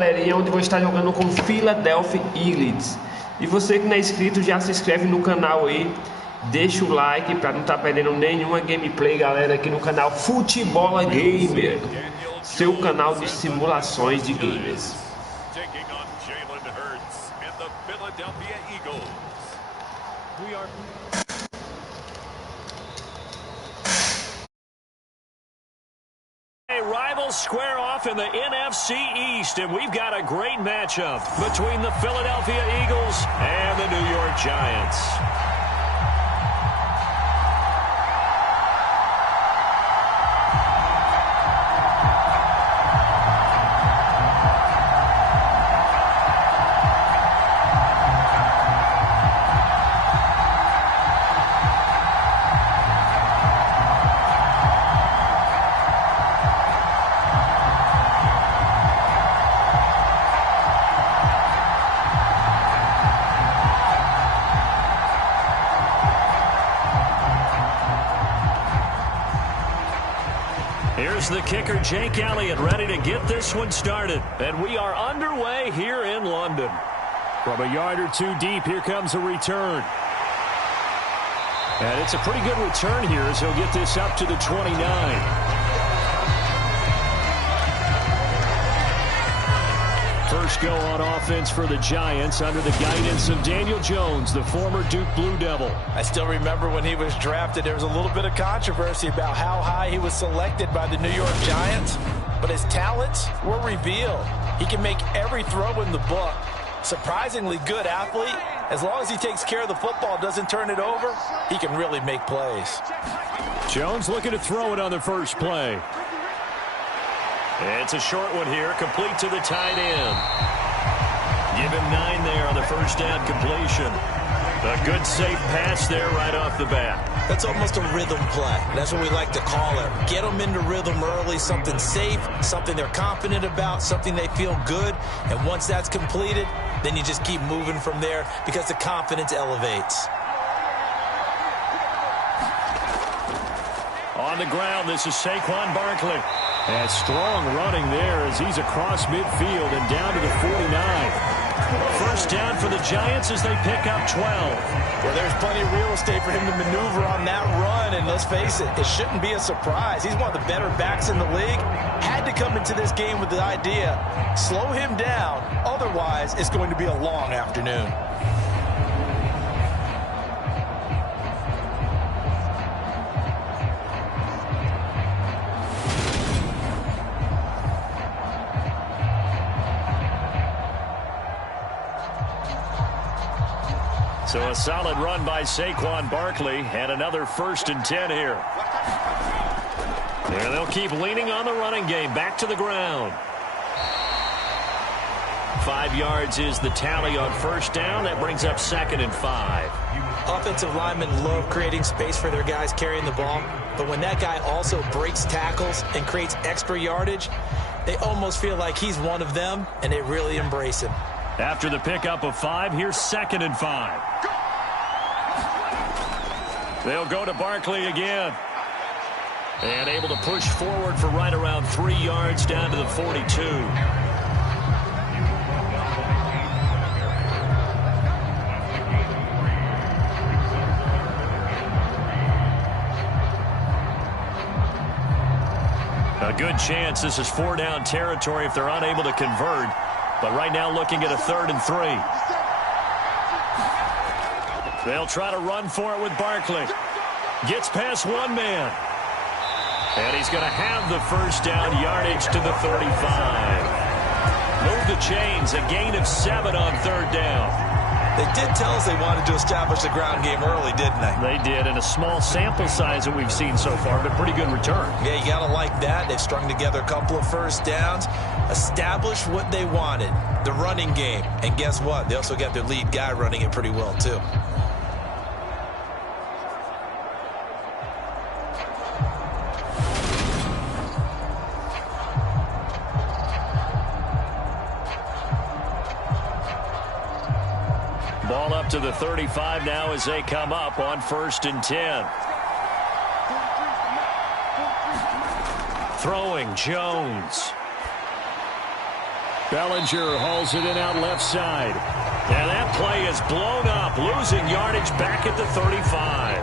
Galerinha, onde vou estar jogando com Philadelphia Eagles. E você que não é inscrito, já se inscreve no canal aí, deixa o like para não estar perdendo nenhuma gameplay, galera, aqui no canal Futebol Gamer, seu canal de simulações de gamers. Rivals square off in the NFC East, and we've got a great matchup between the Philadelphia Eagles and the New York Giants. Here's the kicker, Jake Elliott, ready to get this one started. And we are underway here in London. From a yard or two deep, here comes a return. And it's a pretty good return here as he'll get this up to the 29. First go on offense for the Giants under the guidance of Daniel Jones, the former Duke Blue Devil. I still remember when he was drafted, there was a little bit of controversy about how high he was selected by the New York Giants, but his talents were revealed. He can make every throw in the book. Surprisingly good athlete. As long as he takes care of the football, doesn't turn it over, he can really make plays. Jones looking to throw it on the first play. It's a short one here, complete to the tight end. Give him 9 there on the first down completion. A good safe pass there right off the bat. That's almost a rhythm play. That's what we like to call it. Get them into rhythm early, something safe, something they're confident about, something they feel good. And once that's completed, then you just keep moving from there because the confidence elevates. On the ground, this is Saquon Barkley. And strong running there as he's across midfield and down to the 49. First down for the Giants as they pick up 12. Well, there's plenty of real estate for him to maneuver on that run, and let's face it, it shouldn't be a surprise. He's one of the better backs in the league. Had to come into this game with the idea, slow him down, otherwise it's going to be a long afternoon. So a solid run by Saquon Barkley and another 1st and 10 here. And they'll keep leaning on the running game. Back to the ground. 5 yards is the tally on first down. That brings up 2nd and 5. Offensive linemen love creating space for their guys carrying the ball. But when that guy also breaks tackles and creates extra yardage, they almost feel like he's one of them, and they really embrace him. After the pickup of 5, here's 2nd and 5. They'll go to Barkley again. And able to push forward for right around 3 yards down to the 42. A good chance this is 4-down territory if they're unable to convert. But right now looking at a 3rd and 3. They'll try to run for it with Barkley. Gets past one man. And he's going to have the first down, yardage to the 35. Move the chains, a gain of 7 on 3rd down. They did tell us they wanted to establish the ground game early, didn't they? They did, in a small sample size that we've seen so far, but pretty good return. Yeah, you got to like that. They've strung together a couple of first downs, established what they wanted, the running game. And guess what? They also got their lead guy running it pretty well, too. Ball up to the 35 now as they come up on 1st and 10. Throwing Jones. Bellinger hauls it in out left side. And that play is blown up, losing yardage back at the 35.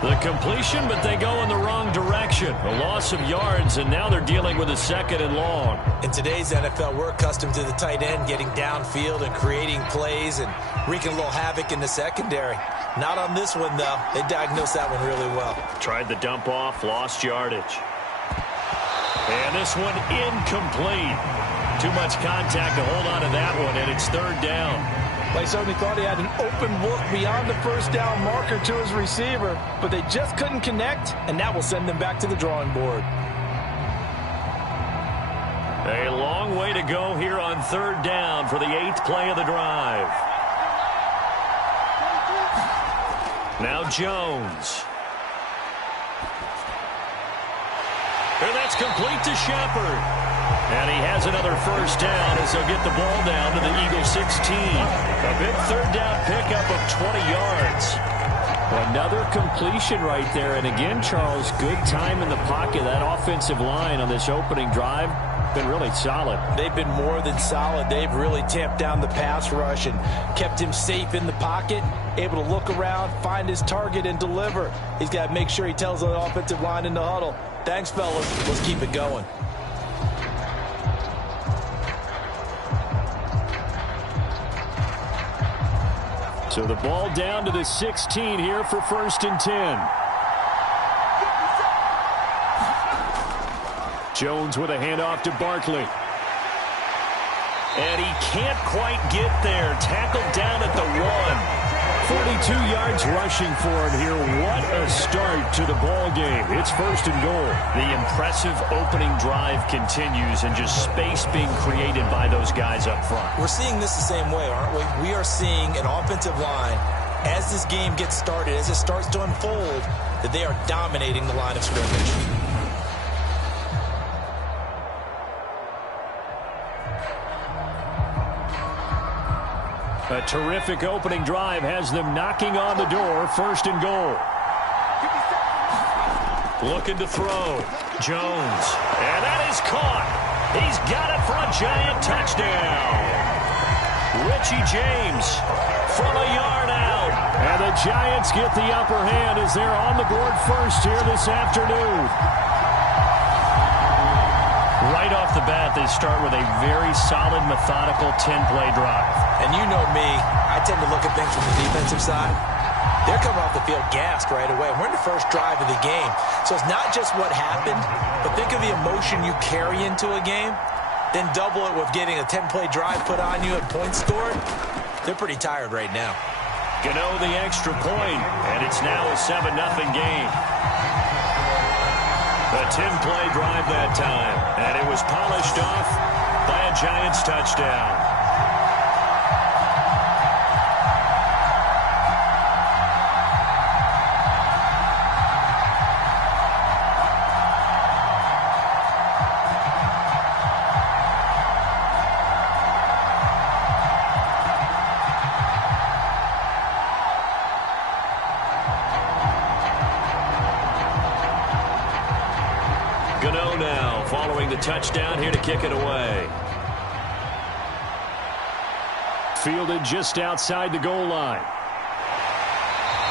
The completion, but they go in the wrong direction. A loss of yards, and now they're dealing with a 2nd and long. In today's NFL, we're accustomed to the tight end getting downfield and creating plays and wreaking a little havoc in the secondary. Not on this one, though. They diagnosed that one really well. Tried the dump off, lost yardage. And this one incomplete. Too much contact to hold on to that one, and it's 3rd down. They certainly thought he had an open look beyond the 1st down marker to his receiver, but they just couldn't connect, and that will send them back to the drawing board. A long way to go here on 3rd down for the 8th play of the drive. Now Jones. And that's complete to Shepard. And he has another 1st down as they'll get the ball down to the Eagles 16. A big 3rd down pickup of 20 yards. Another completion right there. And again, Charles, good time in the pocket. That offensive line on this opening drive been really solid. They've been more than solid. They've really tamped down the pass rush and kept him safe in the pocket, able to look around, find his target, and deliver. He's got to make sure he tells the offensive line in the huddle, thanks, fellas. Let's keep it going. So the ball down to the 16 here for 1st and 10. Jones with a handoff to Barkley. And he can't quite get there. Tackled down at the 1. 42 yards rushing for him here. What a start to the ball game. It's 1st and goal. The impressive opening drive continues, and just space being created by those guys up front. We're seeing this the same way, aren't we? We are seeing an offensive line, as this game gets started, as it starts to unfold, that they are dominating the line of scrimmage. A terrific opening drive has them knocking on the door. 1st and goal. Looking to throw. Jones. And that is caught. He's got it for a giant touchdown. Richie James from a yard out. And the Giants get the upper hand as they're on the board first here this afternoon. Right off the bat, they start with a very solid, methodical 10-play drive. And you know me, I tend to look at things from the defensive side. They're coming off the field gassed right away. We're in the first drive of the game. So it's not just what happened, but think of the emotion you carry into a game. Then double it with getting a 10-play drive put on you and points scored. They're pretty tired right now. Gano the extra point, and it's now a 7-0 game. A 10-play drive that time, and it was polished off by a Giants touchdown. Gano now following the touchdown here to kick it away. Fielded just outside the goal line.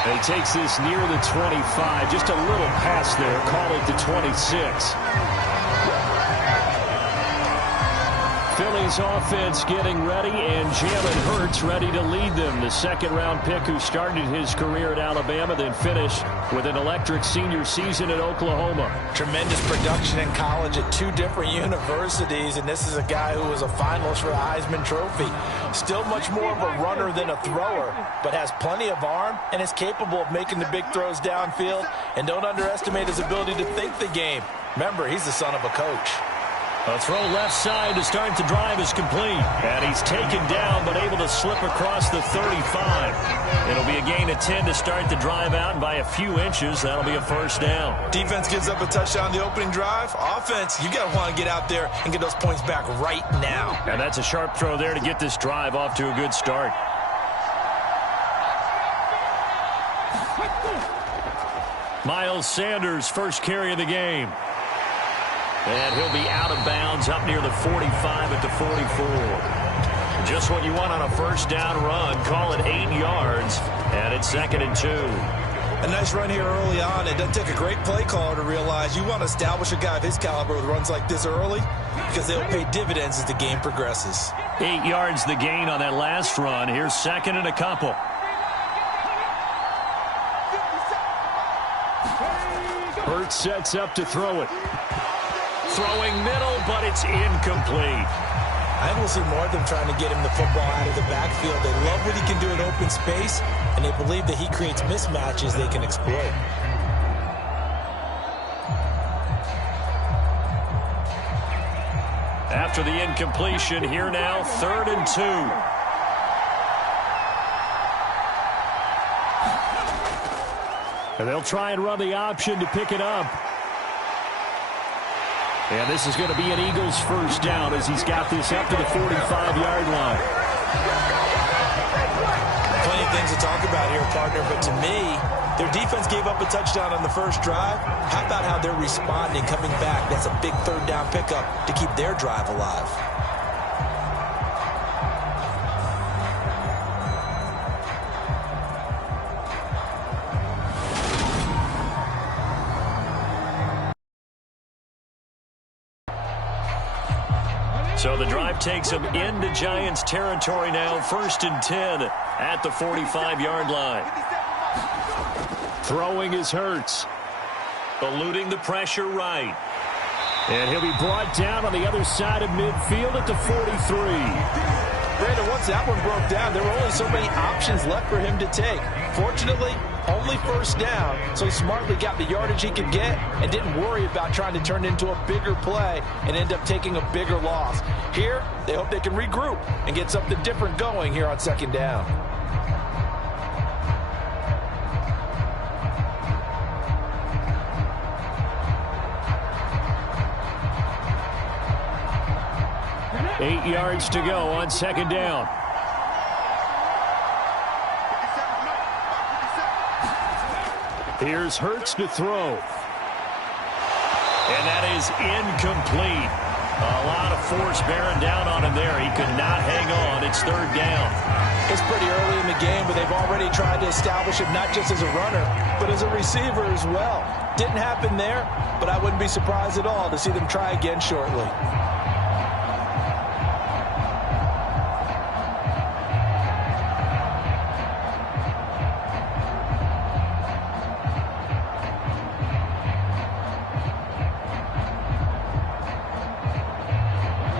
And he takes this near the 25. Just a little pass there. Call it the 26. Phillies offense getting ready, and Jalen Hurts ready to lead them. The 2nd-round pick who started his career at Alabama, then finished with an electric senior season at Oklahoma. Tremendous production in college at 2 different universities, and this is a guy who was a finalist for the Heisman Trophy. Still much more of a runner than a thrower, but has plenty of arm and is capable of making the big throws downfield. And don't underestimate his ability to think the game. Remember, he's the son of a coach. A throw left side to start the drive is complete. And he's taken down, but able to slip across the 35. It'll be a gain of 10 to start the drive out, and by a few inches, that'll be a 1st down. Defense gives up a touchdown on the opening drive. Offense, you got to want to get out there and get those points back right now. And that's a sharp throw there to get this drive off to a good start. Miles Sanders, first carry of the game. And he'll be out of bounds up near the 45 at the 44. Just what you want on a first down run. Call it 8 yards. And it's 2nd and 2. A nice run here early on. It doesn't take a great play caller to realize you want to establish a guy of his caliber with runs like this early because they'll pay dividends as the game progresses. 8 yards the gain on that last run. Here's 2nd and a couple. Hurts sets up to throw it. Throwing middle, but it's incomplete. I think we'll see more of them trying to get him the football out of the backfield. They love what he can do in open space, and they believe that he creates mismatches they can exploit. After the incompletion, here now, 3rd and 2. And they'll try and run the option to pick it up. And this is going to be an Eagles first down as he's got this up to the 45-yard line. Plenty of things to talk about here, partner, but to me, their defense gave up a touchdown on the first drive. How about how they're responding, coming back? That's a big 3rd down pickup to keep their drive alive. So the drive takes him into Giants territory now. 1st and 10 at the 45-yard line. Throwing is Hurts. Eluding the pressure right. And he'll be brought down on the other side of midfield at the 43. Brandon, once that one broke down, there were only so many options left for him to take. Fortunately, only first down, so he smartly got the yardage he could get and didn't worry about trying to turn it into a bigger play and end up taking a bigger loss. Here, they hope they can regroup and get something different going here on 2nd down. Eight yards to go on 2nd down. Here's Hurts to throw. And that is incomplete. A lot of force bearing down on him there. He could not hang on. It's 3rd down. It's pretty early in the game, but they've already tried to establish him not just as a runner, but as a receiver as well. Didn't happen there, but I wouldn't be surprised at all to see them try again shortly.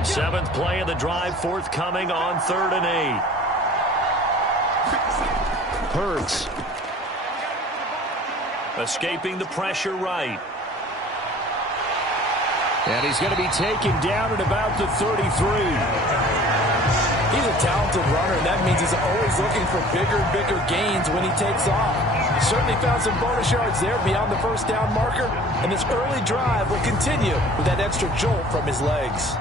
Seventh play of the drive, forthcoming on 3rd and 8. Hurts. Escaping the pressure right. And he's going to be taken down at about the 33. He's a talented runner, and that means he's always looking for bigger and bigger gains when he takes off. Certainly found some bonus yards there beyond the first down marker, and this early drive will continue with that extra jolt from his legs.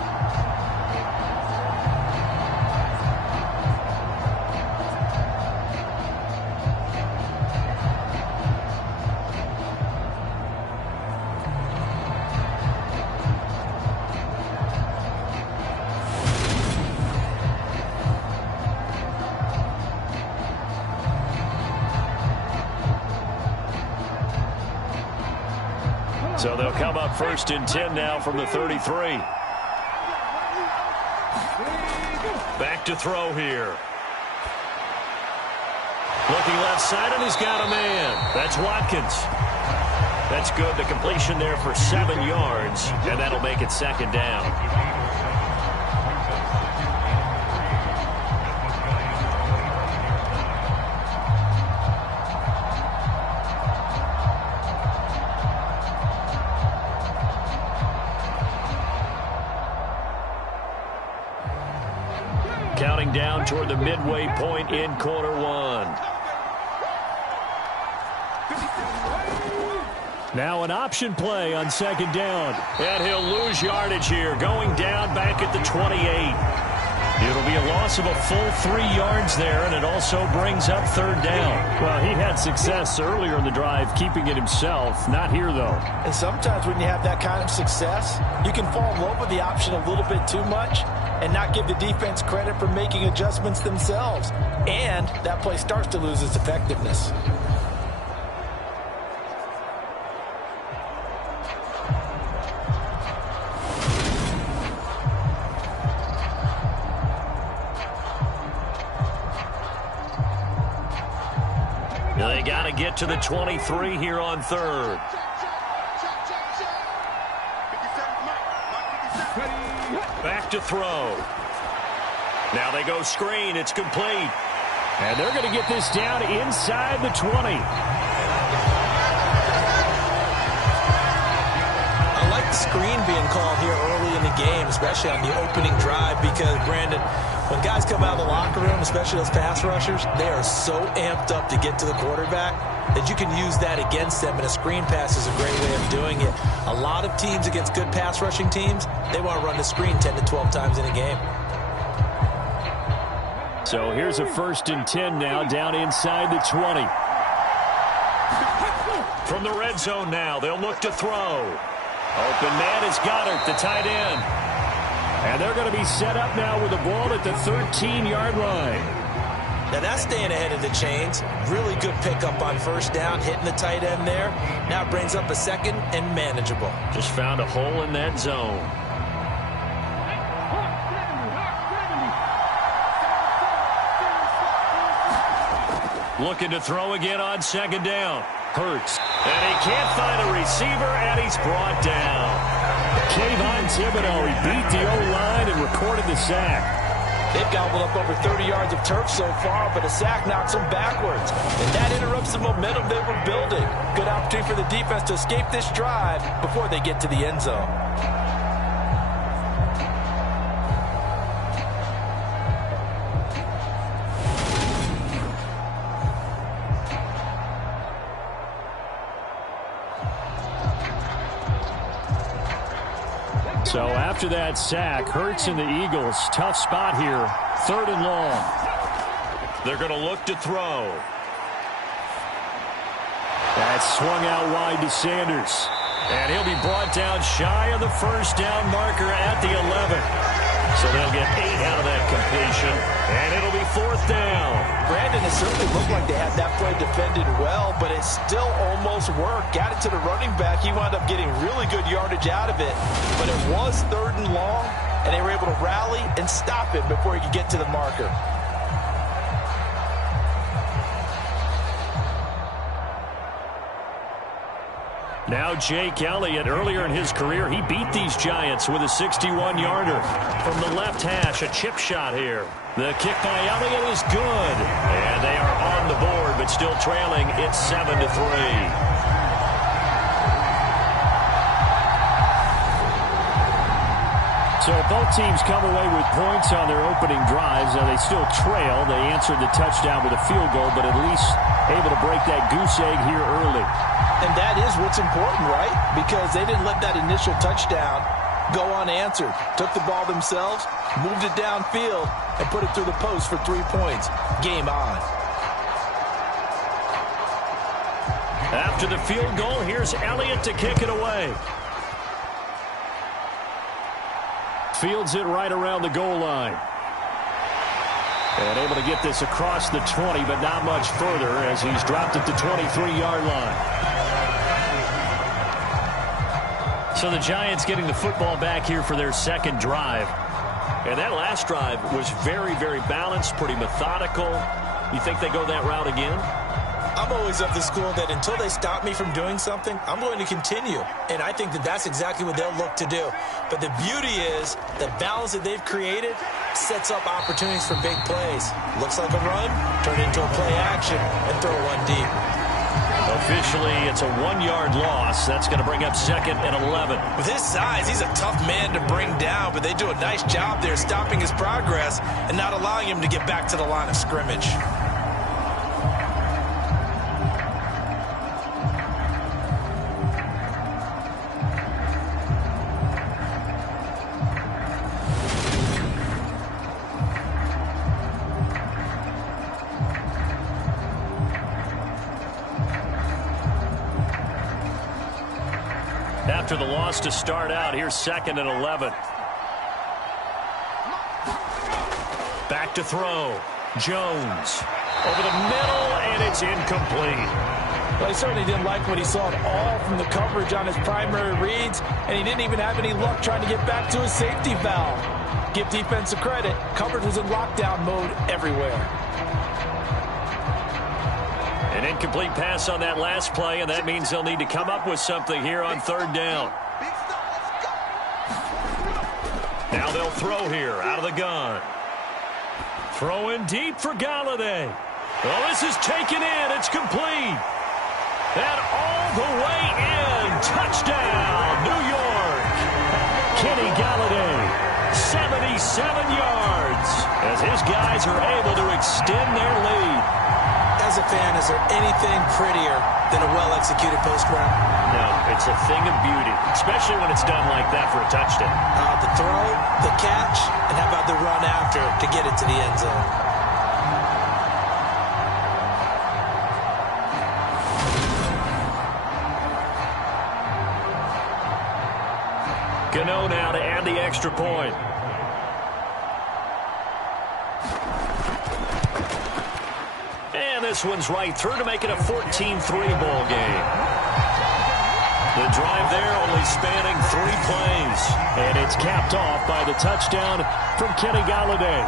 So they'll come up 1st and 10 now from the 33. Back to throw here. Looking left side, and he's got a man. That's Watkins. That's good. The completion there for 7 yards, and that'll make it 2nd down. Counting down toward the midway point in quarter one. Now an option play on 2nd down. And he'll lose yardage here, going down back at the 28. It'll be a loss of a full 3 yards there, and it also brings up third down. Well, he had success earlier in the drive keeping it himself. Not here, though. And sometimes when you have that kind of success, you can fall in love with the option a little bit too much and not give the defense credit for making adjustments themselves. And that play starts to lose its effectiveness. They got to get to the 23 here on third. Back to throw. Now they go screen. It's complete. And they're going to get this down inside the 20. I like the screen being called here early in the game, especially on the opening drive, because, Brandon, when guys come out of the locker room, especially those pass rushers, they are so amped up to get to the quarterback that you can use that against them, and a screen pass is a great way of doing it. A lot of teams against good pass rushing teams, they want to run the screen 10 to 12 times in a game. So here's a 1st and 10 now, down inside the 20. From the red zone now, they'll look to throw. Open man is Goddard, the tight end. And they're going to be set up now with the ball at the 13-yard line. Now that's staying ahead of the chains. Really good pickup on 1st down, hitting the tight end there. Now it brings up a 2nd and manageable. Just found a hole in that zone. Looking to throw again on 2nd down. Hurts. And he can't find a receiver, and he's brought down. Kayvon Thibodeau, he beat the O-line and recorded the sack. They've gobbled up over 30 yards of turf so far, but a sack knocks them backwards. And that interrupts the momentum they were building. Good opportunity for the defense to escape this drive before they get to the end zone. So after that sack, Hurts and the Eagles, tough spot here. 3rd and long. They're going to look to throw. That swung out wide to Sanders. And he'll be brought down shy of the 1st down marker at the 11. So they'll get 8 out of that completion. And it'll be 4th down. Brandon, it certainly looked like they had that play defended well, but it still almost worked. Got it to the running back. He wound up getting really good yardage out of it. But it was 3rd and long, and they were able to rally and stop it before he could get to the marker. Now Jake Elliott, earlier in his career, he beat these Giants with a 61-yarder. From the left hash, a chip shot here. The kick by Elliott is good. And they are on the board, but still trailing. It's 7-3. So both teams come away with points on their opening drives. Now they still trail. They answered the touchdown with a field goal, but at least able to break that goose egg here early. And that is what's important, right? Because they didn't let that initial touchdown go unanswered. Took the ball themselves, moved it downfield, and put it through the post for 3 points. Game on. After the field goal, here's Elliott to kick it away. Fields it right around the goal line. And able to get this across the 20, but not much further as he's dropped at the 23-yard line. So the Giants getting the football back here for their 2nd drive. And that last drive was very, very balanced, pretty methodical. You think they go that route again? I'm always of the school that until they stop me from doing something, I'm going to continue. And I think that that's exactly what they'll look to do. But the beauty is the balance that they've created sets up opportunities for big plays. Looks like a run, turn it into a play action, and throw one deep. Officially, it's a 1-yard loss. That's going to bring up 2nd and 11. With his size, he's a tough man to bring down, but they do a nice job there stopping his progress and not allowing him to get back to the line of scrimmage. after the loss to start out. Here's 2nd and 11. Back to throw. Jones over the middle, and it's incomplete. Well, he certainly didn't like what he saw at all from the coverage on his primary reads, and he didn't even have any luck trying to get back to his safety valve. Give defense a credit. Coverage was in lockdown mode everywhere. An incomplete pass on that last play, and that means they'll need to come up with something here on 3rd down. Now they'll throw here out of the gun. Throwing deep for Galladay. Oh, this is taken in. It's complete. And all the way in. Touchdown, New York. Kenny Galladay, 77 yards, as his guys are able to extend their lead. As a fan, is there anything prettier than a well-executed post route? No, it's a thing of beauty, especially when it's done like that for a touchdown. The throw, the catch, and how about the run after to get it to the end zone? Gano now to add the extra point. And this one's right through to make it a 14-3 ball game. The drive there only spanning 3 plays. And it's capped off by the touchdown from Kenny Galladay.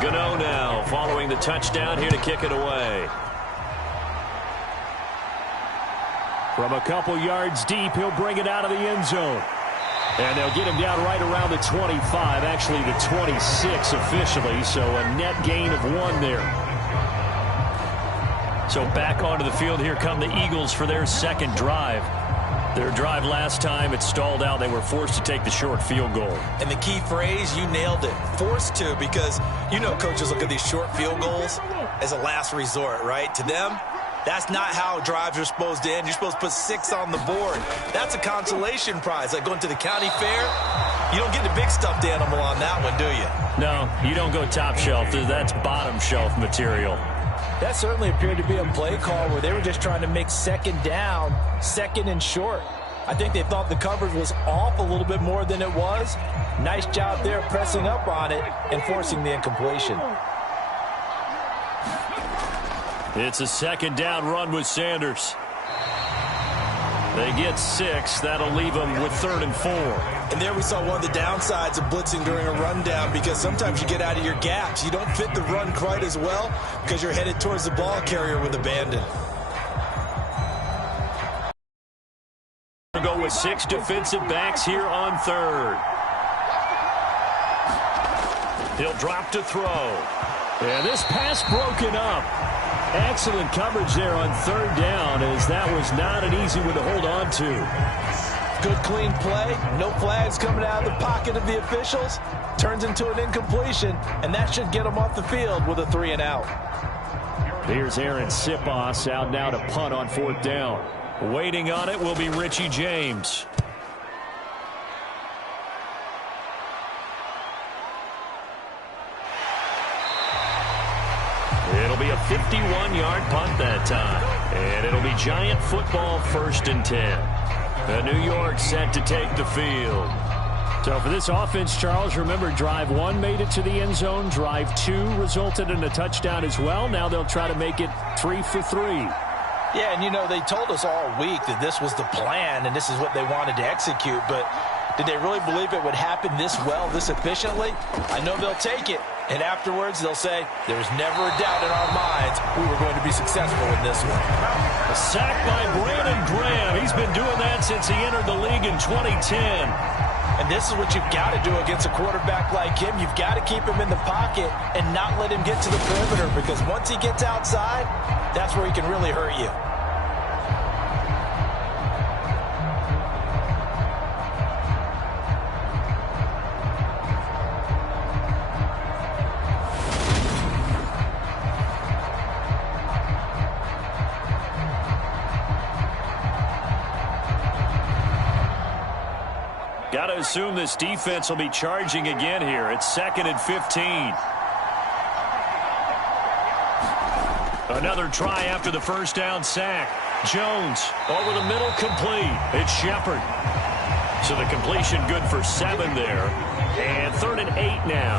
Gano now following the touchdown here to kick it away. From a couple yards deep, he'll bring it out of the end zone. And they'll get him down right around the 25, actually the 26 officially, so a net gain of 1 there. So back onto the field, here come the Eagles for their 2nd drive. Their drive last time, it stalled out. They were forced to take the short field goal. And the key phrase, you nailed it, forced to, because you know coaches look at these short field goals as a last resort, right? To them, that's not how drives are supposed to end. You're supposed to put 6 on the board. That's a consolation prize, like going to the county fair. You don't get the big stuffed animal on that one, do you? No, you don't go top shelf. That's bottom shelf material. That certainly appeared to be a play call where they were just trying to make 2nd down, 2nd and short. I think they thought the coverage was off a little bit more than it was. Nice job there pressing up on it and forcing the incompletion. It's a 2nd down run with Sanders. They get 6. That'll leave them with 3rd and 4. And there we saw one of the downsides of blitzing during a rundown, because sometimes you get out of your gaps. You don't fit the run quite as well because you're headed towards the ball carrier with abandon. We'll go with 6 defensive backs here on 3rd. He'll drop to throw. And this pass broken up. Excellent coverage there on 3rd down, as that was not an easy one to hold on to. Good clean play. No flags coming out of the pocket of the officials. Turns into an incompletion, and that should get them off the field with a 3 and out. Here's Aaron Sipos out now to punt on 4th down. Waiting on it will be Richie James. It'll be a 51-yard punt that time. And it'll be Giant football, 1st and 10. New York set to take the field. So for this offense, Charles, remember, drive 1 made it to the end zone. Drive 2 resulted in a touchdown as well. Now they'll try to make it 3 for 3. Yeah, and you know, they told us all week that this was the plan and this is what they wanted to execute, but did they really believe it would happen this well, this efficiently? I know they'll take it, and afterwards they'll say, there's never a doubt in our minds we were going to be successful in this one. A sack by Brandon Graham. He's been doing that since he entered the league in 2010. And this is what you've got to do against a quarterback like him. You've got to keep him in the pocket and not let him get to the perimeter, because once he gets outside, that's where he can really hurt you. Got to assume this defense will be charging again here. It's 2nd and 15. Another try after the first down sack. Jones over the middle, complete. It's Shepard. So the completion good for 7 there. And 3rd and 8 now.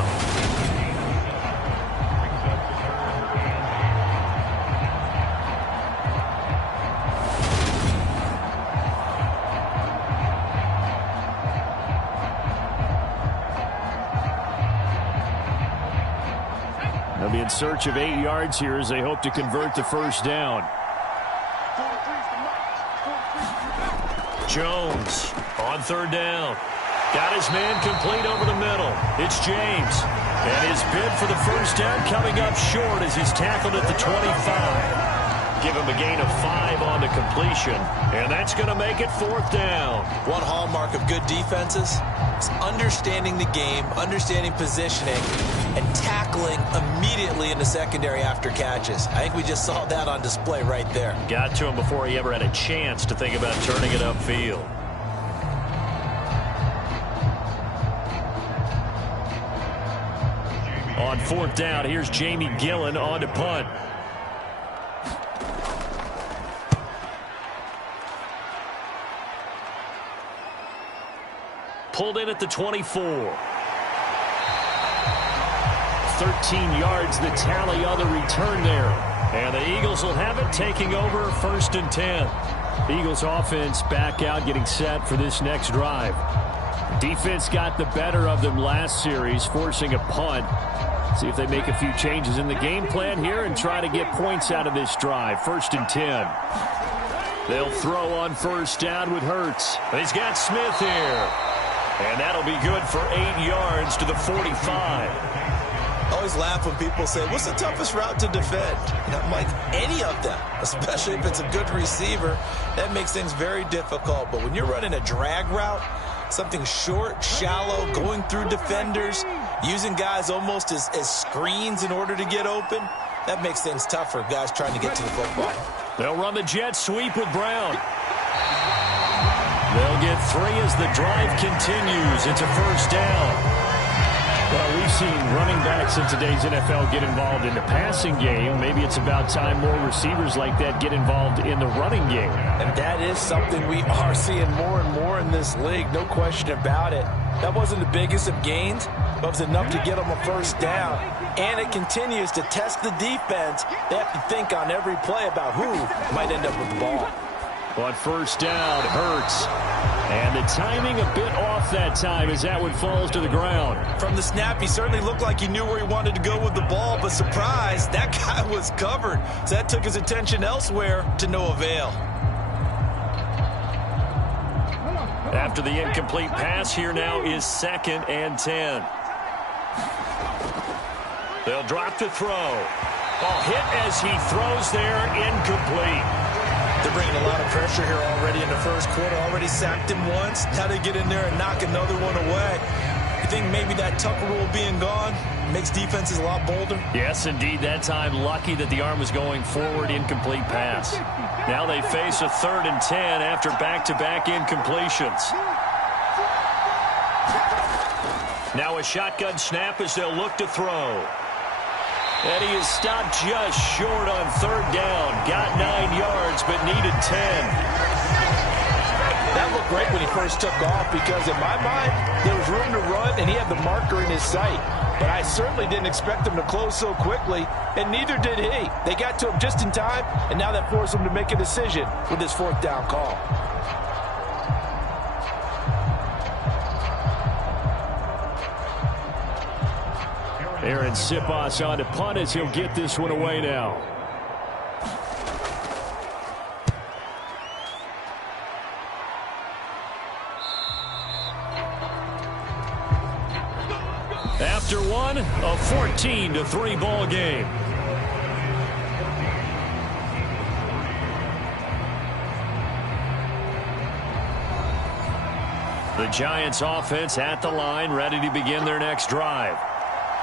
They'll be in search of 8 yards here as they hope to convert the first down. Jones on 3rd down. Got his man complete over the middle. It's James. And his bid for the first down coming up short as he's tackled at the 25. Give him a gain of 5 on the completion. And that's going to make it 4th down. One hallmark of good defenses is understanding the game, understanding positioning, and tackling immediately in the secondary after catches. I think we just saw that on display right there. Got to him before he ever had a chance to think about turning it upfield. On 4th down, here's Jamie Gillen on to punt. Pulled in at the 24. 13 yards the tally on the return there. And the Eagles will have it, taking over 1st and 10. Eagles offense back out, getting set for this next drive. Defense got the better of them last series, forcing a punt. See if they make a few changes in the game plan here and try to get points out of this drive. 1st and 10. They'll throw on 1st down with Hurts. He's got Smith here. And that'll be good for 8 yards to the 45. I always laugh when people say, what's the toughest route to defend? And I'm like, any of them, especially if it's a good receiver. That makes things very difficult. But when you're running a drag route, something short, shallow, going through defenders, using guys almost as screens in order to get open, that makes things tough for guys trying to get to the football. They'll run the jet sweep with Brown. They'll get 3 as the drive continues. It's a 1st down. Well, we've seen running backs in today's NFL get involved in the passing game. Maybe it's about time more receivers like that get involved in the running game. And that is something we are seeing more and more in this league, no question about it. That wasn't the biggest of gains, but it was enough to get them a 1st down. And it continues to test the defense. They have to think on every play about who might end up with the ball. On 1st down, Hurts. And the timing a bit off that time as that one falls to the ground. From the snap, he certainly looked like he knew where he wanted to go with the ball, but surprise, that guy was covered. So that took his attention elsewhere to no avail. After the incomplete pass, here now is 2nd and 10. They'll drop to throw. Ball hit as he throws there, incomplete. They're bringing a lot of pressure here already in the 1st quarter. Already sacked him once. Now they get in there and knock another one away. You think maybe that Tucker rule being gone makes defenses a lot bolder? Yes, indeed. That time lucky that the arm was going forward, incomplete pass. Now they face a 3rd and 10 after back-to-back incompletions. Now a shotgun snap as they'll look to throw. And he is stopped just short on 3rd down. Got 9 yards, but needed 10. That looked great when he first took off because in my mind, there was room to run and he had the marker in his sight. But I certainly didn't expect him to close so quickly, and neither did he. They got to him just in time, and now that forced him to make a decision with his 4th down call. Aaron Siposs on to punt as he'll get this one away now. After one, a 14-3 ball game. The Giants offense at the line, ready to begin their next drive.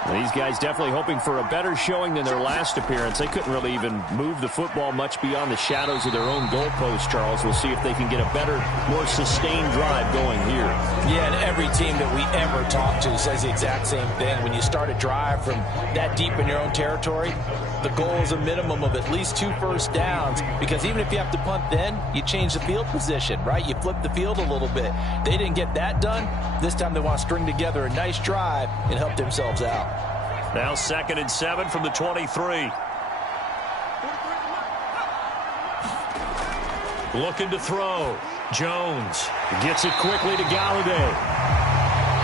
These guys definitely hoping for a better showing than their last appearance. They couldn't really even move the football much beyond the shadows of their own goalpost, Charles. We'll see if they can get a better, more sustained drive going here. Yeah, and every team that we ever talk to says the exact same thing. When you start a drive from that deep in your own territory, the goal is a minimum of at least 2 first downs, because even if you have to punt then, you change the field position, right? You flip the field a little bit. They didn't get that done. This time they want to string together a nice drive and help themselves out. Now 2nd and 7 from the 23. Looking to throw. Jones gets it quickly to Galladay.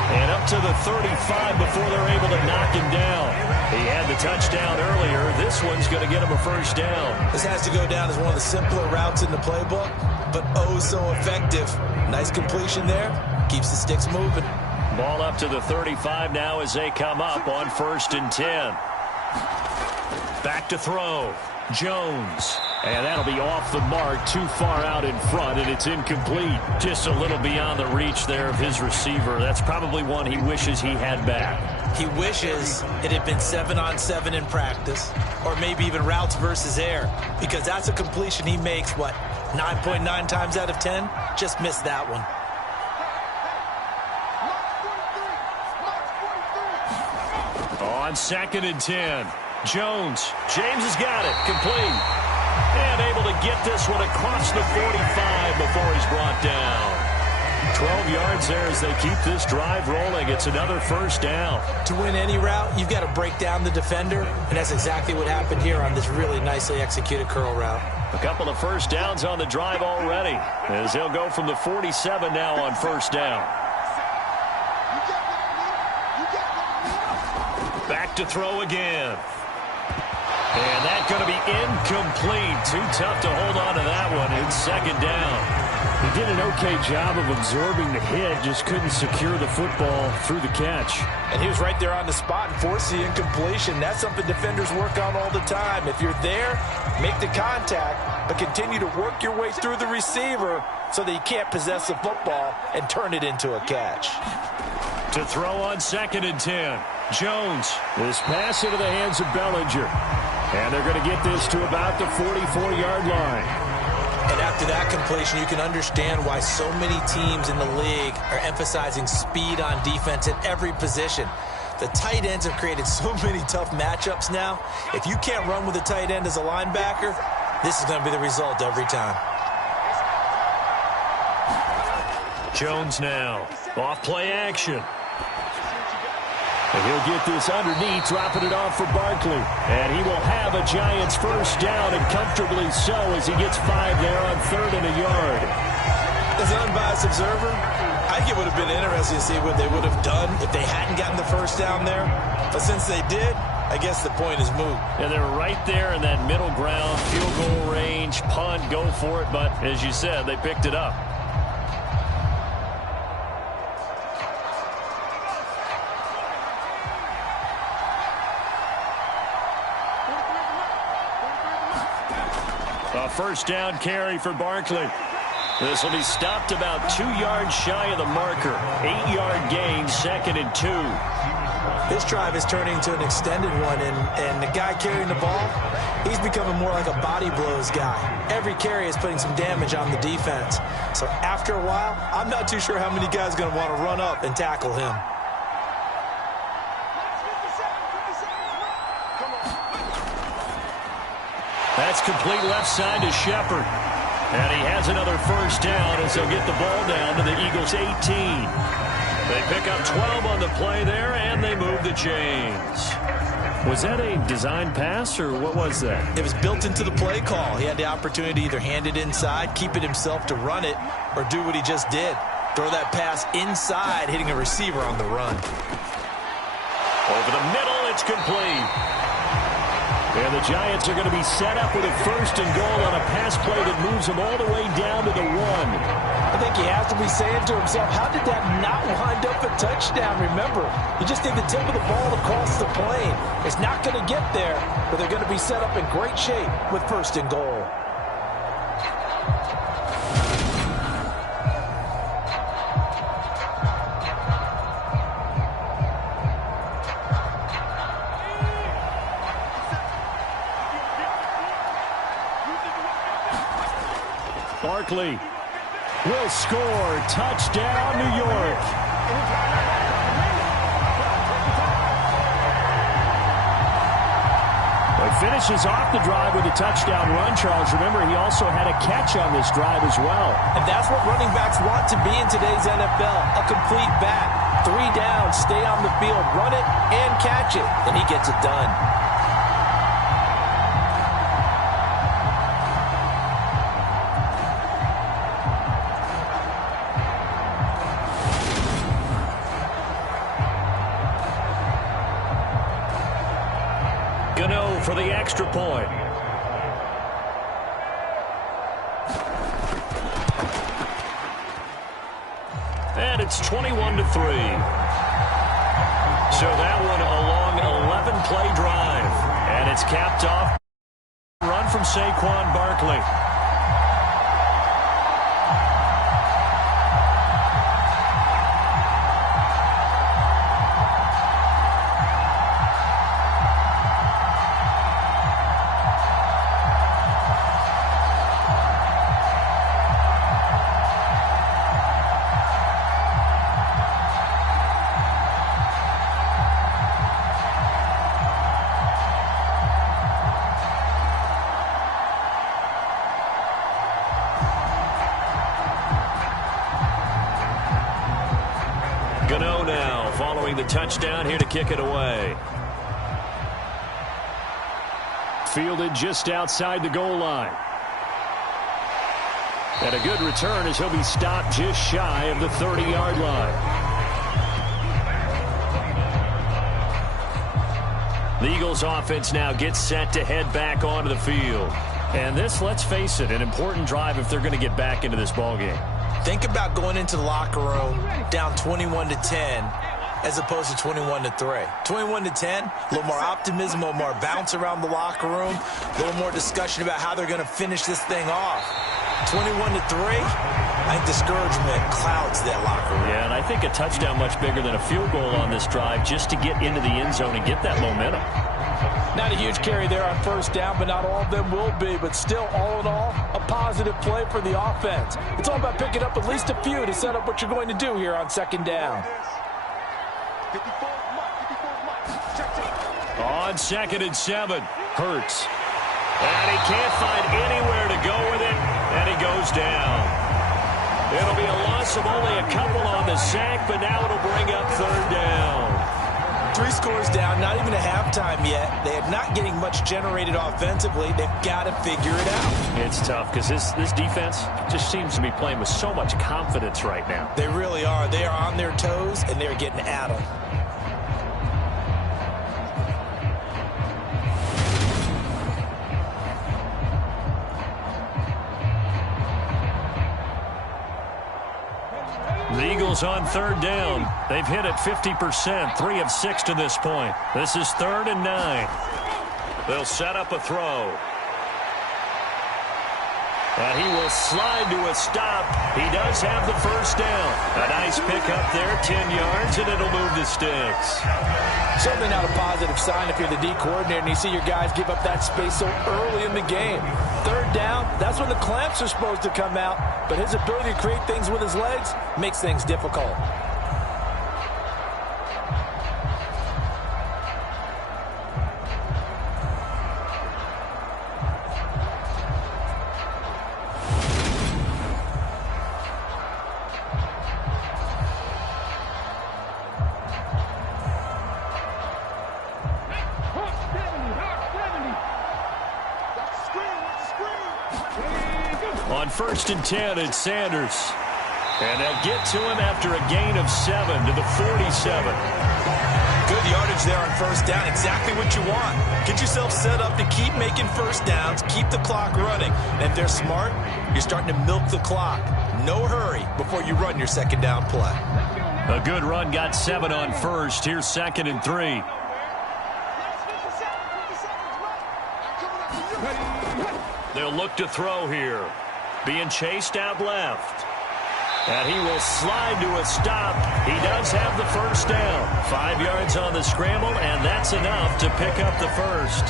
And up to the 35 before they're able to knock him down. He had the touchdown earlier. This one's going to get him a first down. This has to go down as one of the simpler routes in the playbook, but oh so effective. Nice completion there. Keeps the sticks moving. Ball up to the 35 now as they come up on 1st and 10. Back to throw. Jones. And that'll be off the mark, too far out in front, and it's incomplete. Just a little beyond the reach there of his receiver. That's probably one he wishes he had back. He wishes it had been 7-on-7 in practice, or maybe even routes versus air, because that's a completion he makes, 9.9 times out of 10? Just missed that one. On 2nd and 10, Jones. James has got it. Complete. And able to get this one across the 45 before he's brought down. 12 yards there as they keep this drive rolling. It's another first down. To win any route, you've got to break down the defender, and that's exactly what happened here on this really nicely executed curl route. A couple of first downs on the drive already, as they'll go from the 47 now on first down. Back to throw again. And that's going to be incomplete. Too tough to hold on to that one. It's 2nd down. He did an okay job of absorbing the hit, just couldn't secure the football through the catch. And he was right there on the spot and forced the incompletion. That's something defenders work on all the time. If you're there, make the contact, but continue to work your way through the receiver so that you can't possess the football and turn it into a catch. To throw on 2nd and 10. Jones. This pass into the hands of Bellinger. And they're going to get this to about the 44-yard line. And after that completion, you can understand why so many teams in the league are emphasizing speed on defense at every position. The tight ends have created so many tough matchups now. If you can't run with a tight end as a linebacker, this is going to be the result every time. Jones now. Off play action. And he'll get this underneath, dropping it off for Barkley. And he will have a Giants first down, and comfortably so, as he gets 5 there on 3rd and a yard. As an unbiased observer, I think it would have been interesting to see what they would have done if they hadn't gotten the first down there. But since they did, I guess the point is moot. Yeah, they're right there in that middle ground, field goal range, punt, go for it. But as you said, they picked it up. A first down carry for Barkley. This will be stopped about 2 yards shy of the marker. 8-yard gain, 2nd and 2. This drive is turning into an extended one, and the guy carrying the ball, he's becoming more like a body blows guy. Every carry is putting some damage on the defense. So after a while, I'm not too sure how many guys are going to want to run up and tackle him. That's complete left side to Shepard. And he has another first down as they'll get the ball down to the Eagles' 18. They pick up 12 on the play there, and they move the chains. Was that a design pass, or what was that? It was built into the play call. He had the opportunity to either hand it inside, keep it himself to run it, or do what he just did. Throw that pass inside, hitting a receiver on the run. Over the middle, it's complete. And the Giants are going to be set up with a 1st and goal on a pass play that moves them all the way down to the 1. I think he has to be saying to himself, how did that not wind up a touchdown? Remember, you just need the tip of the ball across the plane. It's not going to get there, but they're going to be set up in great shape with 1st and goal. Barkley will score. Touchdown, New York. He finishes off the drive with a touchdown run, Charles. Remember, he also had a catch on this drive as well. And that's what running backs want to be in today's NFL, a complete back. 3 down, stay on the field, run it, and catch it. And he gets it done. For the extra point. And it's 21-3. So that one a long 11-play drive. And it's capped off. Run from Saquon Barkley. The touchdown here to kick it away. Fielded just outside the goal line. And a good return as he'll be stopped just shy of the 30-yard line. The Eagles offense now gets set to head back onto the field. And this, let's face it, an important drive if they're going to get back into this ballgame. Think about going into the locker room down 21-10. As opposed to 21-3. 21-10, a little more optimism, a little more bounce around the locker room, a little more discussion about how they're going to finish this thing off. 21-3, I think discouragement clouds that locker room. Yeah, and I think a touchdown much bigger than a field goal on this drive just to get into the end zone and get that momentum. Not a huge carry there on first down, but not all of them will be. But still, all in all, a positive play for the offense. It's all about picking up at least a few to set up what you're going to do here on second down. On 2nd and 7, Hurts. And he can't find anywhere to go with it, and he goes down. It'll be a loss of only a couple on the sack, but now it'll bring up 3rd down. 3 scores down, not even a halftime yet. They are not getting much generated offensively. They've got to figure it out. It's tough because this defense just seems to be playing with so much confidence right now. They really are. They are on their toes, and they're getting at them. The Eagles on 3rd down. They've hit it 50%, 3 of 6 to this point. This is 3rd and 9. They'll set up a throw. And he will slide to a stop. He does have the first down. A nice pickup there, 10 yards, and it'll move the sticks. Certainly not a positive sign if you're the D coordinator and you see your guys give up that space so early in the game. 3rd down, that's when the clamps are supposed to come out, but his ability to create things with his legs makes things difficult. On 1st and 10, it's Sanders. And they'll get to him after a gain of 7 to the 47. Good yardage there on first down. Exactly what you want. Get yourself set up to keep making first downs, keep the clock running. And if they're smart, you're starting to milk the clock. No hurry before you run your second down play. A good run got 7 on first. Here's 2nd and 3. They'll look to throw here. Being chased out left. And he will slide to a stop. He does have the first down. 5 yards on the scramble, and that's enough to pick up the first.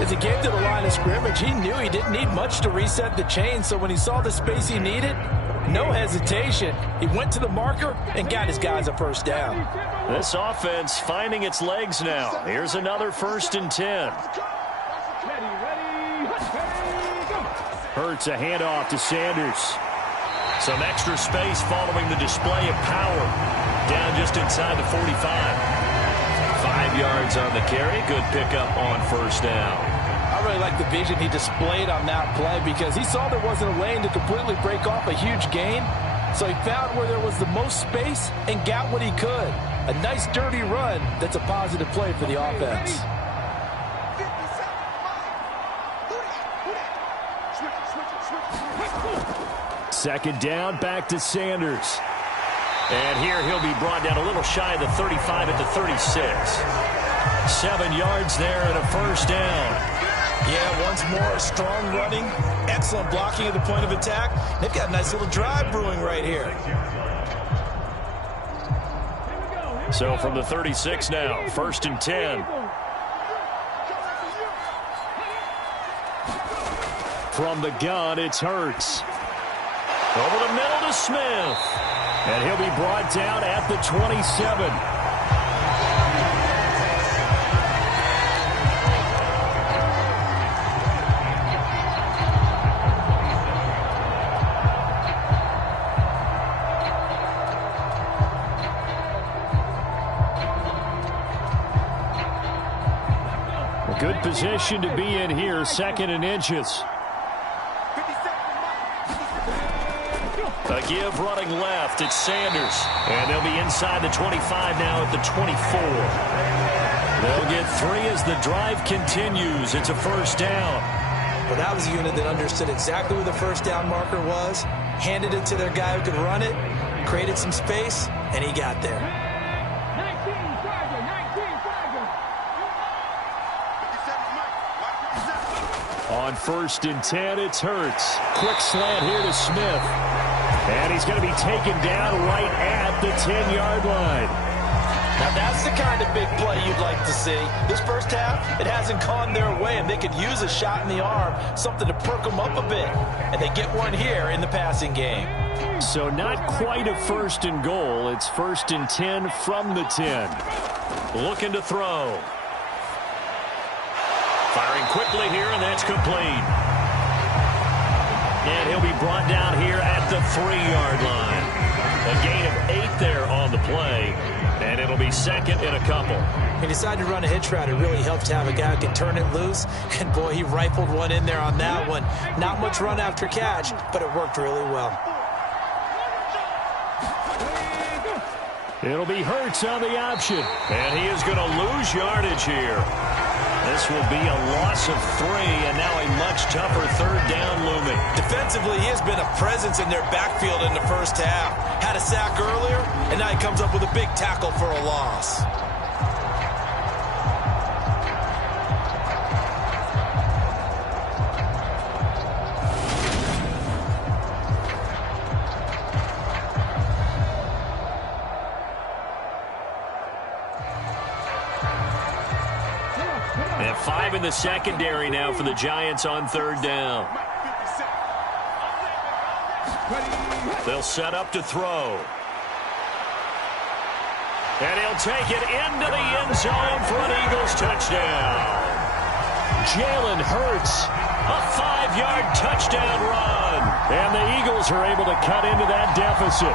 As he came to the line of scrimmage, he knew he didn't need much to reset the chain, so when he saw the space he needed, no hesitation. He went to the marker and got his guys a first down. This offense finding its legs now. Here's another 1st and 10. Hurts a handoff to Sanders. Some extra space following the display of power. Down just inside the 45. 5 yards on the carry. Good pickup on 1st down. I really like the vision he displayed on that play because he saw there wasn't a lane to completely break off a huge gain. So he found where there was the most space and got what he could. A nice dirty run that's a positive play for the offense. Second down, back to Sanders. And here he'll be brought down a little shy of the 35 at the 36. 7 yards there and a 1st down. Yeah, once more, strong running, excellent blocking at the point of attack. They've got a nice little drive brewing right here. So from the 36 now, 1st and 10. From the gun, it's Hurts. Over the middle to Smith. And he'll be brought down at the 27. A good position to be in here, 2nd and inches. A give running left. It's Sanders. And they'll be inside the 25 now at the 24. They'll get 3 as the drive continues. It's a 1st down. Well, that was a unit that understood exactly where the 1st down marker was, handed it to their guy who could run it, created some space, and he got there. 19 On 1st and 10, it's Hurts. Quick slant here to Smith. And he's going to be taken down right at the 10-yard line. Now that's the kind of big play you'd like to see. This first half, it hasn't gone their way, and they could use a shot in the arm, something to perk them up a bit. And they get one here in the passing game. So not quite a 1st and goal. It's 1st and 10 from the 10. Looking to throw. Firing quickly here, and that's complete. And he'll be brought down here at the 3-yard line. A gain of 8 there on the play. And it'll be 2nd and a couple. He decided to run a hitch route. It really helped to have a guy who can turn it loose. And, boy, he rifled one in there on that one. Not much run after catch, but it worked really well. It'll be Hurts on the option. And he is going to lose yardage here. This will be a loss of 3, and now a much tougher 3rd down looming. Defensively, he has been a presence in their backfield in the first half. Had a sack earlier, and now he comes up with a big tackle for a loss. And 5 in the secondary now for the Giants on 3rd down. They'll set up to throw. And he'll take it into the end zone for an Eagles touchdown. Jalen Hurts, a 5-yard touchdown run. And the Eagles are able to cut into that deficit.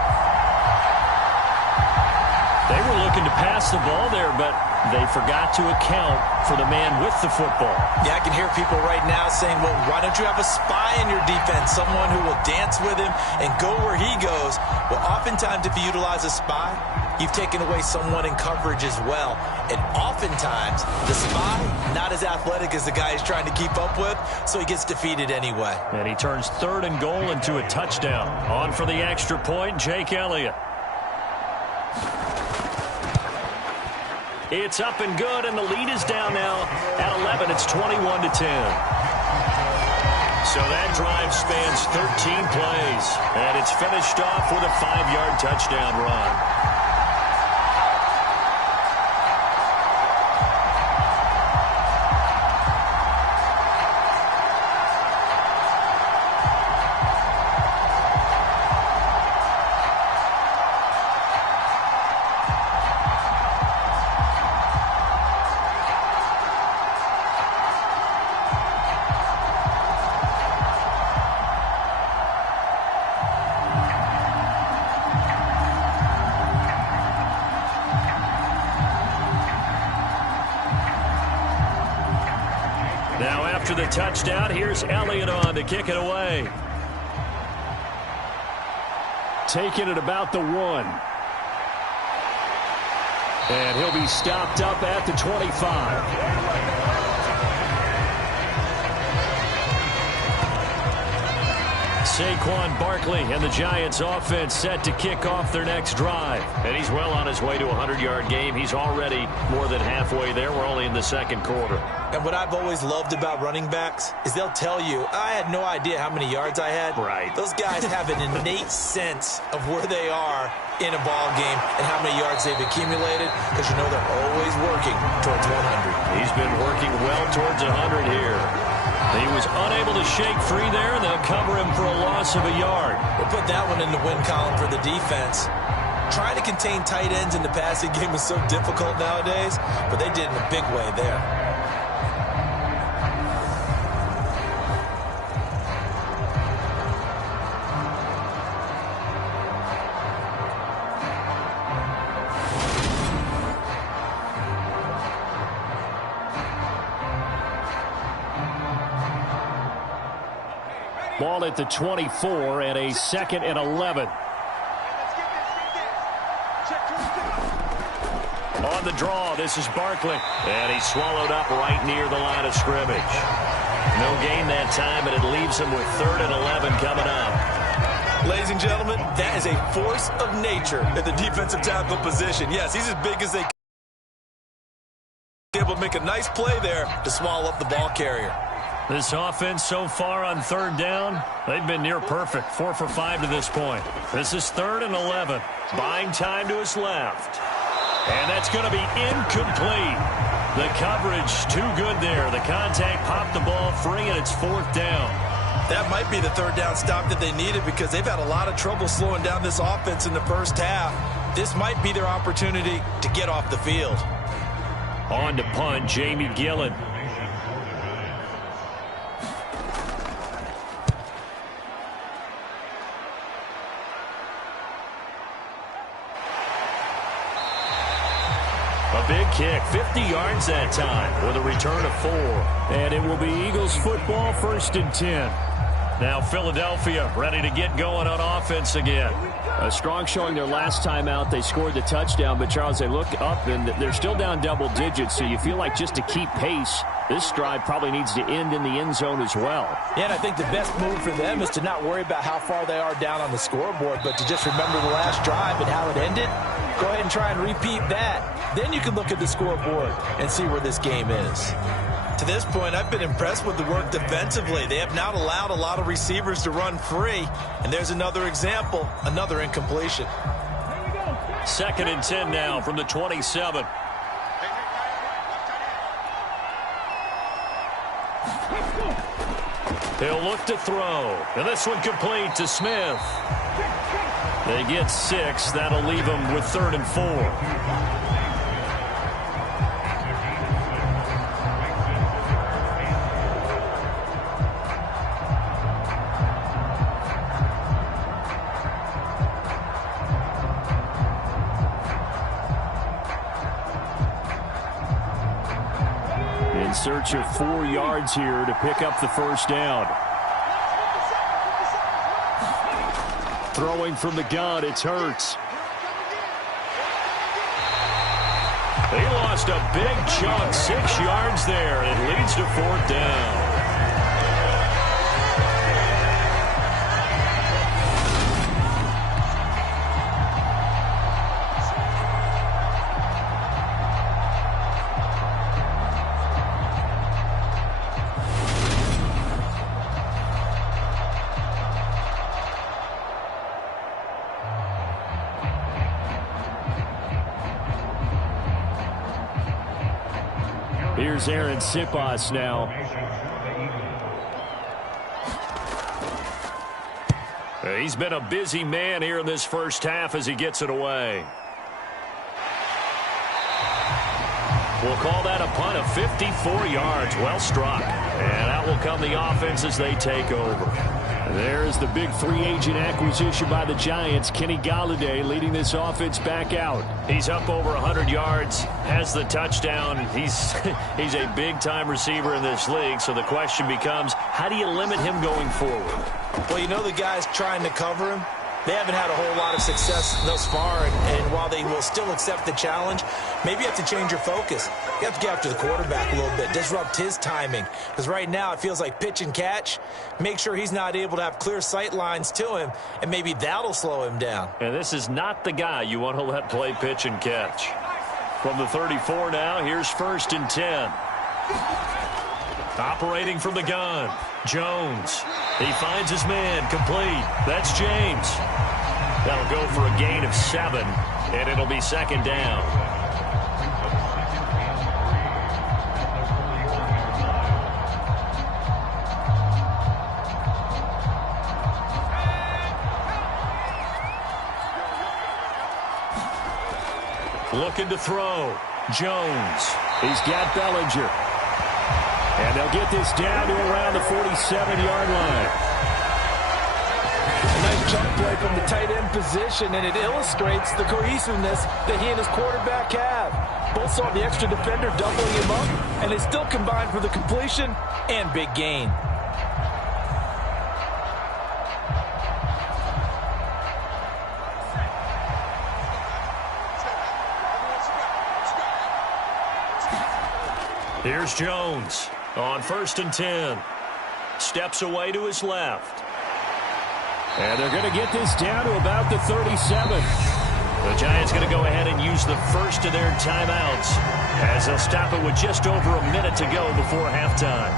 They were looking to pass the ball there, but they forgot to account for the man with the football. Yeah, I can hear people right now saying, well, why don't you have a spy in your defense, someone who will dance with him and go where he goes? Well, oftentimes if you utilize a spy, you've taken away someone in coverage as well. And oftentimes, the spy, not as athletic as the guy he's trying to keep up with, so he gets defeated anyway. And he turns 3rd and goal into a touchdown. On for the extra point, Jake Elliott. It's up and good, and the lead is down now at 11. It's 21-10. So that drive spans 13 plays, and it's finished off with a 5-yard touchdown run. after the touchdown. Here's Elliott on to kick it away. Taking it about the 1. And he'll be stopped up at the 25. Saquon Barkley and the Giants offense set to kick off their next drive. And he's well on his way to a 100-yard game. He's already more than halfway there. We're only in the second quarter. And what I've always loved about running backs is they'll tell you, I had no idea how many yards I had. Right. Those guys have an innate sense of where they are in a ball game and how many yards they've accumulated, because you know they're always working towards 100. He's been working well towards 100 here. He was unable to shake free there, and they'll cover him for a loss of a yard. We'll put that one in the win column for the defense. Trying to contain tight ends in the passing game is so difficult nowadays, but they did in a big way there. Ball at the 24 and a 2nd and 11. On the draw, this is Barkley. And he's swallowed up right near the line of scrimmage. No gain that time, but it leaves him with 3rd and 11 coming up. Ladies and gentlemen, that is a force of nature in the defensive tackle position. Yes, he's as big as they can. Able to make a nice play there to swallow up the ball carrier. This offense so far on 3rd down, they've been near perfect. 4 for 5 to this point. This is 3rd and 11. Buying time to his left. And that's going to be incomplete. The coverage too good there. The contact popped the ball free, and it's 4th down. That might be the 3rd down stop that they needed, because they've had a lot of trouble slowing down this offense in the first half. This might be their opportunity to get off the field. On to punt, Jamie Gillen. A big kick, 50 yards that time with a return of 4. And it will be Eagles football, 1st and 10. Now Philadelphia ready to get going on offense again. A strong showing their last time out. They scored the touchdown, but Charles, they look up and they're still down double digits, so you feel like just to keep pace, this drive probably needs to end in the end zone as well. Yeah, and I think the best move for them is to not worry about how far they are down on the scoreboard, but to just remember the last drive and how it ended. Go ahead and try and repeat that. Then you can look at the scoreboard and see where this game is. To this point, I've been impressed with the work defensively. They have not allowed a lot of receivers to run free. And there's another example, another incompletion. 2nd and 10 now from the 27. He'll look to throw. And this one complete to Smith. They get 6. That'll leave them with 3rd and 4. In search of 4 yards here to pick up the 1st down. Throwing from the gun, it's Hurts. He lost a big chunk, 6 yards there. It leads to 4th down. Here's Aaron Sipas now. He's been a busy man here in this first half as he gets it away. We'll call that a punt of 54 yards. Well struck. And out will come the offense as they take over. There's the big free agent acquisition by the Giants. Kenny Golladay leading this offense back out. He's up over 100 yards, has the touchdown. He's a big-time receiver in this league, so the question becomes, how do you limit him going forward? Well, you know the guys trying to cover him, they haven't had a whole lot of success thus far, and while they will still accept the challenge, maybe you have to change your focus. You have to get after the quarterback a little bit, disrupt his timing, because right now it feels like pitch and catch. Make sure he's not able to have clear sight lines to him, and maybe that'll slow him down. And this is not the guy you want to let play pitch and catch. From the 34 now, here's 1st and 10. Operating from the gun, Jones. He finds his man, complete. That's James. That'll go for a gain of 7, and it'll be 2nd down. Looking to throw, Jones. He's got Bellinger. And they'll get this down to around the 47-yard line. A nice jump play from the tight end position, and it illustrates the cohesiveness that he and his quarterback have. Both saw the extra defender doubling him up, and they still combined for the completion and big gain. Here's Jones on 1st and 10. Steps away to his left. And they're going to get this down to about the 37. The Giants going to go ahead and use the first of their timeouts as they'll stop it with just over a minute to go before halftime.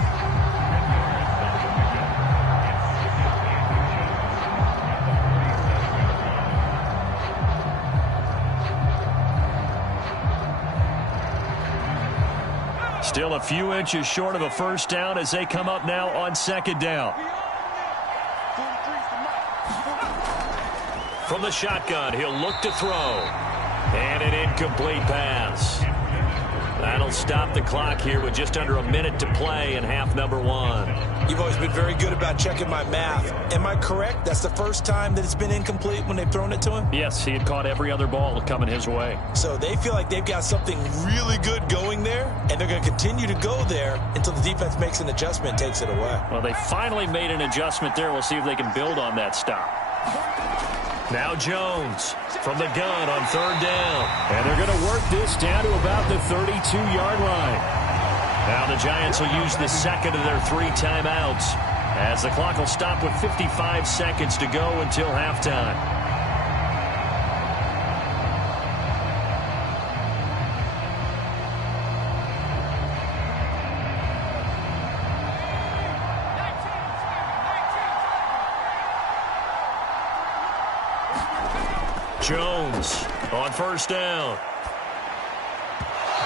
Still a few inches short of a first down as they come up now on 2nd down. From the shotgun, he'll look to throw. And an incomplete pass. That'll stop the clock here with just under a minute to play in half number 1. You've always been very good about checking my math. Am I correct? That's the first time that it's been incomplete when they've thrown it to him? Yes, he had caught every other ball coming his way. So they feel like they've got something really good going there, and they're going to continue to go there until the defense makes an adjustment and takes it away. Well, they finally made an adjustment there. We'll see if they can build on that stop. Now Jones from the gun on 3rd down. And they're going to work this down to about the 32-yard line. Now the Giants will use the 2nd of their 3 timeouts as the clock will stop with 55 seconds to go until halftime. Jones on 1st down.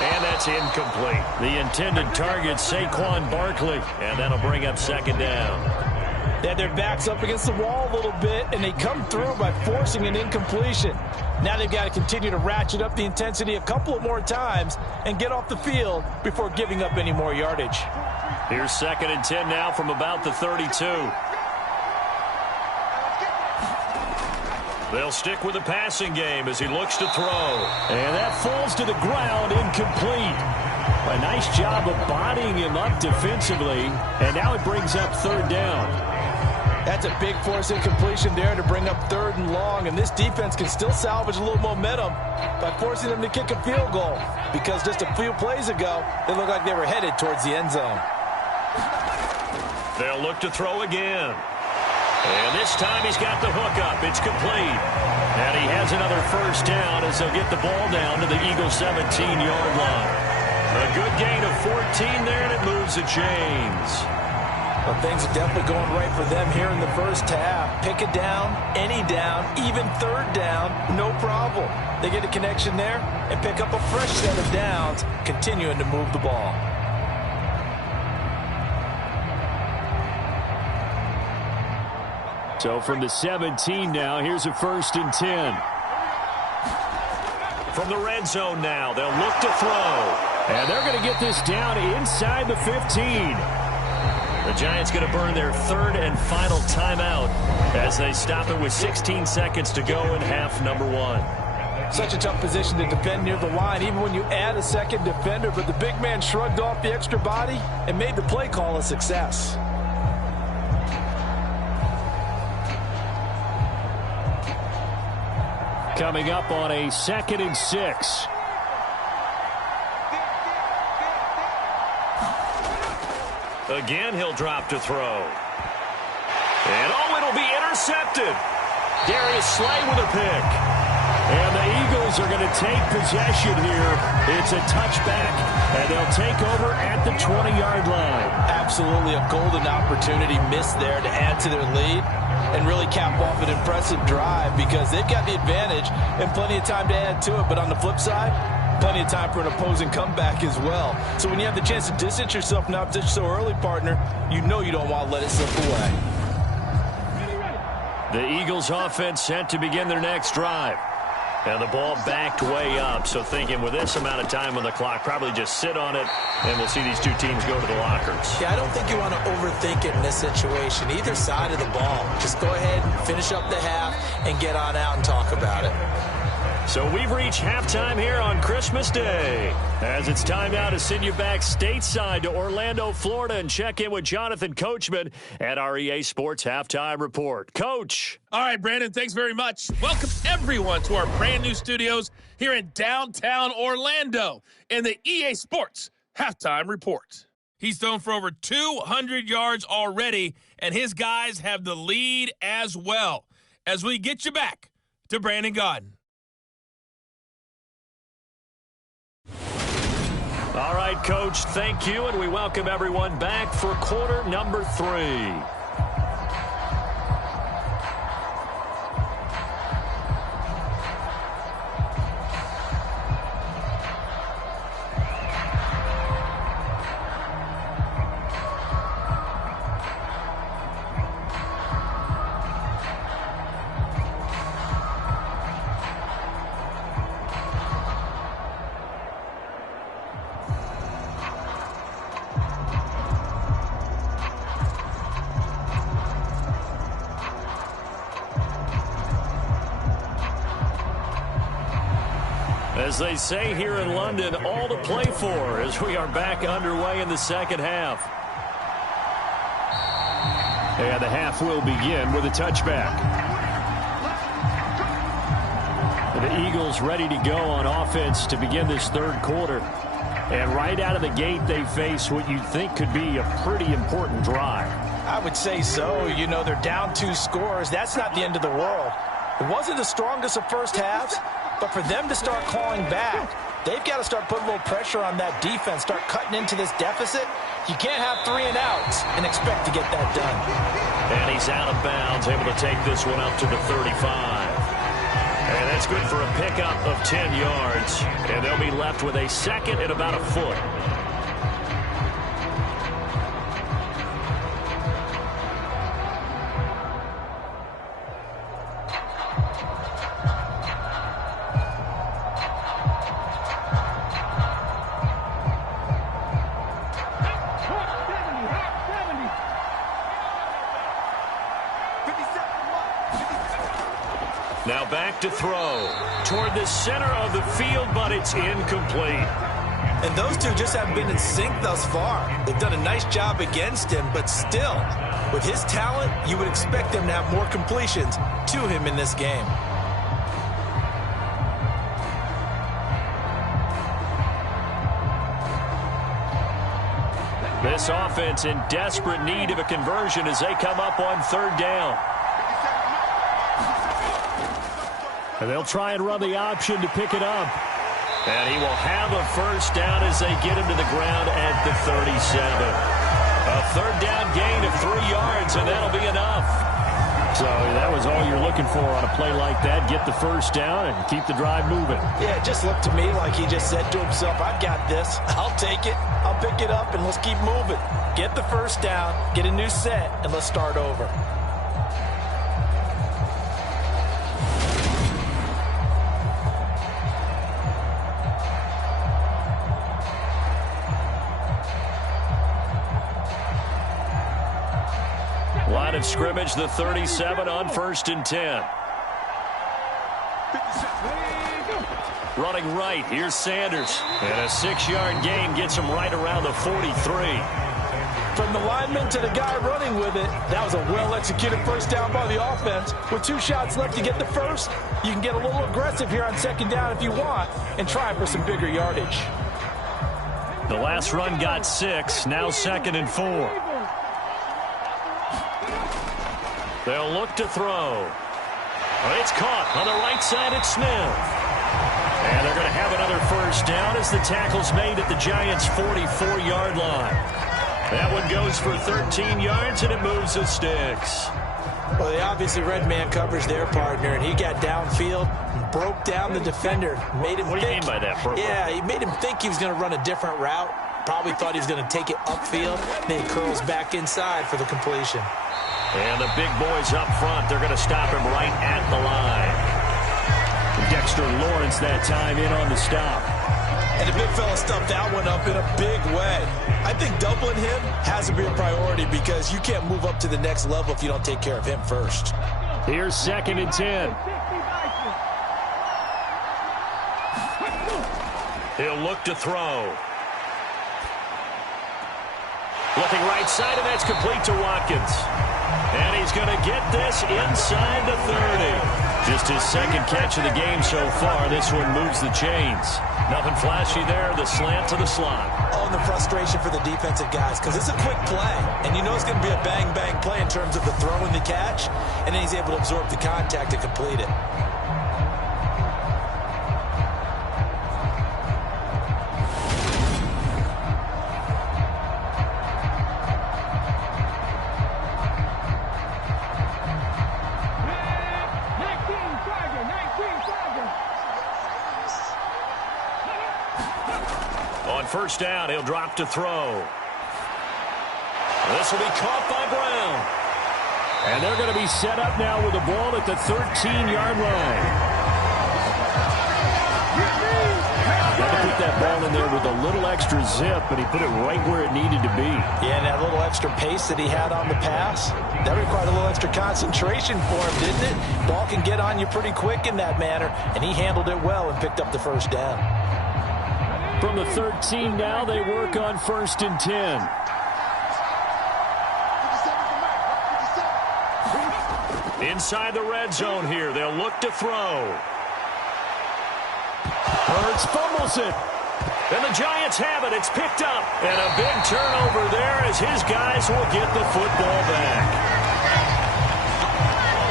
And that's incomplete. The intended target, Saquon Barkley. And that'll bring up 2nd down. They had their backs up against the wall a little bit, and they come through by forcing an incompletion. Now they've got to continue to ratchet up the intensity a couple of more times and get off the field before giving up any more yardage. Here's 2nd and 10 now from about the 32. They'll stick with the passing game as he looks to throw. And that falls to the ground, incomplete. A nice job of bodying him up defensively. And now it brings up 3rd down. That's a big force incompletion there to bring up 3rd and long. And this defense can still salvage a little momentum by forcing them to kick a field goal. Because just a few plays ago, they looked like they were headed towards the end zone. They'll look to throw again. And this time he's got the hook up. It's complete. And he has another first down as they'll get the ball down to the Eagles' 17-yard line. A good gain of 14 there, and it moves the chains. Well, things are definitely going right for them here in the first half. Pick a down, any down, even third down, no problem. They get a connection there and pick up a fresh set of downs, continuing to move the ball. So from the 17 now, here's a 1st and 10. From the red zone now, they'll look to throw. And they're going to get this down inside the 15. The Giants going to burn their third and final timeout as they stop it with 16 seconds to go in half number 1. Such a tough position to defend near the line, even when you add a second defender, but the big man shrugged off the extra body and made the play call a success. Coming up on a 2nd and 6. Again, he'll drop to throw. And, oh, it'll be intercepted. Darius Slay with a pick. And the Eagles are going to take possession here. It's a touchback, and they'll take over at the 20-yard line. Absolutely a golden opportunity missed there to add to their lead and really cap off an impressive drive because they've got the advantage and plenty of time to add to it. But on the flip side, plenty of time for an opposing comeback as well. So when you have the chance to distance yourself from opposition so early, partner, you know you don't want to let it slip away. The Eagles offense set to begin their next drive. And the ball backed way up, so thinking with this amount of time on the clock, probably just sit on it, and we'll see these two teams go to the lockers. Yeah, I don't think you want to overthink it in this situation. Either side of the ball. Just go ahead and finish up the half and get on out and talk about it. So we've reached halftime here on Christmas Day. As it's time now to send you back stateside to Orlando, Florida, and check in with Jonathan Coachman at our EA Sports Halftime Report. Coach. All right, Brandon, thanks very much. Welcome, everyone, to our brand-new studios here in downtown Orlando in the EA Sports Halftime Report. He's thrown for over 200 yards already, and his guys have the lead as well. As we get you back to Brandon Gaudin. All right, Coach, thank you, and we welcome everyone back for quarter number 3. As they say here in London, all to play for as we are back underway in the second half. And the half will begin with a touchback. The Eagles ready to go on offense to begin this third quarter. And right out of the gate, they face what you'd think could be a pretty important drive. I would say so. You know, they're down 2 scores. That's not the end of the world. It wasn't the strongest of first halves, but for them to start clawing back, they've got to start putting a little pressure on that defense, start cutting into this deficit. You can't have 3 and outs and expect to get that done. And he's out of bounds, able to take this one up to the 35. And that's good for a pickup of 10 yards. And they'll be left with a second and about a foot. Now back to throw toward the center of the field, but it's incomplete. And those two just haven't been in sync thus far. They've done a nice job against him, but still, with his talent, you would expect them to have more completions to him in this game. This offense in desperate need of a conversion as they come up on third down. And they'll try and run the option to pick it up. And he will have a first down as they get him to the ground at the 37. A third down gain of 3 yards, and that'll be enough. So that was all you're looking for on a play like that. Get the first down and keep the drive moving. Yeah, it just looked to me like he just said to himself, I've got this. I'll take it. I'll pick it up, and let's keep moving. Get the first down, get a new set, and let's start over. Line of scrimmage, the 37 on 1st and 10. Running right, here's Sanders. And a 6-yard gain gets him right around the 43. From the lineman to the guy running with it, that was a well-executed first down by the offense. With 2 shots left to get the first, you can get a little aggressive here on 2nd down if you want and try for some bigger yardage. The last run got 6, now 2nd and 4. They'll look to throw. It's caught on the right side at Smith. And they're going to have another first down as the tackle's made at the Giants' 44-yard line. That one goes for 13 yards, and it moves the sticks. Well, they obviously read man coverage their partner, and he got downfield and broke down the defender. Made him what do you mean by that, Purple? Yeah, he made him think he was going to run a different route. Probably thought he was going to take it upfield. Then he curls back inside for the completion. And the big boys up front, they're going to stop him right at the line. Dexter Lawrence that time in on the stop. And the big fella stuffed that one up in a big way. I think doubling him has to be a priority because you can't move up to the next level if you don't take care of him first. Here's 2nd and 10. He'll look to throw. Looking right side, and that's complete to Watkins. And he's going to get this inside the 30. Just his 2nd catch of the game so far. This one moves the chains. Nothing flashy there. The slant to the slot. Oh, and the frustration for the defensive guys because it's a quick play. And you know it's going to be a bang-bang play in terms of the throw and the catch. And then he's able to absorb the contact to complete it. First down, he'll drop to throw. This will be caught by Brown. And they're going to be set up now with the ball at the 13-yard line. Got to put that ball in there with a little extra zip, but he put it right where it needed to be. Yeah, and that little extra pace that he had on the pass, that required a little extra concentration for him, didn't it? Ball can get on you pretty quick in that manner, and he handled it well and picked up the first down. From the 13 now, they work on 1st and 10. Inside the red zone here, they'll look to throw. Hurts fumbles it. And the Giants have it. It's picked up. And a big turnover there as his guys will get the football back.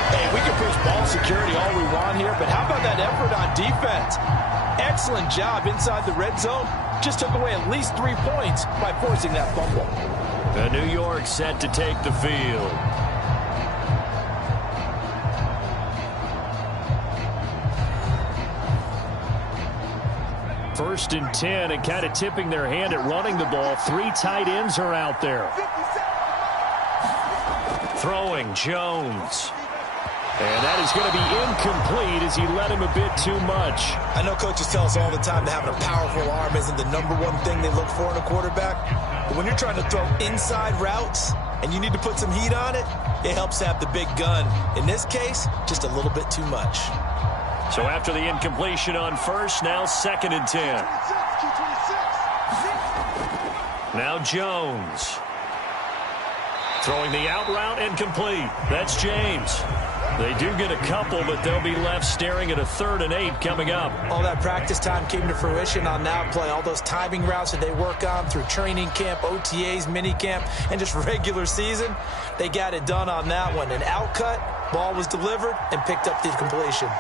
Hey, we can push ball security all we want here, but how about that effort on defense? Excellent job inside the red zone. Just took away at least 3 points by forcing that fumble. The New York set to take the field. First and 10, and kind of tipping their hand at running the ball. 3 tight ends are out there. Throwing, Jones. And that is going to be incomplete as he led him a bit too much. I know coaches tell us all the time that having a powerful arm isn't the #1 thing they look for in a quarterback. But when you're trying to throw inside routes and you need to put some heat on it, it helps have the big gun. In this case, just a little bit too much. So after the incompletion on first, now 2nd and 10. Now Jones. Throwing the out route incomplete. That's James. They do get a couple, but they'll be left staring at a 3rd and 8 coming up. All that practice time came to fruition on that play. All those timing routes that they work on through training camp, OTAs, minicamp, and just regular season, they got it done on that one. An out cut, ball was delivered, and picked up the completion.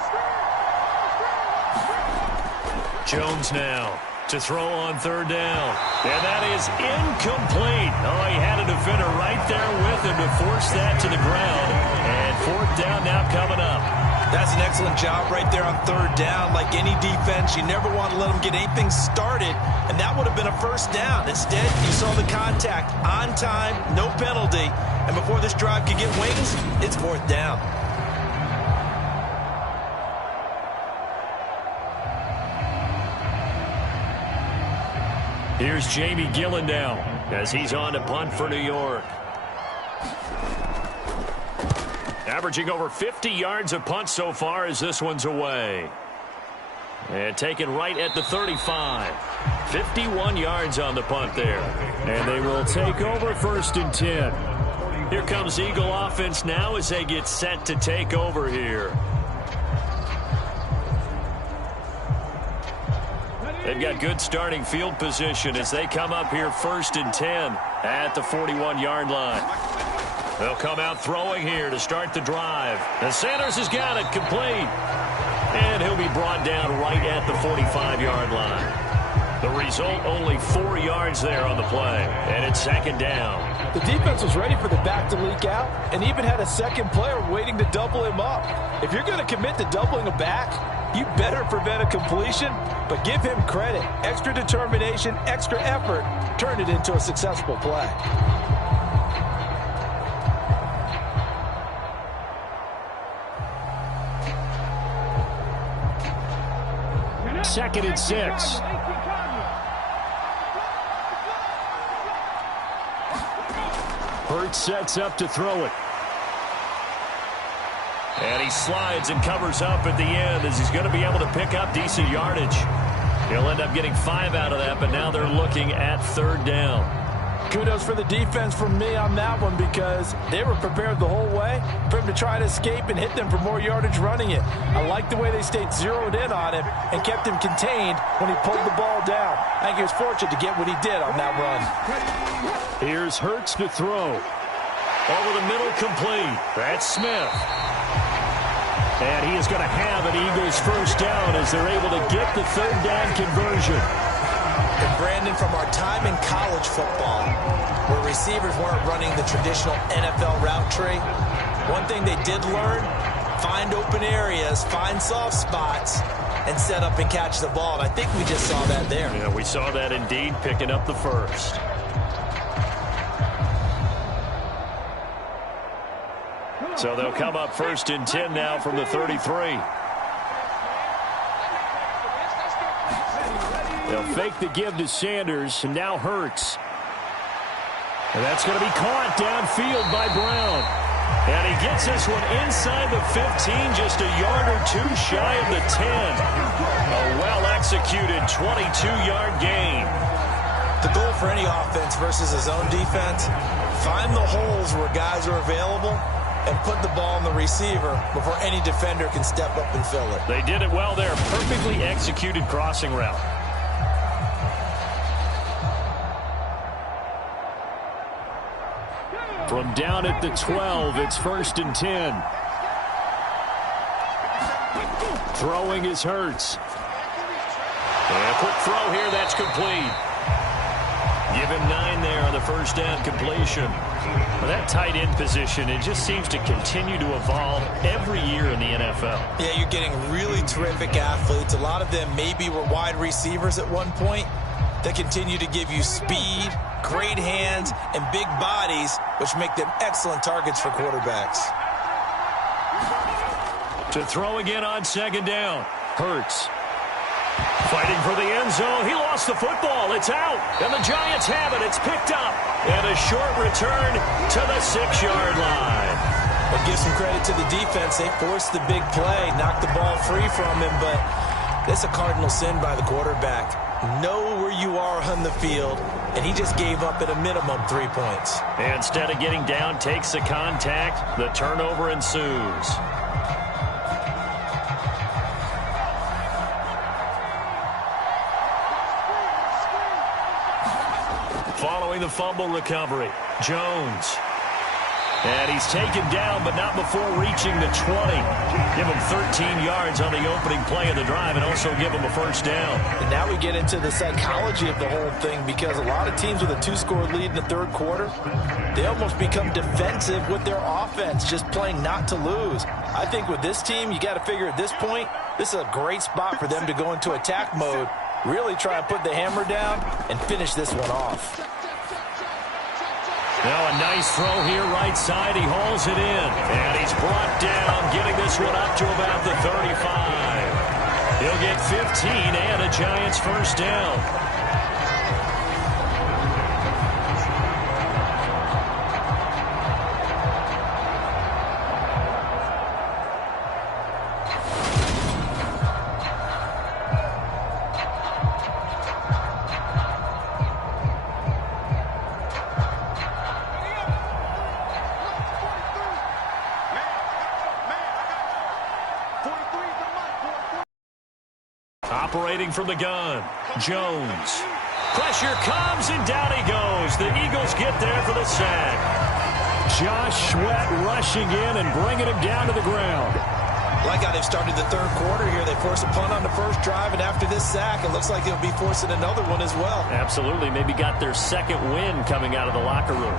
Jones now to throw on 3rd down. And that is incomplete. Oh, he had a defender right there with him to force that to the ground. And 4th down now coming up. That's an excellent job right there on 3rd down. Like any defense, you never want to let them get anything started, and that would have been a first down. Instead, you saw the contact on time, no penalty, and before this drive could get wings, it's 4th down. Here's Jamie Gillen now as he's on to punt for New York. Averaging over 50 yards a punt so far as this one's away. And taken right at the 35. 51 yards on the punt there. And they will take over 1st and 10. Here comes Eagle offense now as they get set to take over here. They've got good starting field position as they come up here 1st and 10 at the 41-yard line. They'll come out throwing here to start the drive. And Sanders has got it complete. And he'll be brought down right at the 45-yard line. The result, only 4 yards there on the play. And it's 2nd down. The defense was ready for the back to leak out and even had a second player waiting to double him up. If you're going to commit to doubling a back, you better prevent a completion, but give him credit. Extra determination, extra effort turned it into a successful play. Second and 6. Hurts sets up to throw it. And he slides and covers up at the end as he's going to be able to pick up decent yardage. He'll end up getting 5 out of that, but now they're looking at 3rd down. Kudos for the defense from me on that one because they were prepared the whole way for him to try to escape and hit them for more yardage running it. I like the way they stayed zeroed in on him and kept him contained when he pulled the ball down. I think he was fortunate to get what he did on that run. Here's Hurts to throw. Over the middle, complete. That's Smith. And he is going to have an Eagles 1st down as they're able to get the 3rd down conversion. And Brandon, from our time in college football, where receivers weren't running the traditional NFL route tree, one thing they did learn, find open areas, find soft spots, and set up and catch the ball. And I think we just saw that there. Yeah, we saw that indeed, picking up the 1st. So they'll come up 1st and 10 now from the 33. They'll fake the give to Sanders, and now Hurts. And that's going to be caught downfield by Brown. And he gets this one inside the 15, just a yard or 2 shy of the 10. A well-executed 22-yard gain. The goal for any offense versus his own defense, find the holes where guys are available and put the ball on the receiver before any defender can step up and fill it. They did it well there. Perfectly executed crossing route. From down at the 12, it's 1st and 10. Throwing is Hurts. And a quick throw here, that's complete. Give him 9 there on the 1st down completion. Well, that tight end position, it just seems to continue to evolve every year in the NFL. Yeah, you're getting really terrific athletes. A lot of them maybe were wide receivers at one point. They continue to give you speed, great hands, and big bodies, which make them excellent targets for quarterbacks. To throw again on 2nd down. Hurts. Fighting for the end zone. He lost the football. It's out. And the Giants have it. It's picked up. And a short return to the 6-yard line. But give some credit to the defense. They forced the big play, knocked the ball free from him, but that's a cardinal sin by the quarterback. Know where you are on the field, and he just gave up at a minimum 3 points. And instead of getting down, takes the contact. The turnover ensues. Following the fumble recovery, Jones. And he's taken down, but not before reaching the 20. Give him 13 yards on the opening play of the drive and also give him a 1st down. And now we get into the psychology of the whole thing because a lot of teams with a 2-score lead in the 3rd quarter, they almost become defensive with their offense, just playing not to lose. I think with this team, you got to figure at this point, this is a great spot for them to go into attack mode, really try and put the hammer down and finish this one off. Now a nice throw here right side. He hauls it in. And he's brought down, getting this one up to about the 35. He'll get 15 and a Giants 1st down. operating from the gun. Jones. Pressure comes, and down he goes. The Eagles get there for the sack. Josh Sweat rushing in and bringing him down to the ground. Like how they've started the third quarter here. They force a punt on the first drive, and after this sack, it looks like they'll be forcing another one as well. Absolutely. Maybe got their second win coming out of the locker room.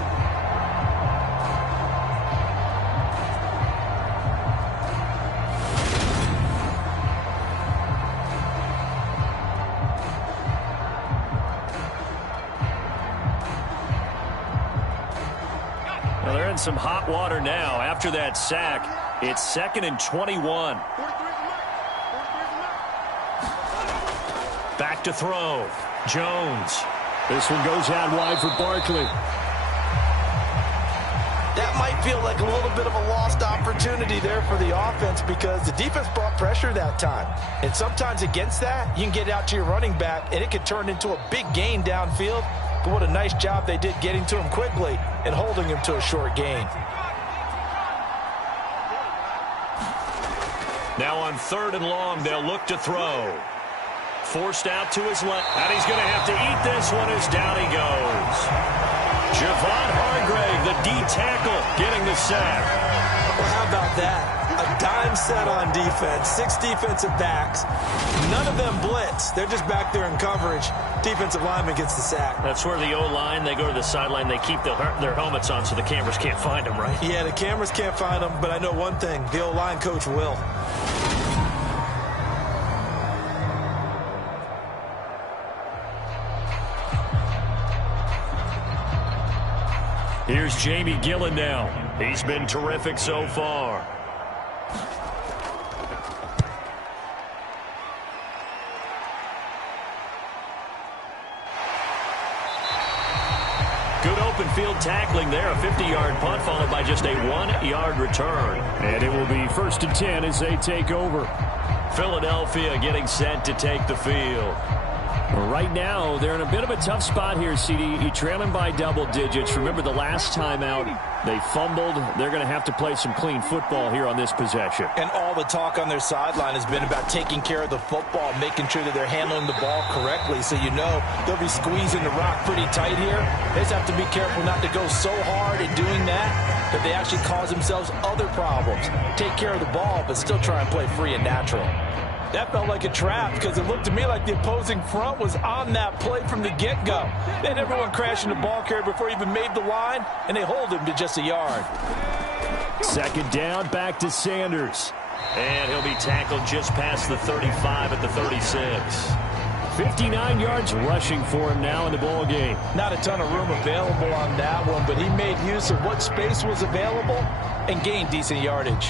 Well, they're in some hot water now. After that sack, it's 2nd and 21. Back to throw. Jones. This one goes out wide for Barkley. That might feel like a little bit of a lost opportunity there for the offense because the defense brought pressure that time. And sometimes against that, you can get out to your running back, and it could turn into a big gain downfield. But what a nice job they did getting to him quickly and holding him to a short gain. Now on 3rd and long, they'll look to throw. Forced out to his left. And he's going to have to eat this one as down he goes. Javon Hargrave, the D tackle, getting the sack. Well, how about that? A dime set on defense, 6 defensive backs. None of them blitz. They're just back there in coverage. Defensive lineman gets the sack. That's where the O-line, they go to the sideline, they keep their helmets on so the cameras can't find them, right? Yeah, the cameras can't find them, but I know one thing. The O-line coach will. Here's Jamie Gillen now. He's been terrific so far. Good open field tackling there. A 50-yard punt followed by just a 1-yard return. And it will be 1st and 10 as they take over. Philadelphia getting set to take the field. Right now, they're in a bit of a tough spot here, CD. You're trailing by double digits. Remember the last time out, they fumbled. They're going to have to play some clean football here on this possession. And all the talk on their sideline has been about taking care of the football, making sure that they're handling the ball correctly. So you know they'll be squeezing the rock pretty tight here. They just have to be careful not to go so hard in doing that they actually cause themselves other problems. Take care of the ball, but still try and play free and natural. That felt like a trap because it looked to me like the opposing front was on that play from the get-go. They had everyone crashing the ball carrier before he even made the line, and they hold him to just a yard. 2nd down, back to Sanders. And he'll be tackled just past the 35 at the 36. 59 yards rushing for him now in the ball game. Not a ton of room available on that one, but he made use of what space was available and gained decent yardage.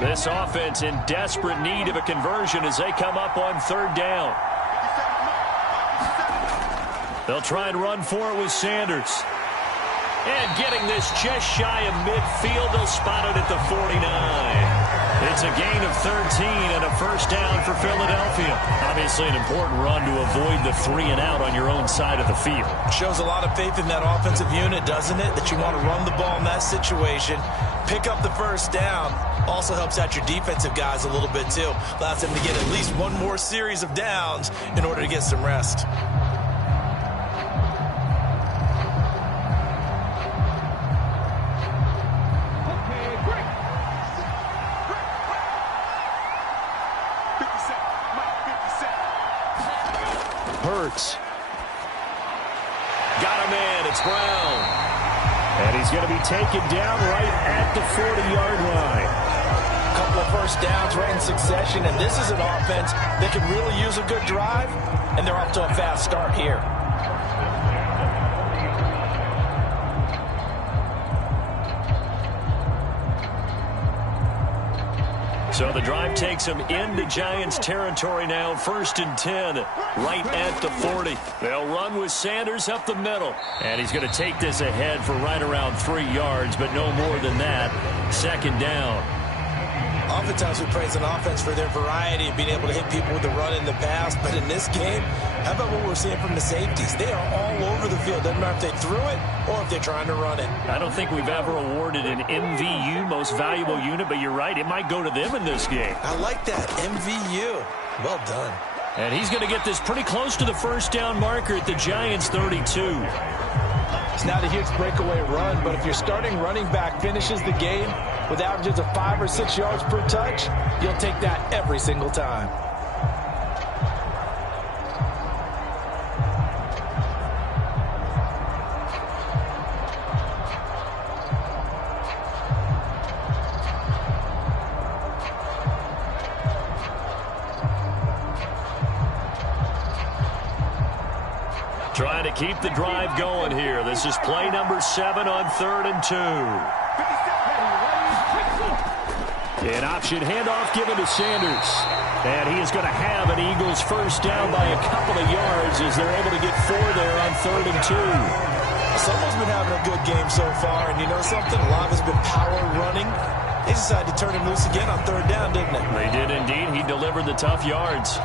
This offense in desperate need of a conversion as they come up on 3rd down. They'll try and run for it with Sanders. And getting this just shy of midfield, they'll spot it at the 49. It's a gain of 13 and a 1st down for Philadelphia. Obviously an important run to avoid the 3-and-out on your own side of the field. Shows a lot of faith in that offensive unit, doesn't it? That you want to run the ball in that situation. Pick up the 1st down. Also helps out your defensive guys a little bit, too. Allows them to get at least one more series of downs in order to get some rest. Hurts. Got him in. It's Brown. And he's going to be taken down right at the 40-yard line. Couple of 1st downs right in succession, and this is an offense that can really use a good drive, and they're off to a fast start here. So the drive takes them into Giants territory now. 1st and 10, right at the 40. They'll run with Sanders up the middle. And he's going to take this ahead for right around 3 yards, but no more than that. 2nd down. Oftentimes we praise an offense for their variety of being able to hit people with the run in the pass. But in this game, how about what we're seeing from the safeties? They are all over the field. Doesn't matter if they threw it or if they're trying to run it. I don't think we've ever awarded an MVU, most valuable unit, but you're right. It might go to them in this game. I like that. MVU. Well done. And he's going to get this pretty close to the first down marker at the Giants' 32. It's not a huge breakaway run, but if your starting running back finishes the game with averages of 5 or 6 yards per touch, you'll take that every single time. Trying to keep the drive going here. This is play number 7 on 3rd and 2. An option handoff given to Sanders. And he is going to have an Eagles first down by a couple of yards as they're able to get 4 there on 3rd and 2. Someone's been having a good game so far, and you know something? A lot has been power running. They decided to turn him loose again on 3rd down, didn't they? They did indeed. He delivered the tough yards.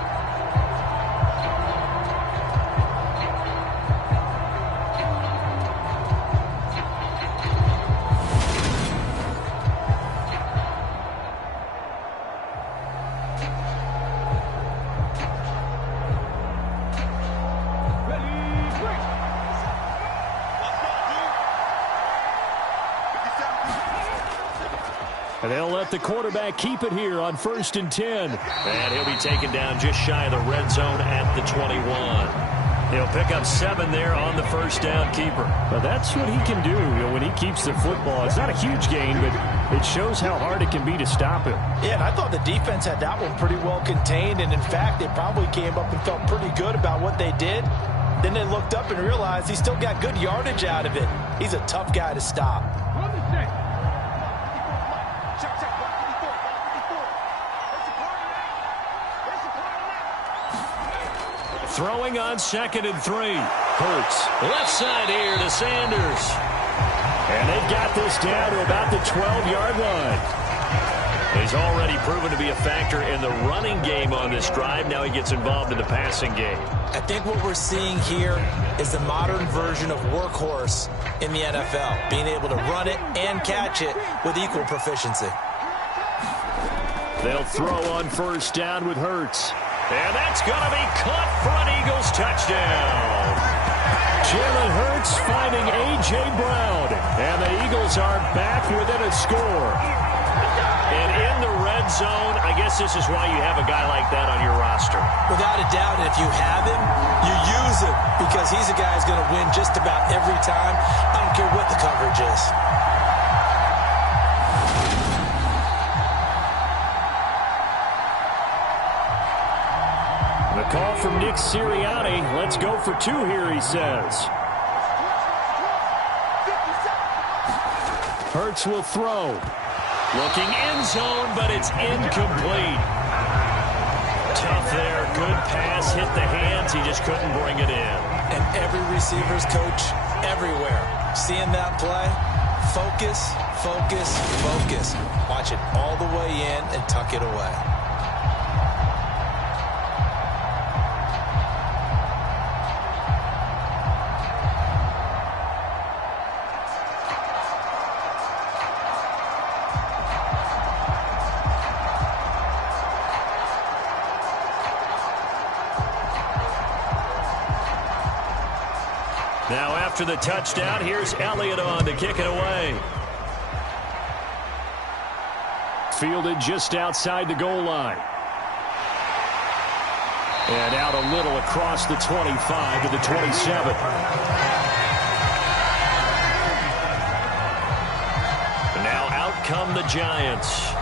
And they'll let the quarterback keep it here on 1st and 10. And he'll be taken down just shy of the red zone at the 21. He'll pick up 7 there on the first down keeper. But that's what he can do, when he keeps the football. It's not a huge gain, but it shows how hard it can be to stop him. Yeah, and I thought the defense had that one pretty well contained. And, in fact, they probably came up and felt pretty good about what they did. Then they looked up and realized he still got good yardage out of it. He's a tough guy to stop. Throwing on 2nd and 3. Hurts. Left side here to Sanders. And they've got this down to about the 12-yard line. He's already proven to be a factor in the running game on this drive. Now he gets involved in the passing game. I think what we're seeing here is the modern version of workhorse in the NFL, being able to run it and catch it with equal proficiency. They'll throw on first down with Hurts. And that's going to be caught for an Eagles touchdown. Jalen Hurts finding A.J. Brown. And the Eagles are back within a score. And in the red zone, I guess this is why you have a guy like that on your roster. Without a doubt, and if you have him, you use him because he's a guy who's going to win just about every time. I don't care what the coverage is. The call from Nick Sirianni. Let's go for 2 here, he says. Hurts will throw. Looking end zone, but it's incomplete. Tough there. Good pass. Hit the hands. He just couldn't bring it in. And every receiver's coach everywhere. Seeing that play, focus, focus, focus. Watch it all the way in and tuck it away. Now after the touchdown, here's Elliott on to kick it away. Fielded just outside the goal line. And out a little across the 25 to the 27. And now out come the Giants.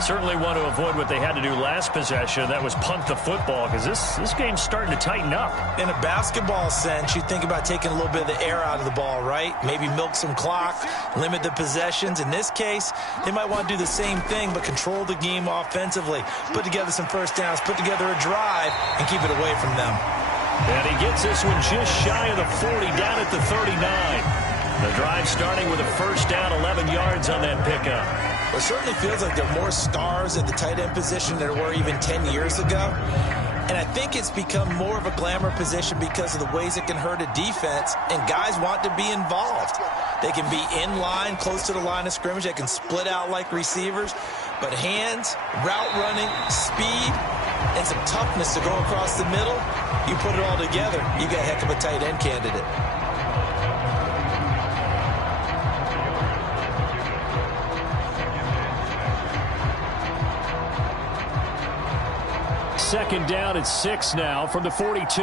Certainly want to avoid what they had to do last possession. That was punt the football because this game's starting to tighten up. In a basketball sense, you think about taking a little bit of the air out of the ball, right? Maybe milk some clock, limit the possessions. In this case, they might want to do the same thing but control the game offensively. Put together some first downs, put together a drive, and keep it away from them. And he gets this one just shy of the 40, down at the 39. The drive starting with a first down, 11 yards on that pickup. It certainly feels like there are more stars at the tight end position than there were even 10 years ago. And I think it's become more of a glamour position because of the ways it can hurt a defense, and guys want to be involved. They can be in line, close to the line of scrimmage. They can split out like receivers. But hands, route running, speed, and some toughness to go across the middle, you put it all together, you got a heck of a tight end candidate. Second down at 6 now from the 42.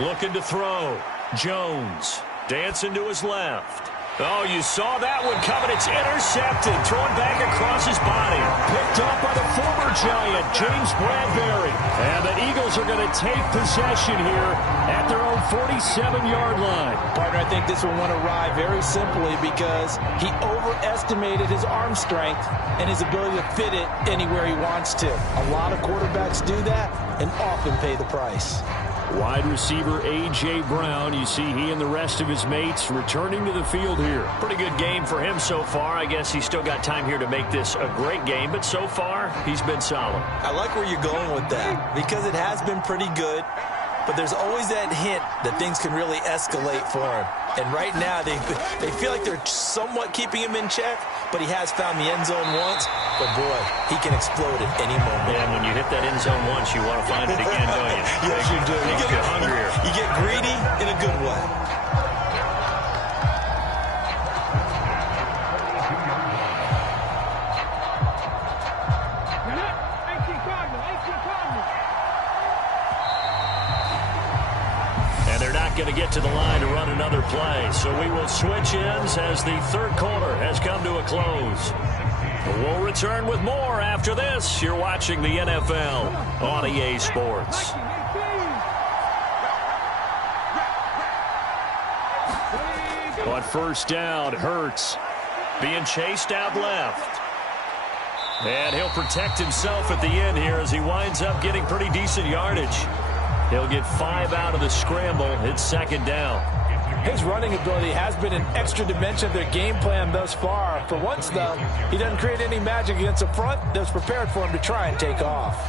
Looking to throw. Jones dancing to his left. Oh, you saw that one coming. It's intercepted. Thrown back across his body. Picked up by the former Giant, James Bradbury. And the Eagles are going to take possession here at their own 47-yard line. Partner, I think this will want to ride very simply because he overestimated his arm strength and his ability to fit it anywhere he wants to. A lot of quarterbacks do that and often pay the price. Wide receiver A.J. Brown, you see he and the rest of his mates returning to the field here. Pretty good game for him so far. I guess he's still got time here to make this a great game, but so far, he's been solid. I like where you're going with that because it has been pretty good, but there's always that hint that things can really escalate for him. And right now, they feel like they're somewhat keeping him in check, but he has found the end zone once. But, boy, he can explode at any moment. Yeah, and when you hit that end zone once, you want to find it again, don't you? Yes, you do. Makes you hungrier. You get greedy in a good way. Going to get to the line to run another play. So we will switch ends as the third quarter has come to a close. We'll return with more after this. You're watching the NFL on EA Sports. On first down, Hurts Being chased out left. And he'll protect himself at the end here as he winds up getting pretty decent yardage. He'll get 5 out of the scramble. It's second down. His running ability has been an extra dimension of their game plan thus far. For once, though, he doesn't create any magic against the front that's prepared for him to try and take off.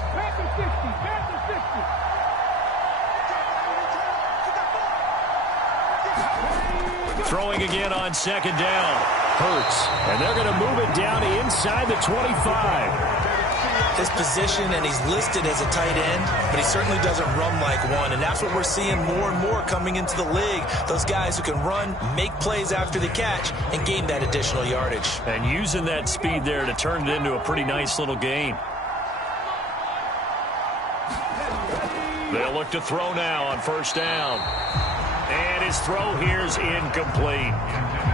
Throwing again on second down. Hurts, and they're going to move it down inside the 25. His position, and he's listed as a tight end, but he certainly doesn't run like one, and that's what we're seeing more and more coming into the league. Those guys who can run, make plays after the catch, and gain that additional yardage. And using that speed there to turn it into a pretty nice little game. They'll look to throw now on first down. And his throw here is incomplete.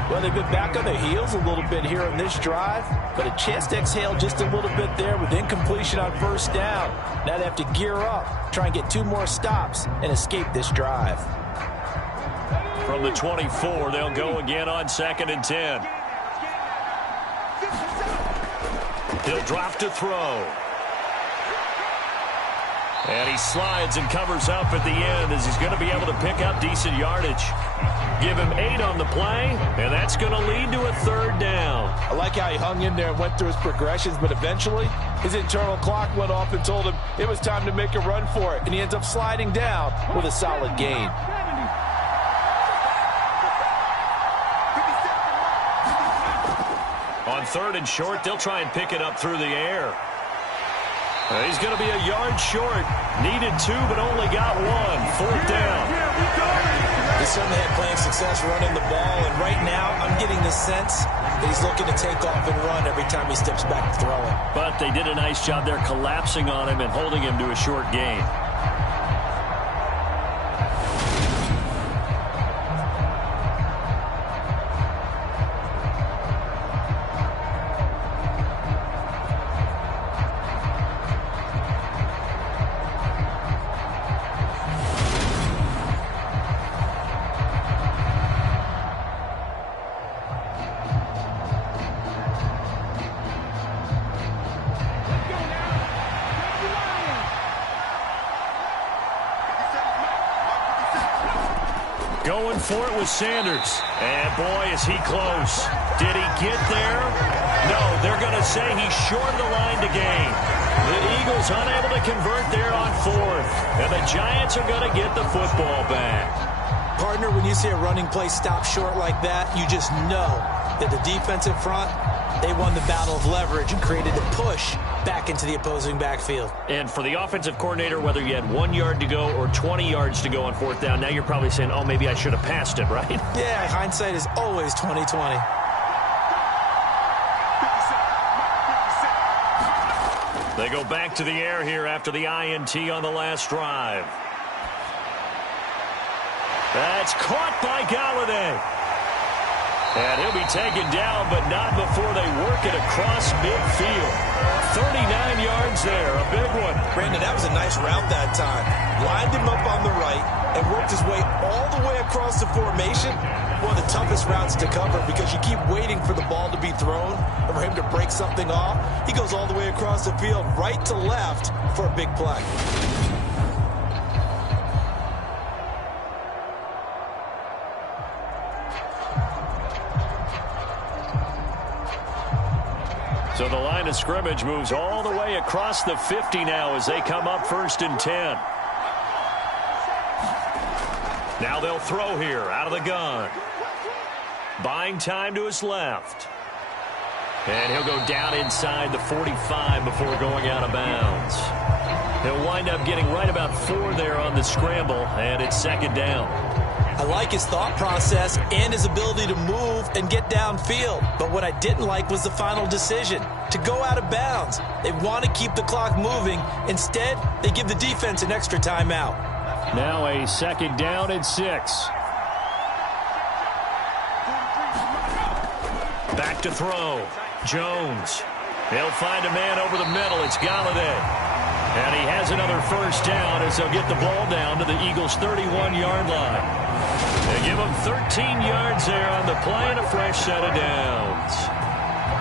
Well, they've been back on their heels a little bit here on this drive, but a chance to exhale just a little bit there with incompletion on first down. Now they have to gear up, try and get 2 more stops, and escape this drive. From the 24, they'll go again on second and 10. He'll drop to throw. And he slides and covers up at the end as he's going to be able to pick up decent yardage. Give him 8 on the play, and that's going to lead to a third down. I like how he hung in there and went through his progressions, but eventually his internal clock went off and told him it was time to make a run for it, and he ends up sliding down with a solid gain. On third and short, they'll try and pick it up through the air. He's going to be a yard short. Needed 2, but only got 1. Fourth down. He certainly had plenty of success running the ball, and right now I'm getting the sense that he's looking to take off and run every time he steps back to throw it. But they did a nice job there collapsing on him and holding him to a short gain. going for it with Sanders. And boy, is he close. Did he get there? No, they're going to say he's short of the line to gain. The Eagles unable to convert there on fourth. And the Giants are going to get the football back. Partner, when you see a running play stop short like that, you just know that the defensive front, they won the battle of leverage and created a push back into the opposing backfield. And for the offensive coordinator, whether you had 1 yard to go or 20 yards to go on fourth down, now you're probably saying, oh, maybe I should have passed it, right? Yeah, hindsight is always 20/20. They go back to the air here after the INT on the last drive. That's caught by Galladay. And he'll be taken down, but not before they work it across midfield. 39 yards there, a big one. Brandon, that was a nice route that time. Lined him up on the right and worked his way all the way across the formation. One of the toughest routes to cover because you keep waiting for the ball to be thrown and for him to break something off. He goes all the way across the field, right to left, for a big play. So the line of scrimmage moves all the way across the 50 now as they come up 1st and 10. Now they'll throw here out of the gun. Buying time to his left. And he'll go down inside the 45 before going out of bounds. He'll wind up getting right about 4 there on the scramble, and it's 2nd down. I like his thought process and his ability to move and get downfield. But what I didn't like was the final decision, to go out of bounds. They want to keep the clock moving. Instead, they give the defense an extra timeout. Now a 2nd down and 6. Back to throw. Jones. He'll find a man over the middle. It's Galladay. And he has another 1st down as they'll get the ball down to the Eagles' 31-yard line. They give him 13 yards there on the play and a fresh set of downs.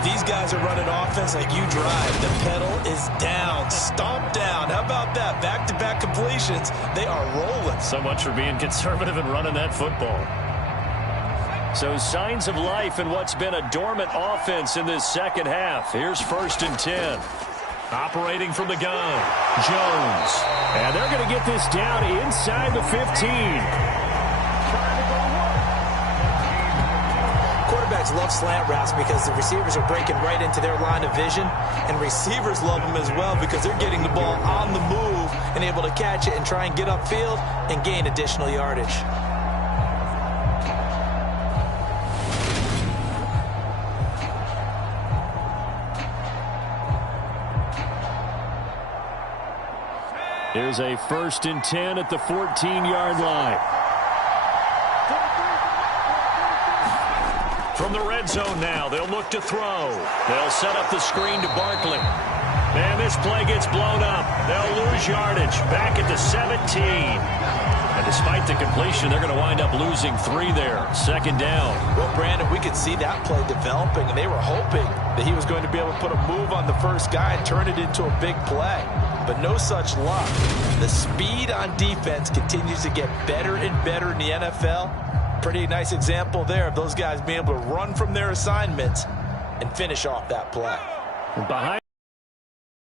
These guys are running offense like you drive. The pedal is down, stomp down. How about that? Back-to-back completions. They are rolling. So much for being conservative and running that football. So signs of life in what's been a dormant offense in this second half. Here's 1st and 10. Operating from the gun, Jones. And they're going to get this down inside the 15. Quarterbacks love slant routes because the receivers are breaking right into their line of vision, and receivers love them as well because they're getting the ball on the move and able to catch it and try and get upfield and gain additional yardage. Here's a 1st and 10 at the 14-yard line. From the red zone now, they'll look to throw. They'll set up the screen to Barkley. And this play gets blown up. They'll lose yardage back at the 17. And despite the completion, they're going to wind up losing 3 there. 2nd down. Well, Brandon, we could see that play developing, and they were hoping that he was going to be able to put a move on the first guy and turn it into a big play. But no such luck. The speed on defense continues to get better and better in the NFL. Pretty nice example there of those guys being able to run from their assignments and finish off that play. Behind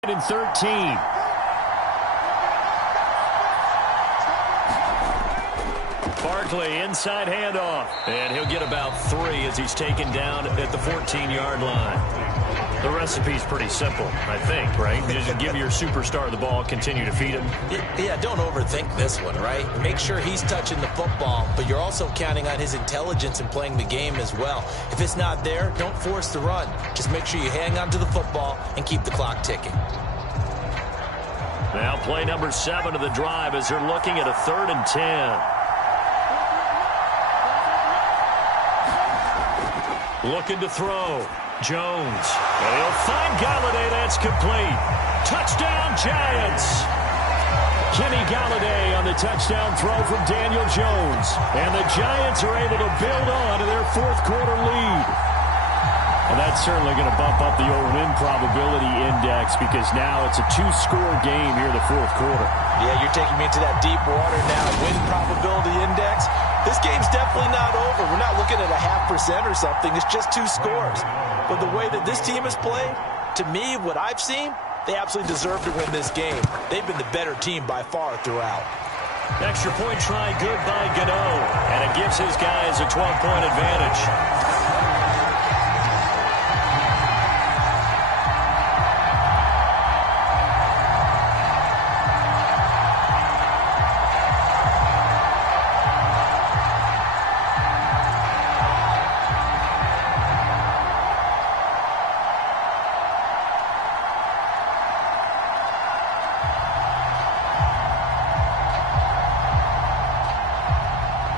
in 13. Barkley, inside handoff. And he'll get about 3 as he's taken down at the 14-yard line. The recipe's pretty simple, I think, right? Just give your superstar the ball, continue to feed him. Yeah, don't overthink this one, right? Make sure he's touching the football, but you're also counting on his intelligence in playing the game as well. If it's not there, don't force the run. Just make sure you hang on to the football and keep the clock ticking. Now play number 7 of the drive as they're looking at a 3rd and 10. Looking to throw. Jones. And he'll find Galladay. That's complete. Touchdown, Giants. Kenny Galladay on the touchdown throw from Daniel Jones. And the Giants are able to build on to their 4th quarter lead. And that's certainly going to bump up the old win probability index because now it's a 2-score game here in the 4th quarter. Yeah, you're taking me into that deep water now. Win probability index. This game's definitely not over. We're not looking at a 0.5% or something. It's just 2 scores. But the way that this team has played, to me, what I've seen, they absolutely deserve to win this game. They've been the better team by far throughout. Extra point try good by Gano, and it gives his guys a 12-point advantage.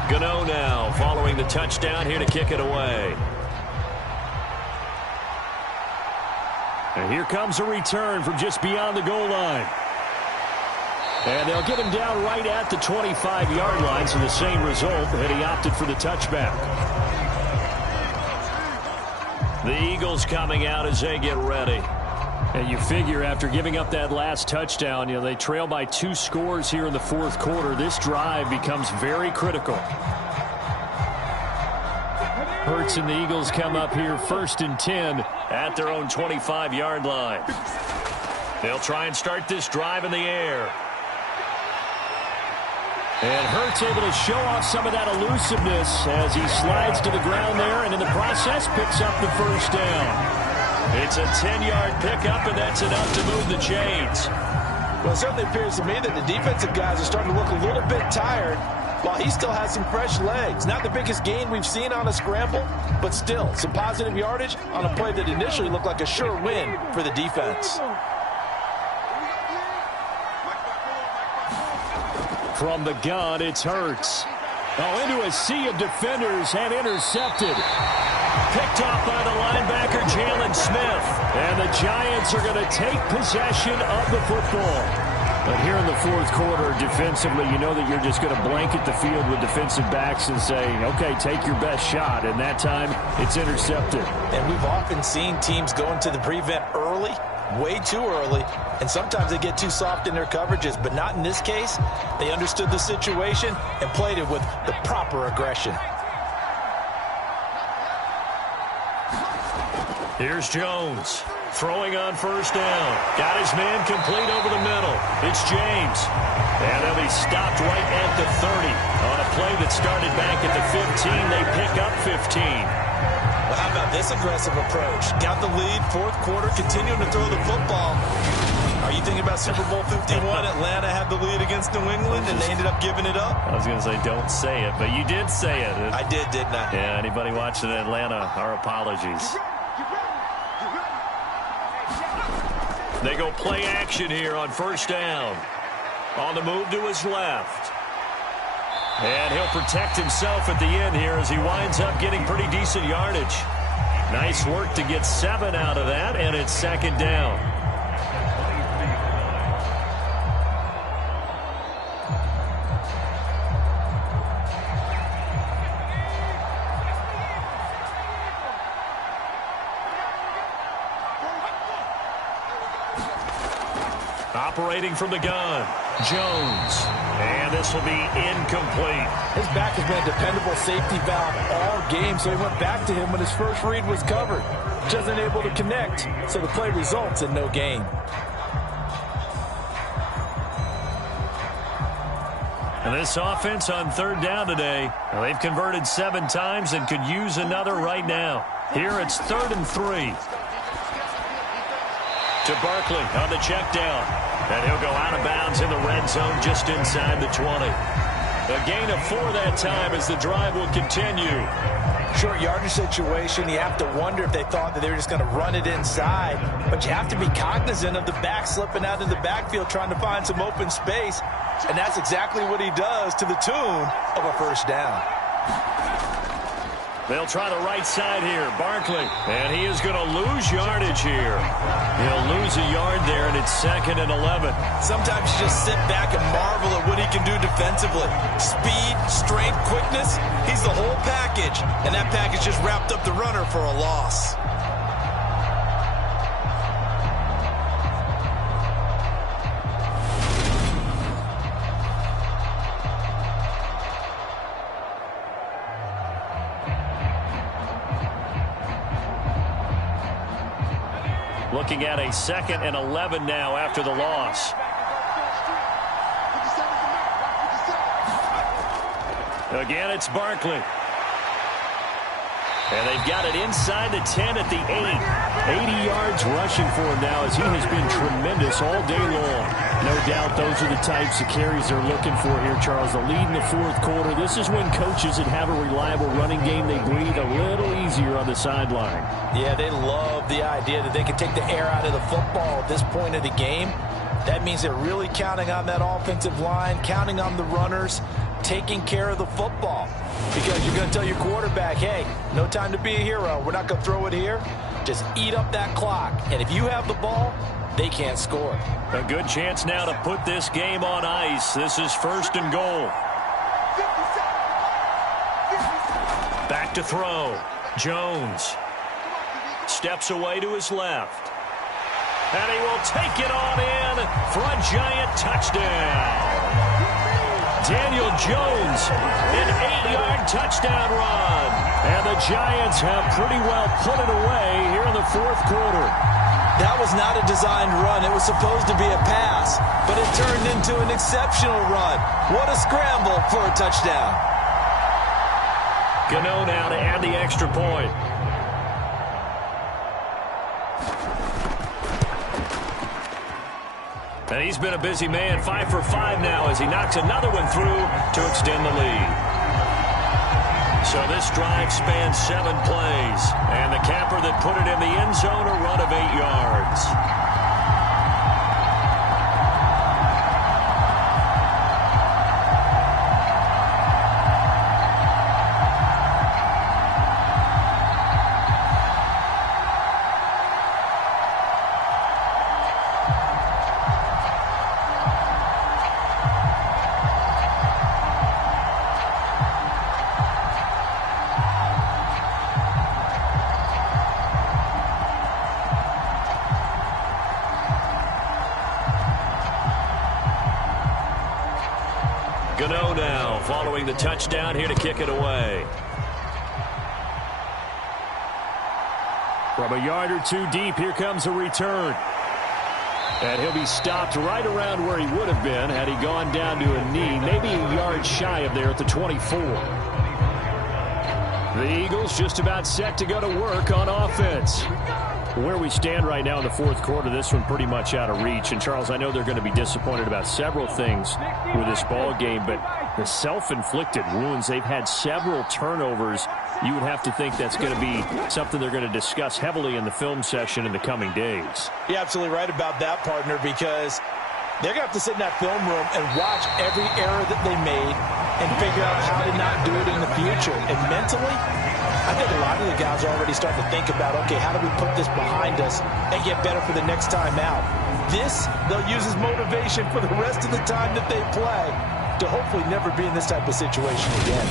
Gano now following the touchdown here to kick it away. And here comes a return from just beyond the goal line. And they'll get him down right at the 25-yard line, so the same result, and he opted for the touchback. The Eagles coming out as they get ready. And you figure after giving up that last touchdown, they trail by 2 scores here in the 4th quarter. This drive becomes very critical. Hurts and the Eagles come up here 1st and 10 at their own 25-yard line. They'll try and start this drive in the air. And Hurts able to show off some of that elusiveness as he slides to the ground there, and in the process picks up the 1st down. It's a 10-yard pickup, and that's enough to move the chains. Well, it certainly appears to me that the defensive guys are starting to look a little bit tired while he still has some fresh legs. Not the biggest gain we've seen on a scramble, but still some positive yardage on a play that initially looked like a sure win for the defense. From the gun, it's Hurts. Oh, into a sea of defenders and intercepted. Picked off by the linebacker, Jalen Smith. And the Giants are going to take possession of the football. But here in the 4th quarter, defensively, you know that you're just going to blanket the field with defensive backs and say, okay, take your best shot. And that time, it's intercepted. And we've often seen teams go into the prevent early, way too early, and sometimes they get too soft in their coverages, but not in this case. They understood the situation and played it with the proper aggression. Here's Jones throwing on 1st down. Got his man complete over the middle. It's James. And they'll be stopped right at the 30. On a play that started back at the 15, they pick up 15. Well, how about this aggressive approach? Got the lead, 4th quarter, continuing to throw the football. Are you thinking about Super Bowl 51? Atlanta had the lead against New England, and they ended up giving it up? I was going to say, don't say it, but you did say it. I did, didn't I? Yeah, anybody watching Atlanta, our apologies. They go play action here on 1st down. On the move to his left. And he'll protect himself at the end here as he winds up getting pretty decent yardage. Nice work to get 7 out of that, and it's 2nd down. Operating from the gun, Jones. And this will be incomplete. His back has been a dependable safety valve all game, so he went back to him when his first read was covered. Just unable to connect, so the play results in no gain. And this offense on 3rd down today, well, they've converted 7 times and could use another right now. Here it's 3rd and 3. To Barkley on the check down. And he'll go out of bounds in the red zone just inside the 20. A gain of 4 that time as the drive will continue. Short yardage situation, you have to wonder if they thought that they were just going to run it inside. But you have to be cognizant of the back slipping out in the backfield trying to find some open space. And that's exactly what he does to the tune of a 1st down. They'll try the right side here. Barkley. And he is going to lose yardage here. He'll lose a yard there, and it's 2nd and 11. Sometimes you just sit back and marvel at what he can do defensively. Speed, strength, quickness. He's the whole package. And that package just wrapped up the runner for a loss. looking at a 2nd and 11 now after the loss. Again, it's Barkley. And they've got it inside the 10 at the 8. 80 yards rushing for him now as he has been tremendous all day long. No doubt those are the types of carries they're looking for here, Charles. The lead in the 4th quarter. This is when coaches that have a reliable running game, they breathe a little easier on the sideline. Yeah, they love the idea that they can take the air out of the football at this point of the game. That means they're really counting on that offensive line, counting on the runners, taking care of the football. Because you're going to tell your quarterback, hey, no time to be a hero. We're not going to throw it here. Just eat up that clock. And if you have the ball, they can't score. A good chance now to put this game on ice. This is 1st and goal. Back to throw. Jones steps away to his left. And he will take it on in for a Giant touchdown. Daniel Jones, an 8-yard touchdown run. And the Giants have pretty well put it away here in the 4th quarter. That was not a designed run. It was supposed to be a pass, but it turned into an exceptional run. What a scramble for a touchdown. Gano now to add the extra point. And he's been a busy man, 5 for 5 now as he knocks another one through to extend the lead. So this drive spans 7 plays. And the capper that put it in the end zone, a run of 8 yards. Gano now following the touchdown here to kick it away. From a yard or 2 deep, here comes a return. And he'll be stopped right around where he would have been had he gone down to a knee, maybe a yard shy of there at the 24. The Eagles just about set to go to work on offense. Where we stand right now in the 4th quarter, this one pretty much out of reach. And, Charles, I know they're going to be disappointed about several things with this ball game, but the self-inflicted wounds, they've had several turnovers. You would have to think that's going to be something they're going to discuss heavily in the film session in the coming days. You're absolutely right about that, partner, because they're going to have to sit in that film room and watch every error that they made and figure out how to not do it in the future. And mentally, I think a lot of the guys are already starting to think about, okay, how do we put this behind us and get better for the next time out? This, they'll use as motivation for the rest of the time that they play to hopefully never be in this type of situation again.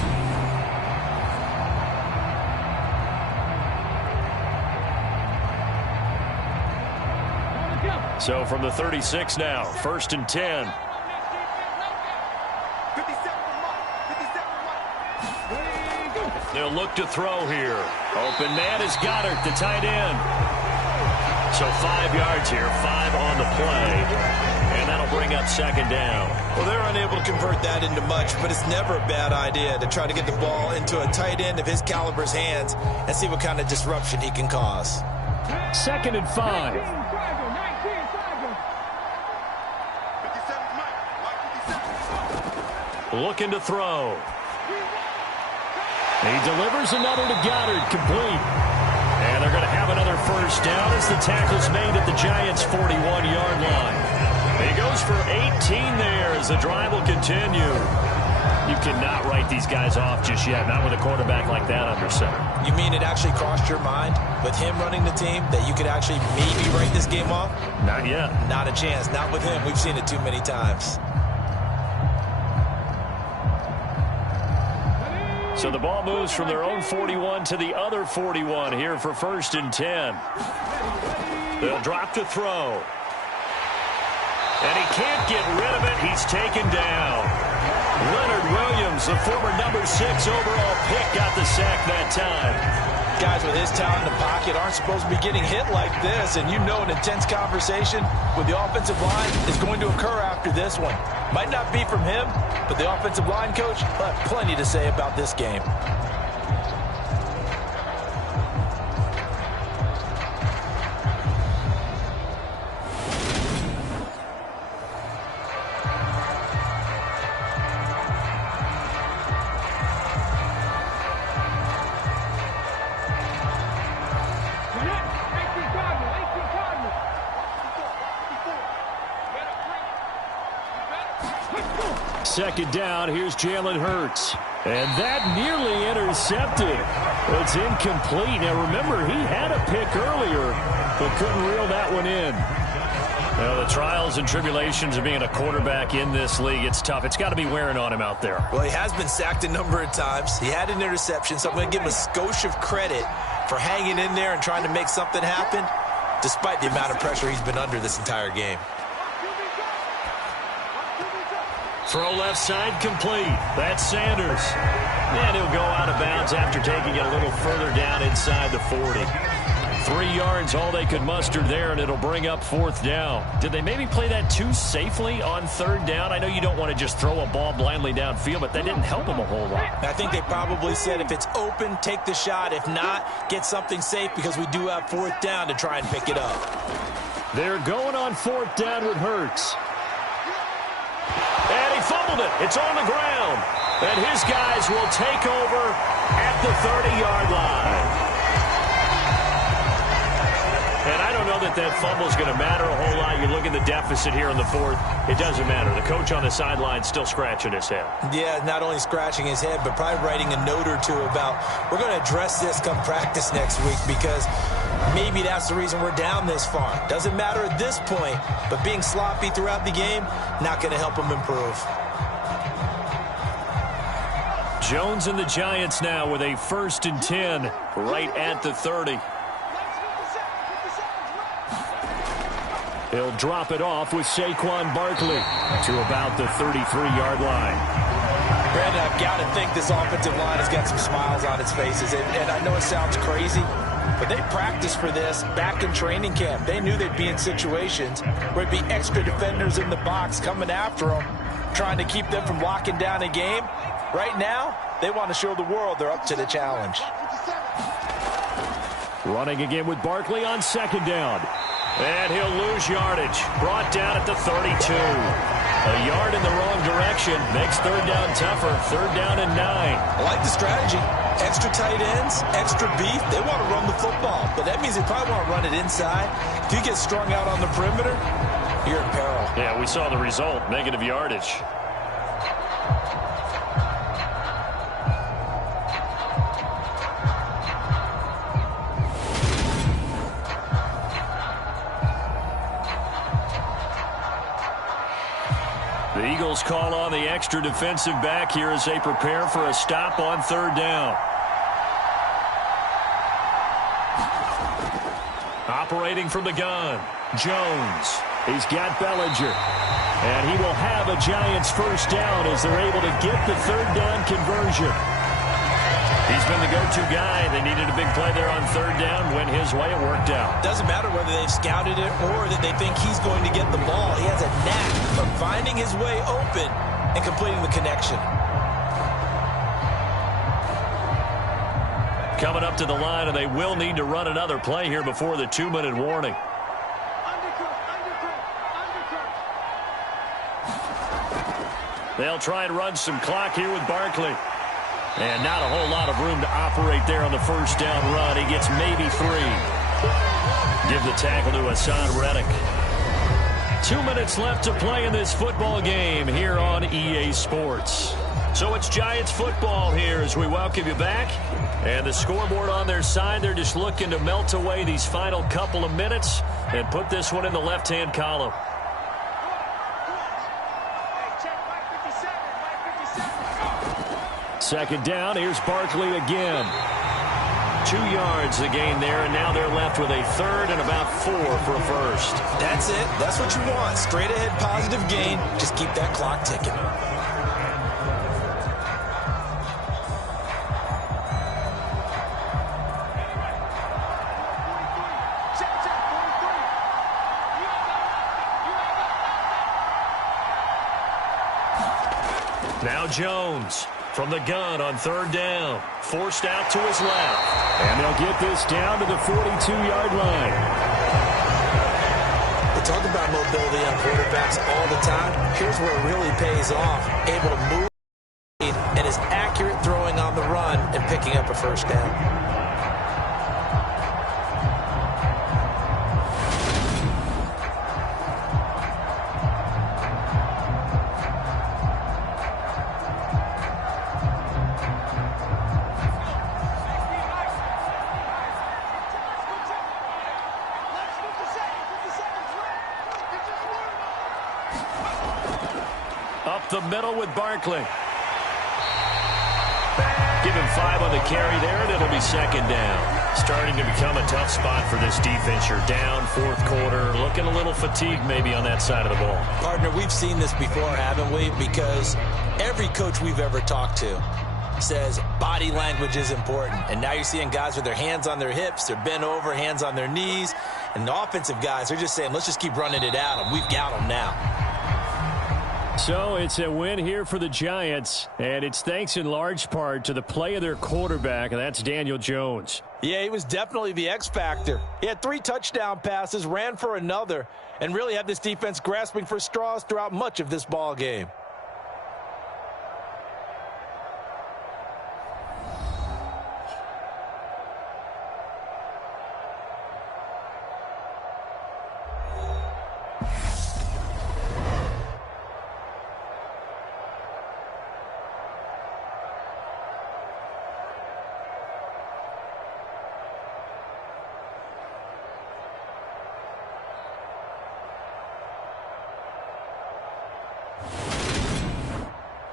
So from the 36 now, 1st and 10. They'll look to throw here. Open man is Goddard, the tight end. So 5 yards here, 5 on the play. And that'll bring up 2nd down. Well, they're unable to convert that into much, but it's never a bad idea to try to get the ball into a tight end of his caliber's hands and see what kind of disruption he can cause. 2nd and 5. Looking to throw. He delivers another to Goddard, complete. And they're going to have another 1st down as the tackle's made at the Giants' 41-yard line. He goes for 18 there as the drive will continue. You cannot write these guys off just yet, not with a quarterback like that under center. You mean it actually crossed your mind with him running the team that you could actually maybe write this game off? Not yet. Not a chance. Not with him. We've seen it too many times. So the ball moves from their own 41 to the other 41 here for 1st and 10. They'll drop to throw. And he can't get rid of it. He's taken down. Leonard Williams, the former number 6 overall pick, got the sack that time. Guys with his talent in the pocket aren't supposed to be getting hit like this, and you know an intense conversation with the offensive line is going to occur after this one. Might not be from him, but the offensive line coach will have plenty to say about this game. Second down, here's Jalen Hurts. And that nearly intercepted. It's incomplete. Now remember, he had a pick earlier, but couldn't reel that one in. Well, the trials and tribulations of being a quarterback in this league, it's tough. It's got to be wearing on him out there. Well, he has been sacked a number of times. He had an interception, so I'm going to give him a skosh of credit for hanging in there and trying to make something happen, despite the amount of pressure he's been under this entire game. Throw left side complete. That's Sanders. And he'll go out of bounds after taking it a little further down inside the 40. 3 yards, all they could muster there, and it'll bring up 4th down. Did they maybe play that too safely on 3rd down? I know you don't want to just throw a ball blindly downfield, but that didn't help them a whole lot. I think they probably said if it's open, take the shot. If not, get something safe because we do have 4th down to try and pick it up. They're going on 4th down with Hurts. And he fumbled it. It's on the ground. And his guys will take over at the 30-yard line. And I don't know that that fumble is going to matter a whole lot. You look at the deficit here in the 4th. It doesn't matter. The coach on the sideline still scratching his head. Yeah, not only scratching his head, but probably writing a note or two about we're going to address this come practice next week because maybe that's the reason we're down this far. Doesn't matter at this point, but being sloppy throughout the game, not going to help him improve. Jones and the Giants now with a 1st and 10 right at the 30. He'll drop it off with Saquon Barkley to about the 33-yard line. Brandon, I've got to think this offensive line has got some smiles on its faces. And I know it sounds crazy, but they practiced for this back in training camp. They knew they'd be in situations where it'd be extra defenders in the box coming after them, trying to keep them from locking down a game. Right now, they want to show the world they're up to the challenge. Running again with Barkley on 2nd down. And he'll lose yardage. Brought down at the 32. A yard in the wrong direction. Makes 3rd down tougher. 3rd down and 9. I like the strategy. Extra tight ends, extra beef. They want to run the football, but that means they probably want to run it inside. If you get strung out on the perimeter, you're in peril. Yeah, we saw the result. Negative yardage. The Eagles call on the extra defensive back here as they prepare for a stop on 3rd down. Operating from the gun, Jones. He's got Bellinger. And he will have a Giants 1st down as they're able to get the 3rd down conversion. He's been the go-to guy. They needed a big play there on 3rd down. Went his way. It worked out. Doesn't matter whether they've scouted it or that they think he's going to get the ball. He has a knack for finding his way open and completing the connection. Coming up to the line, and they will need to run another play here before the 2-minute warning. They'll try and run some clock here with Barkley. And not a whole lot of room to operate there on the 1st down run. He gets maybe 3. Give the tackle to Hassan Reddick. 2 minutes left to play in this football game here on EA Sports. So it's Giants football here as we welcome you back. And the scoreboard on their side, they're just looking to melt away these final couple of minutes and put this one in the left-hand column. Second down, here's Barkley again. 2 yards the gain there, and now they're left with a 3rd and about 4 for a 1st. That's it. That's what you want. Straight ahead positive gain. Just keep that clock ticking. Now Jones from the gun on 3rd down. Forced out to his left. And they'll get this down to the 42-yard line. We talk about mobility on quarterbacks all the time. Here's where it really pays off. Able to move and is accurate throwing on the run and picking up a 1st down. Up the middle with Barkley. Give him 5 on the carry there, and it'll be 2nd down. Starting to become a tough spot for this defense. You're down 4th quarter, looking a little fatigued maybe on that side of the ball. Partner, we've seen this before, haven't we? Because every coach we've ever talked to says body language is important. And now you're seeing guys with their hands on their hips, they're bent over, hands on their knees. And the offensive guys are just saying, let's just keep running it at them. We've got them now. So it's a win here for the Giants, and it's thanks in large part to the play of their quarterback, and that's Daniel Jones. Yeah, he was definitely the X factor. He had 3 touchdown passes, ran for another, and really had this defense grasping for straws throughout much of this ball game.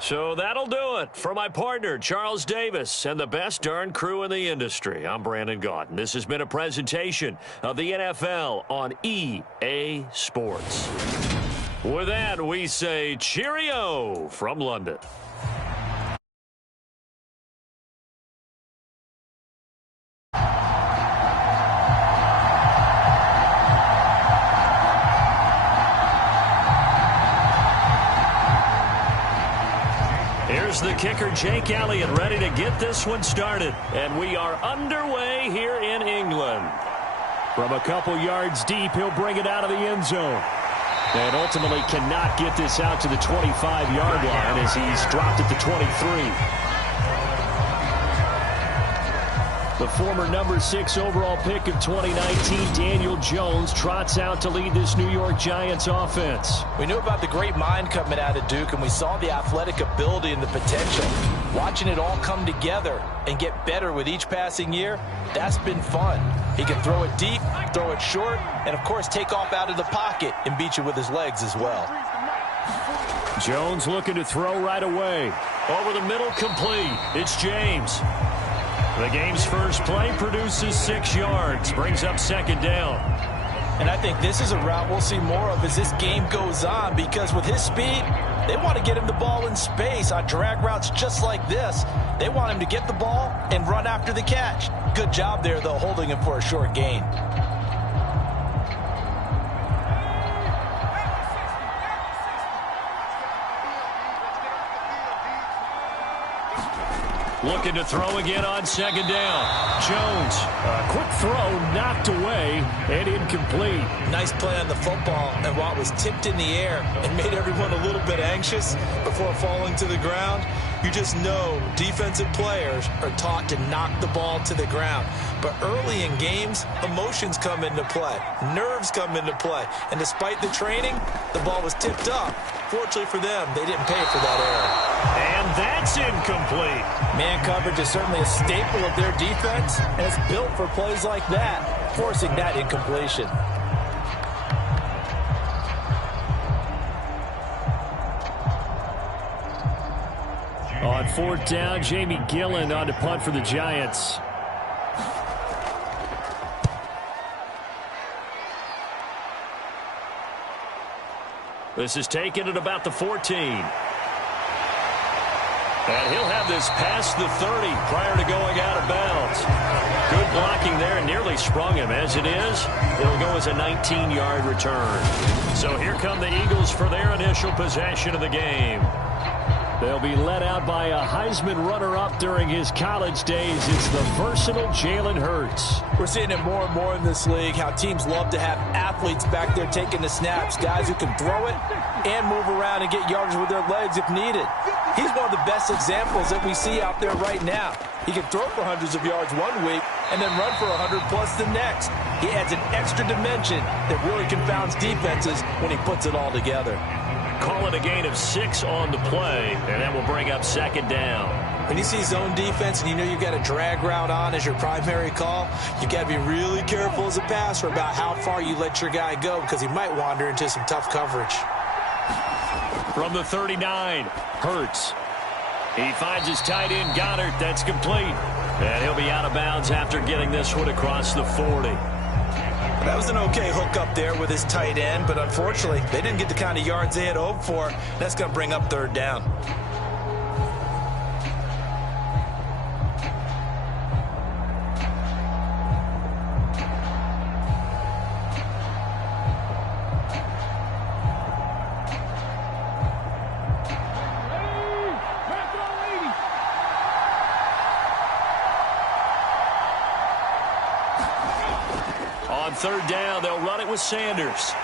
So that'll do it for my partner, Charles Davis, and the best darn crew in the industry. I'm Brandon Gaudin. This has been a presentation of the NFL on EA Sports. With that, we say cheerio from London. Here's the kicker, Jake Elliott, ready to get this one started. And we are underway here in England. From a couple yards deep, he'll bring it out of the end zone. And ultimately cannot get this out to the 25-yard line as he's dropped at the 23. The former number 6 overall pick of 2019, Daniel Jones, trots out to lead this New York Giants offense. We knew about the great mind coming out of Duke, and we saw the athletic ability and the potential. Watching it all come together and get better with each passing year, that's been fun. He can throw it deep, throw it short, and, of course, take off out of the pocket and beat you with his legs as well. Jones looking to throw right away. Over the middle, complete. It's James. The game's first play produces 6 yards, brings up 2nd down. And I think this is a route we'll see more of as this game goes on, because with his speed, they want to get him the ball in space on drag routes just like this. They want him to get the ball and run after the catch. Good job there, though, holding him for a short gain. Looking to throw again on 2nd down. Jones. A quick throw knocked away and incomplete. Nice play on the football, and while it was tipped in the air and made everyone a little bit anxious before falling to the ground, you just know defensive players are taught to knock the ball to the ground. But early in games, emotions come into play. Nerves come into play. And despite the training, the ball was tipped up. Fortunately for them, they didn't pay for that error. And that's incomplete. Man coverage is certainly a staple of their defense, and it's built for plays like that, forcing that incompletion. On 4th down, Jamie Gillen on to punt for the Giants. This is taken at about the 14. And he'll have this past the 30 prior to going out of bounds. Good blocking there, and nearly sprung him. As it is, it'll go as a 19-yard return. So here come the Eagles for their initial possession of the game. They'll be led out by a Heisman runner-up during his college days. It's the versatile Jalen Hurts. We're seeing it more and more in this league, how teams love to have athletes back there taking the snaps, guys who can throw it and move around and get yardage with their legs if needed. He's one of the best examples that we see out there right now. He can throw for hundreds of yards one week and then run for 100+ the next. He adds an extra dimension that really confounds defenses when he puts it all together. Call it a gain of 6 on the play, and that will bring up second down. When you see zone defense and you know you've got a drag route on as your primary call, you've got to be really careful as a passer about how far you let your guy go because he might wander into some tough coverage. From the 39, Hurts. He finds his tight end, Goddard. That's complete. And he'll be out of bounds after getting this one across the 40. That was an okay hook up there with his tight end, but unfortunately, they didn't get the kind of yards they had hoped for. That's going to bring up third down. Third down, they'll run it with Sanders.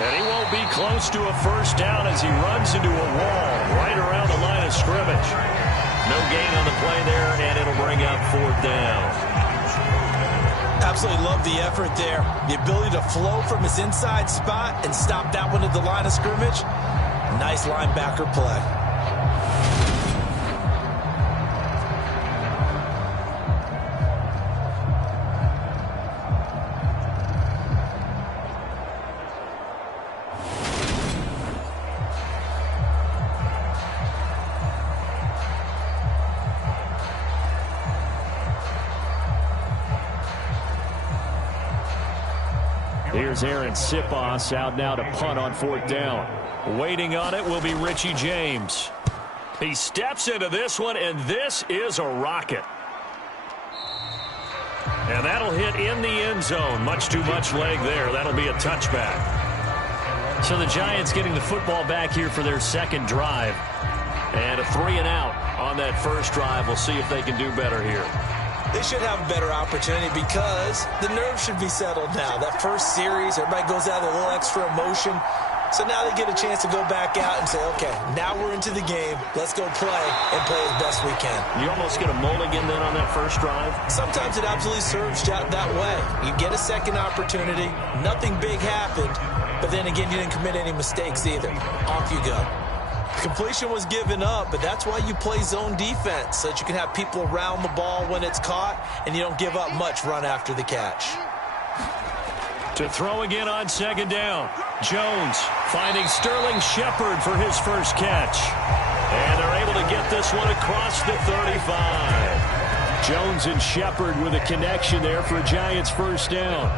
And he won't be close to a first down as he runs into a wall right around the line of scrimmage. No gain on the play there, and it'll bring up fourth down. Absolutely love the effort there. The ability to flow from his inside spot and stop that one at the line of scrimmage. Nice linebacker play. Here's Aaron Sipos out now to punt on fourth down. Waiting on it will be Richie James. He steps into this one, and this is a rocket. And that'll hit in the end zone. Much too much leg there. That'll be a touchback. So the Giants getting the football back here for their second drive. And a 3 and out on that first drive. We'll see if they can do better here. They should have a better opportunity because the nerves should be settled now. That first series, everybody goes out with a little extra emotion. So now they get a chance to go back out and say, okay, now we're into the game. Let's go play and play as best we can. You almost get a mulligan then on that first drive? Sometimes it absolutely serves that way. You get a second opportunity. Nothing big happened. But then again, you didn't commit any mistakes either. Off you go. Completion was given up, but that's why you play zone defense, so that you can have people around the ball when it's caught, and you don't give up much run after the catch. To throw again on second down. Jones finding Sterling Shepard for his first catch. And they're able to get this one across the 35. Jones and Shepard with a connection there for a Giants first down.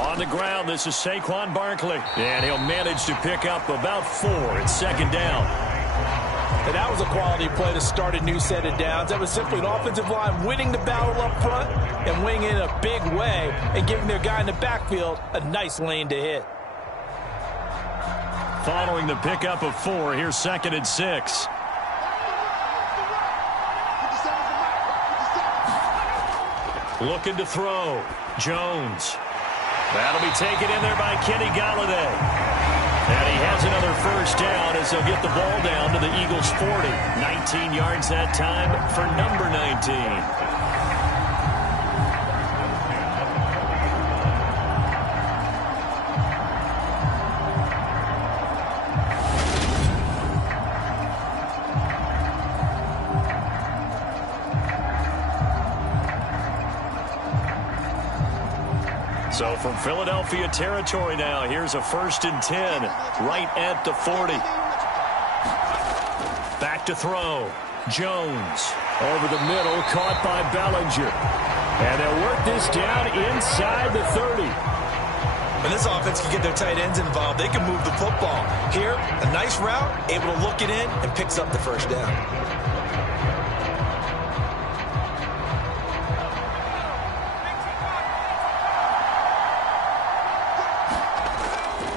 On the ground, this is Saquon Barkley. And he'll manage to pick up about 4 at second down. And that was a quality play to start a new set of downs. That was simply an offensive line winning the battle up front and winning in a big way and giving their guy in the backfield a nice lane to hit. Following the pickup of 4, here's 2nd and 6. Looking to throw. Jones. That'll be taken in there by Kenny Golladay. And he has another first down as they'll get the ball down to the Eagles' 40. 19 yards that time for number 19. So from Philadelphia territory now, here's a 1st and 10 right at the 40. Back to throw. Jones over the middle, caught by Bellinger. And they'll work this down inside the 30. When this offense can get their tight ends involved, they can move the football. Here, a nice route, able to look it in, and picks up the first down.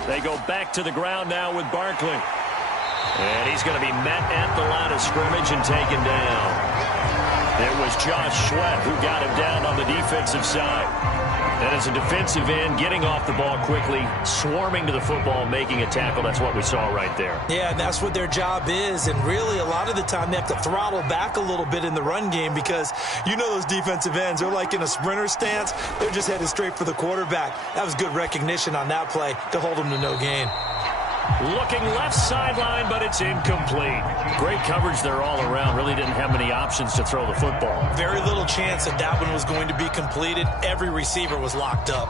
They go back to the ground now with Barkley. And he's going to be met at the line of scrimmage and taken down. It was Josh Sweat who got him down on the defensive side. And as a defensive end, getting off the ball quickly, swarming to the football, making a tackle, that's what we saw right there. Yeah, and that's what their job is. And really, a lot of the time, they have to throttle back a little bit in the run game because you know those defensive ends, they're like in a sprinter stance. They're just headed straight for the quarterback. That was good recognition on that play to hold them to no gain. Looking left sideline, but it's incomplete. Great coverage there all around. Really didn't have many options to throw the football. Very little chance that that one was going to be completed. Every receiver was locked up.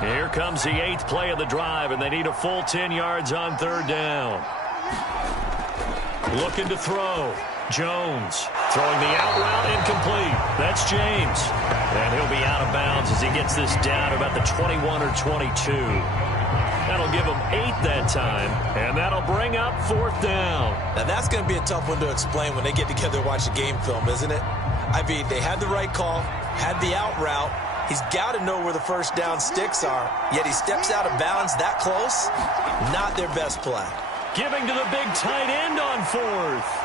Here comes the 8th play of the drive, and they need a full 10 yards on 3rd down. Looking to throw. Jones throwing the out route, incomplete. That's James. And he'll be out of bounds as he gets this down to about the 21 or 22. That'll give him 8 that time, and that'll bring up 4th down. Now that's going to be a tough one to explain when they get together and watch the game film, isn't it? I mean, they had the right call, had the out route. He's got to know where the first down sticks are, yet he steps out of bounds that close. Not their best play. Giving to the big tight end on 4th.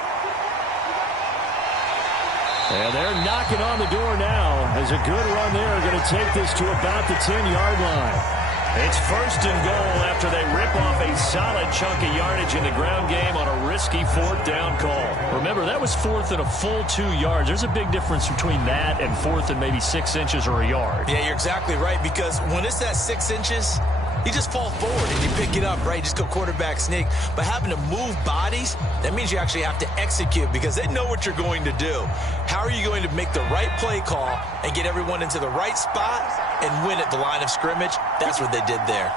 And they're knocking on the door now as a good run there. Going to take this to about the 10-yard line. It's 1st and goal after they rip off a solid chunk of yardage in the ground game on a risky 4th down call. Remember, that was 4th and a full 2 yards. There's a big difference between that and 4th and maybe 6 inches or a yard. Yeah, you're exactly right, because when it's that 6 inches, you just fall forward and you pick it up, right? Just go quarterback sneak. But having to move bodies, that means you actually have to execute because they know what you're going to do. How are you going to make the right play call and get everyone into the right spot and win at the line of scrimmage? That's what they did there.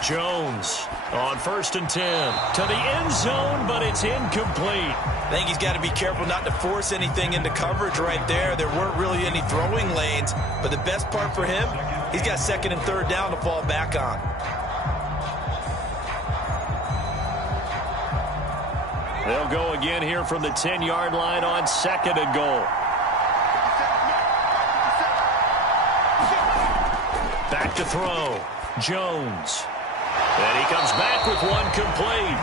Jones on 1st and 10 to the end zone, but it's incomplete. I think he's got to be careful not to force anything into coverage right there. There weren't really any throwing lanes, but the best part for him, he's got 2nd and 3rd down to fall back on. They'll go again here from the 10-yard line on 2nd and goal. Back to throw. Jones. And he comes back with one complete.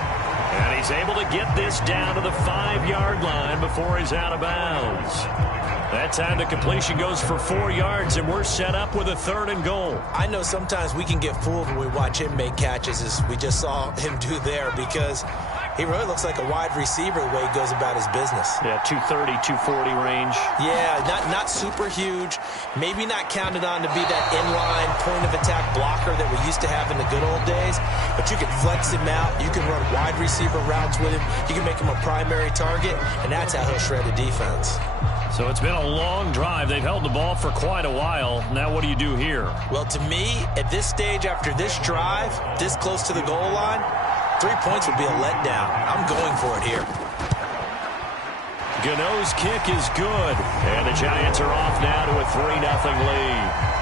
And he's able to get this down to the 5-yard line before he's out of bounds. That time the completion goes for 4 yards, and we're set up with a 3rd and goal. I know sometimes we can get fooled when we watch him make catches, as we just saw him do there, because he really looks like a wide receiver the way he goes about his business. Yeah, 230, 240 range. Yeah, not super huge. Maybe not counted on to be that inline point-of-attack blocker that we used to have in the good old days, but you can flex him out. You can run wide receiver routes with him. You can make him a primary target, and that's how he'll shred a defense. So it's been a long drive. They've held the ball for quite a while. Now what do you do here? Well, to me, at this stage after this drive, this close to the goal line, 3 points would be a letdown. I'm going for it here. Gano's kick is good. And the Giants are off now to a 3-0 lead.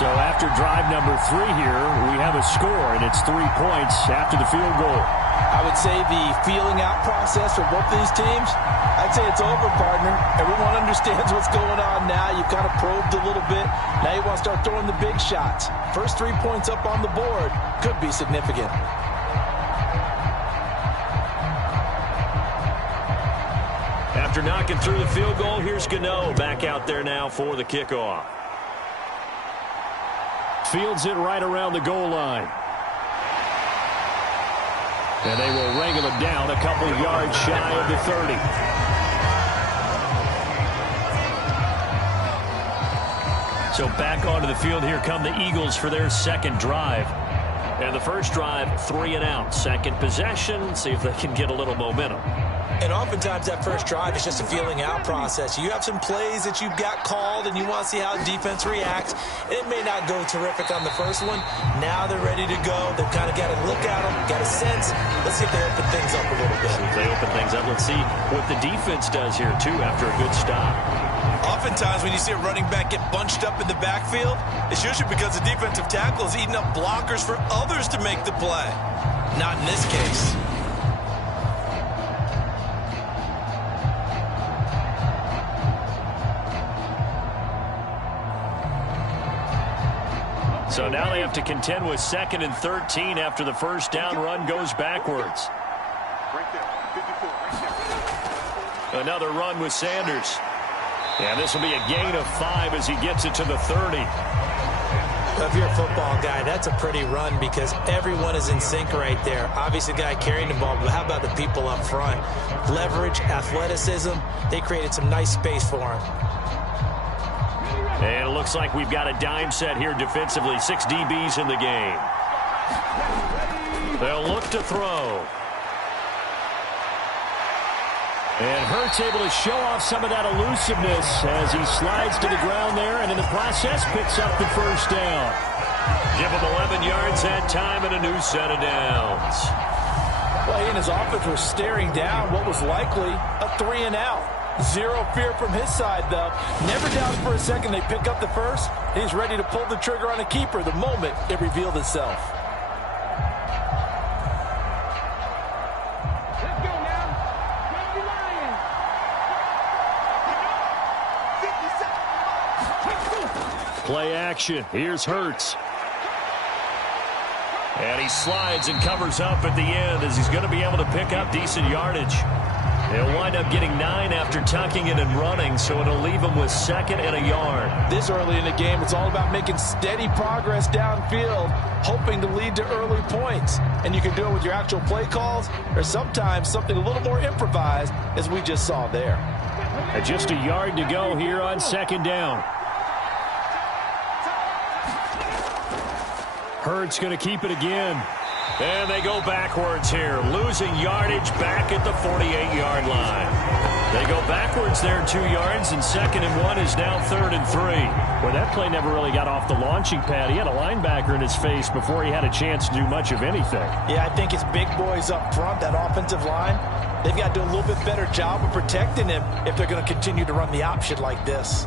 So after drive number 3 here, we have a score, and it's 3 points after the field goal. I would say the feeling out process for both these teams, I'd say it's over, partner. Everyone understands what's going on now. You've kind of probed a little bit. Now you want to start throwing the big shots. First 3 points up on the board could be significant. After knocking through the field goal, here's Gano back out there now for the kickoff. Fields it right around the goal line. And they will wrangle him down a couple of yards shy of the 30. So back onto the field, here come the Eagles for their second drive. And the first drive, 3 and out. Second possession, see if they can get a little momentum. And oftentimes that first drive is just a feeling out process. You have some plays that you've got called and you want to see how the defense reacts. It may not go terrific on the first one. Now they're ready to go. They've kind of got to look at them, got a sense. Let's see if they open things up a little bit. See if they open things up. Let's see what the defense does here, too, after a good stop. Oftentimes when you see a running back get bunched up in the backfield, it's usually because the defensive tackle is eating up blockers for others to make the play. Not in this case. So now they have to contend with 2nd and 13 after the first down run goes backwards. Another run with Sanders. And this will be a gain of 5 as he gets it to the 30. If you're a football guy, that's a pretty run because everyone is in sync right there. Obviously, the guy carrying the ball, but how about the people up front? Leverage, athleticism, they created some nice space for him. And it looks like we've got a dime set here defensively. 6 DBs in the game. They'll look to throw. And Hurts able to show off some of that elusiveness as he slides to the ground there and in the process picks up the first down. Give him 11 yards that time and a new set of downs. Well, he and his offense were staring down what was likely a 3 and out. Zero fear from his side, though. Never doubted for a second they pick up the first. He's ready to pull the trigger on a keeper the moment it revealed itself. Let's go now. Go Lions. Play action. Here's Hurts. And he slides and covers up at the end as he's going to be able to pick up decent yardage. They'll wind up getting 9 after tucking it and running, so it'll leave them with 2nd and a yard. This early in the game, it's all about making steady progress downfield, hoping to lead to early points. And you can do it with your actual play calls or sometimes something a little more improvised, as we just saw there. And just a yard to go here on 2nd down. Hurts going to keep it again. And they go backwards here, losing yardage back at the 48-yard line. They go backwards there 2 yards, and 2nd and 1 is now 3rd and 3. Well, that play never really got off the launching pad. He had a linebacker in his face before he had a chance to do much of anything. Yeah, I think his big boys up front, that offensive line, they've got to do a little bit better job of protecting him if they're going to continue to run the option like this.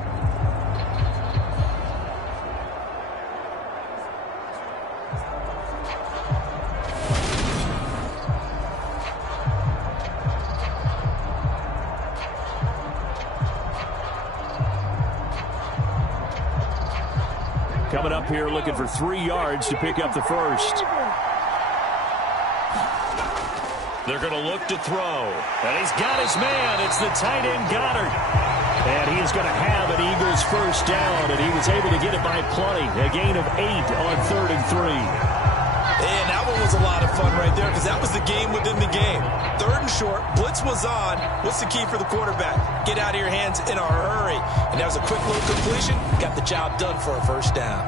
Coming up here looking for 3 yards to pick up the first. They're going to look to throw. And he's got his man. It's the tight end Goddard. And he is going to have an Eagles first down. And he was able to get it by plenty. A gain of 8 on 3rd and 3. And that one was a lot of fun right there because that was the game within the game. 3rd and short, blitz was on. What's the key for the quarterback? Get out of your hands in a hurry. And that was a quick little completion. Got the job done for a first down.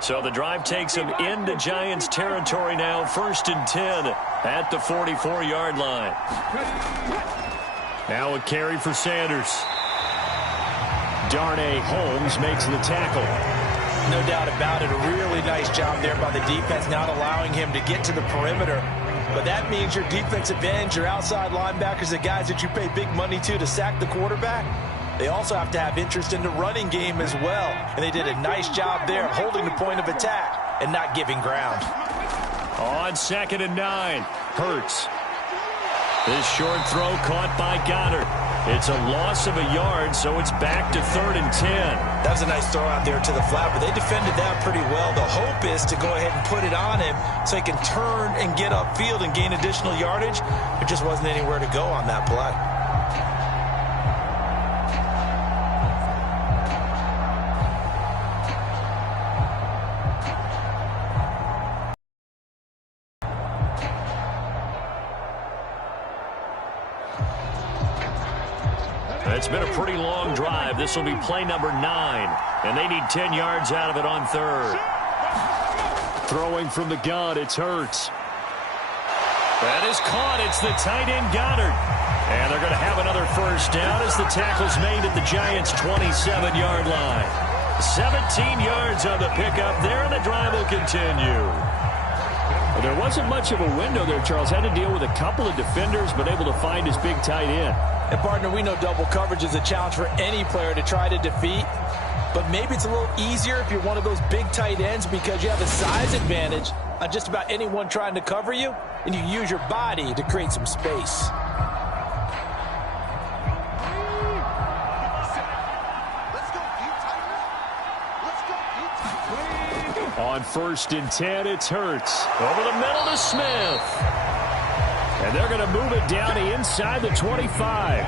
So the drive takes him into Giants territory now. 1st and 10 at the 44-yard line. Now a carry for Sanders. Darnay Holmes makes the tackle. No doubt about it. A really nice job there by the defense, not allowing him to get to the perimeter. But that means your defensive ends, your outside linebackers, the guys that you pay big money to sack the quarterback, they also have to have interest in the running game as well. And they did a nice job there of holding the point of attack and not giving ground. On 2nd and 9, Hurts. This short throw caught by Goddard. It's a loss of a yard, so it's back to 3rd and 10. That was a nice throw out there to the flat, but they defended that pretty well. The hope is to go ahead and put it on him so he can turn and get upfield and gain additional yardage. There just wasn't anywhere to go on that play. It's been a pretty long drive. This will be play number 9, and they need 10 yards out of it on third. Throwing from the gun, it's Hurts. That is caught. It's the tight end Goddard. And they're going to have another first down as the tackle's made at the Giants' 27-yard line. 17 yards on the pickup there, and the drive will continue. Well, there wasn't much of a window there, Charles. Had to deal with a couple of defenders, but able to find his big tight end. And, partner, we know double coverage is a challenge for any player to try to defeat. But maybe it's a little easier if you're one of those big tight ends because you have a size advantage on just about anyone trying to cover you, and you use your body to create some space. On 1st and 10, it's Hurts. Over the middle to Smith. And they're going to move it down to inside the 25.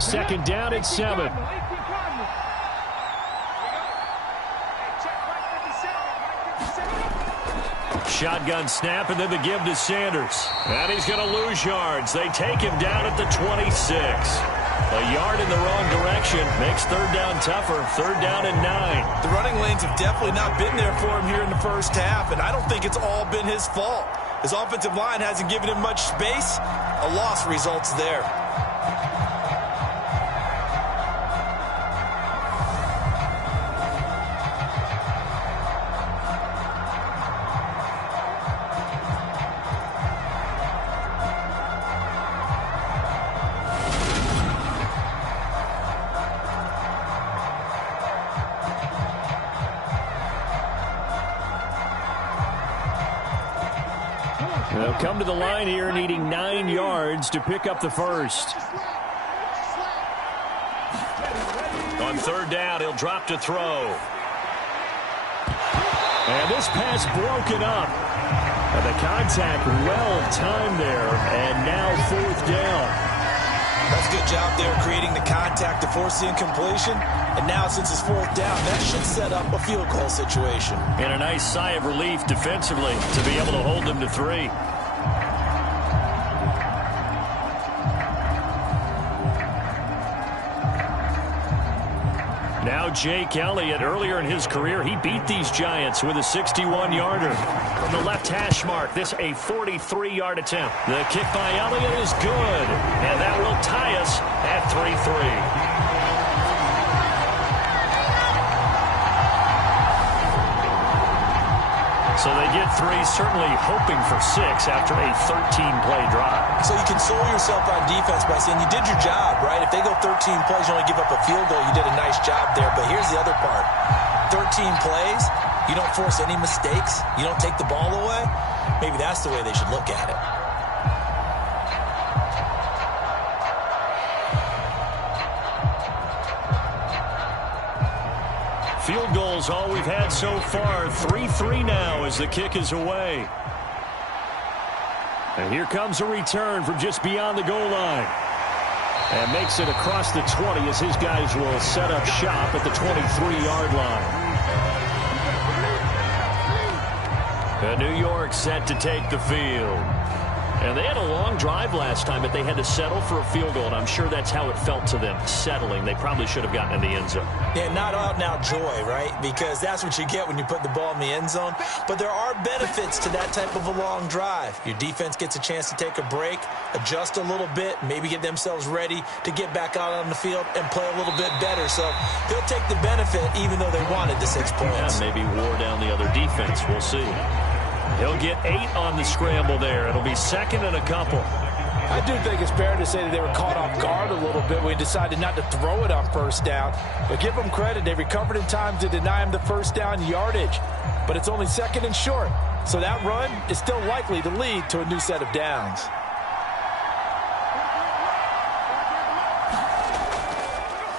Second down at 7. Shotgun snap, and then the give to Sanders. And he's going to lose yards. They take him down at the 26. A yard in the wrong direction makes third down tougher. Third down and 9. The running lanes have definitely not been there for him here in the first half, and I don't think it's all been his fault. His offensive line hasn't given him much space. A loss results there. They'll come to the line here needing 9 yards to pick up the first. On third down, he'll drop to throw. And this pass broken up. And the contact well timed there. And now 4th down. That's a good job there creating the contact to force the incompletion. And now since it's 4th down, that should set up a field goal situation. And a nice sigh of relief defensively to be able to hold them to 3. Now Jake Elliott, earlier in his career, he beat these Giants with a 61-yarder. From the left hash mark, this a 43-yard attempt. The kick by Elliott is good, and that will tie us at 3-3. So they get 3, certainly hoping for 6 after a 13-play drive. So you console yourself on defense by saying you did your job, right? If they go 13 plays, you only give up a field goal, you did a nice job there. But here's the other part. 13 plays, you don't force any mistakes, you don't take the ball away. Maybe that's the way they should look at it. Field goals all we've had so far. 3-3 now as the kick is away. And here comes a return from just beyond the goal line. And makes it across the 20 as his guys will set up shop at the 23-yard line. And New York set to take the field. And they had a long drive last time, but they had to settle for a field goal, and I'm sure that's how it felt to them, settling. They probably should have gotten in the end zone. Yeah, not out-and-out joy, right? Because that's what you get when you put the ball in the end zone. But there are benefits to that type of a long drive. Your defense gets a chance to take a break, adjust a little bit, maybe get themselves ready to get back out on the field and play a little bit better. So they'll take the benefit even though they wanted the 6 points. Yeah, maybe wore down the other defense. We'll see. He'll get 8 on the scramble there. It'll be 2nd and a couple. I do think it's fair to say that they were caught off guard a little bit when we decided not to throw it on first down. But give them credit. They recovered in time to deny him the first down yardage. But it's only 2nd and short. So that run is still likely to lead to a new set of downs.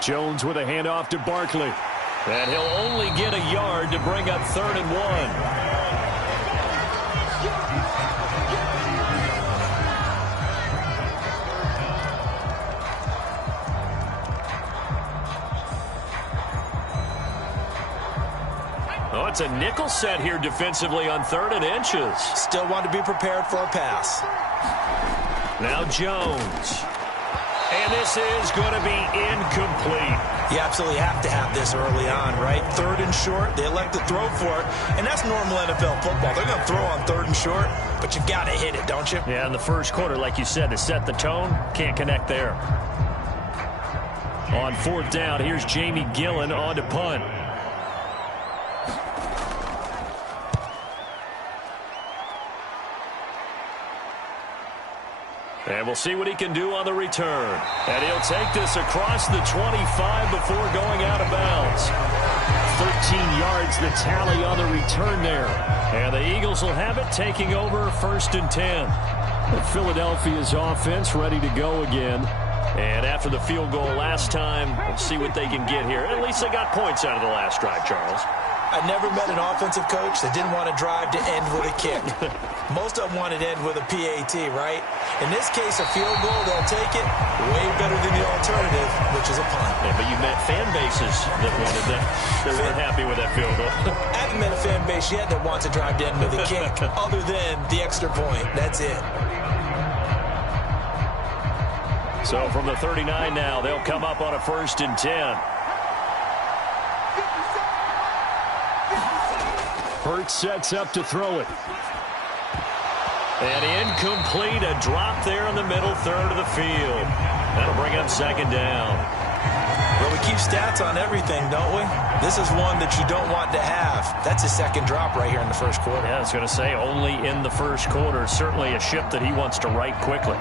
Jones with a handoff to Barkley. And he'll only get a yard to bring up 3rd and 1. Oh, it's a nickel set here defensively on 3rd and inches. Still want to be prepared for a pass. Now Jones. And this is going to be incomplete. You absolutely have to have this early on, right? 3rd and short, they elect to throw for it, and that's normal NFL football. They're going to throw on 3rd and short, but you've got to hit it, don't you? Yeah, in the first quarter, like you said, to set the tone, can't connect there. On 4th down, here's Jamie Gillen on to punt. And we'll see what he can do on the return. And he'll take this across the 25 before going out of bounds. 13 yards the tally on the return there. And the Eagles will have it, taking over 1st and 10. Philadelphia's offense ready to go again. And after the field goal last time, we'll see what they can get here. At least they got points out of the last drive, Charles. I never met an offensive coach that didn't want to drive to end with a kick. Most of them wanted to end with a PAT, right? In this case, a field goal, they'll take it way better than the alternative, which is a punt. Yeah, but you met fan bases that wanted that. They weren't happy with that field goal. I haven't met a fan base yet that wants to drive to end with a kick, other than the extra point. That's it. So from the 39 now, they'll come up on a 1st and 10. Hurts sets up to throw it. And incomplete, a drop there in the middle 3rd of the field. That'll bring up 2nd down. Well, we keep stats on everything, don't we? This is one that you don't want to have. That's his 2nd drop right here in the 1st quarter. Yeah, I was going to say, only in the 1st quarter. Certainly a ship that he wants to right quickly.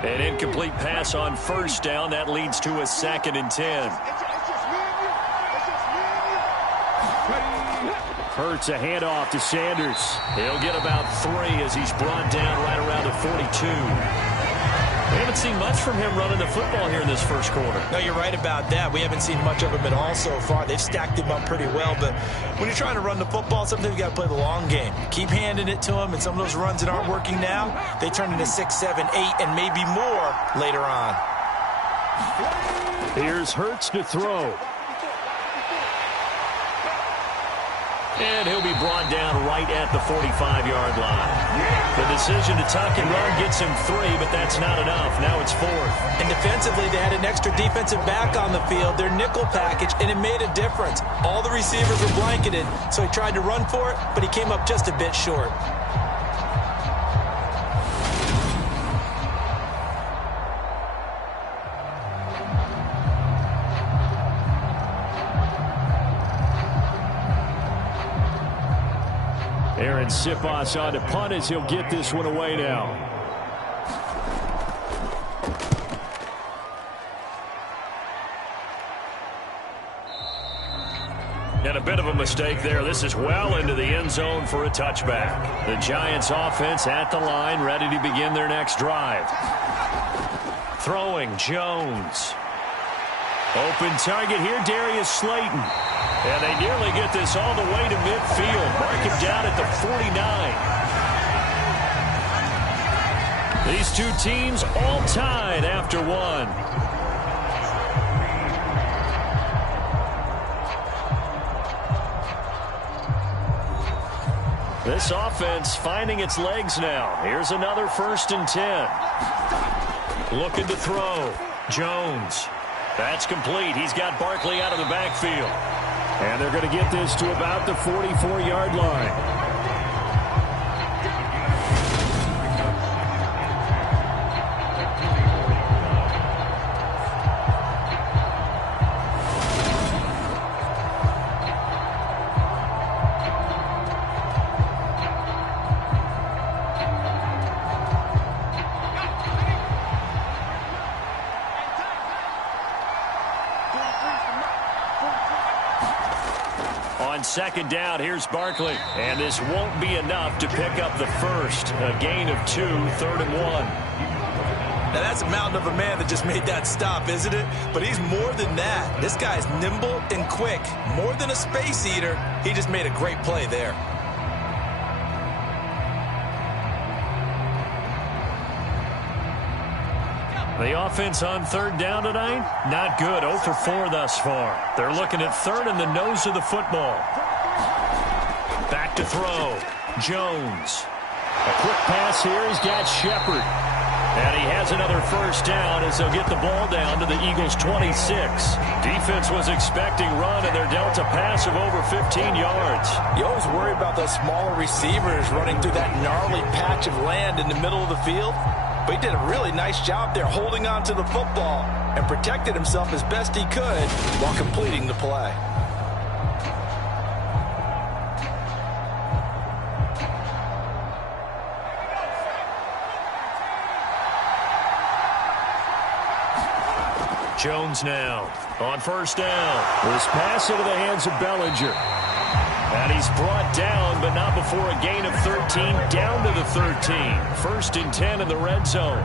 An incomplete pass on 1st down. That leads to a 2nd and 10. Hurts a handoff to Sanders. He'll get about 3 as he's brought down right around the 42. We haven't seen much from him running the football here in this 1st quarter. No, you're right about that. We haven't seen much of him at all so far. They've stacked him up pretty well, but when you're trying to run the football, sometimes you got to play the long game. Keep handing it to him, and some of those runs that aren't working now, they turn into 6, 7, 8, and maybe more later on. Here's Hurts to throw. And he'll be brought down right at the 45-yard line. The decision to tuck and run gets him 3, but that's not enough. Now it's 4th. And defensively, they had an extra defensive back on the field, their nickel package, and it made a difference. All the receivers were blanketed, so he tried to run for it, but he came up just a bit short. Aaron Siposs on to punt as he'll get this one away now. And a bit of a mistake there. This is well into the end zone for a touchback. The Giants offense at the line, ready to begin their next drive. Throwing, Jones. Open target here, Darius Slayton. And they nearly get this all the way to midfield. Mark him down at the 49. These two teams all tied after one. This offense finding its legs now. Here's another 1st and 10. Looking to throw. Jones. That's complete. He's got Barkley out of the backfield. And they're going to get this to about the 44-yard line. On 2nd down, here's Barkley. And this won't be enough to pick up the first. A gain of 2, 3rd and 1. Now, that's a mountain of a man that just made that stop, isn't it? But he's more than that. This guy's nimble and quick. More than a space eater. He just made a great play there. The offense on third down tonight, not good. 0 for 4 thus far. They're looking at third in the nose of the football. Back to throw. Jones. A quick pass here. He's got Shepard. And he has another first down as they'll get the ball down to the Eagles' 26. Defense was expecting run, and they're dealt a pass of over 15 yards. You always worry about those smaller receivers running through that gnarly patch of land in the middle of the field. But he did a really nice job there holding on to the football and protected himself as best he could while completing the play. Jones now on first down. This pass into the hands of Bellinger. And he's brought down, but not before a gain of 13, down to the 13. First and 10 in the red zone.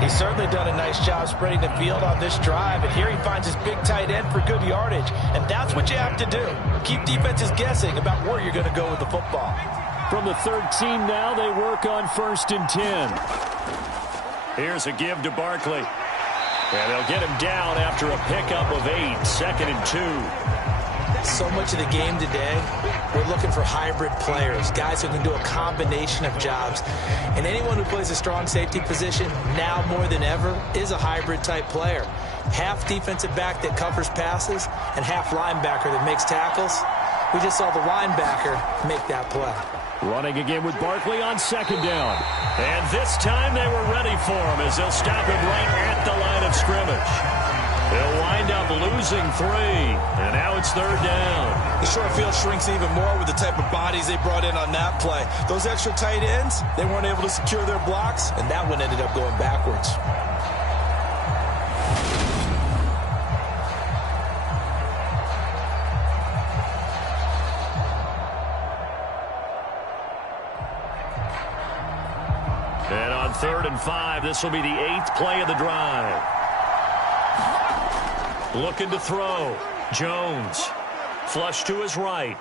He's certainly done a nice job spreading the field on this drive, and here he finds his big tight end for good yardage. And that's what you have to do. Keep defenses guessing about where you're going to go with the football. From the 13 now, they work on first and 10. Here's a give to Barkley. And they'll get him down after a pickup of 8, second and 2. So much of the game today, we're looking for hybrid players, guys who can do a combination of jobs. And anyone who plays a strong safety position, now more than ever, is a hybrid type player. Half defensive back that covers passes and half linebacker that makes tackles. We just saw the linebacker make that play. Running again with Barkley on second down. And this time they were ready for him as they'll stop him right at the line of scrimmage. They'll wind up losing 3, and now it's third down. The short field shrinks even more with the type of bodies they brought in on that play. Those extra tight ends, they weren't able to secure their blocks, and that one ended up going backwards. And on 3rd and 5, this will be the 8th play of the drive. Looking to throw. Jones. Flush to his right.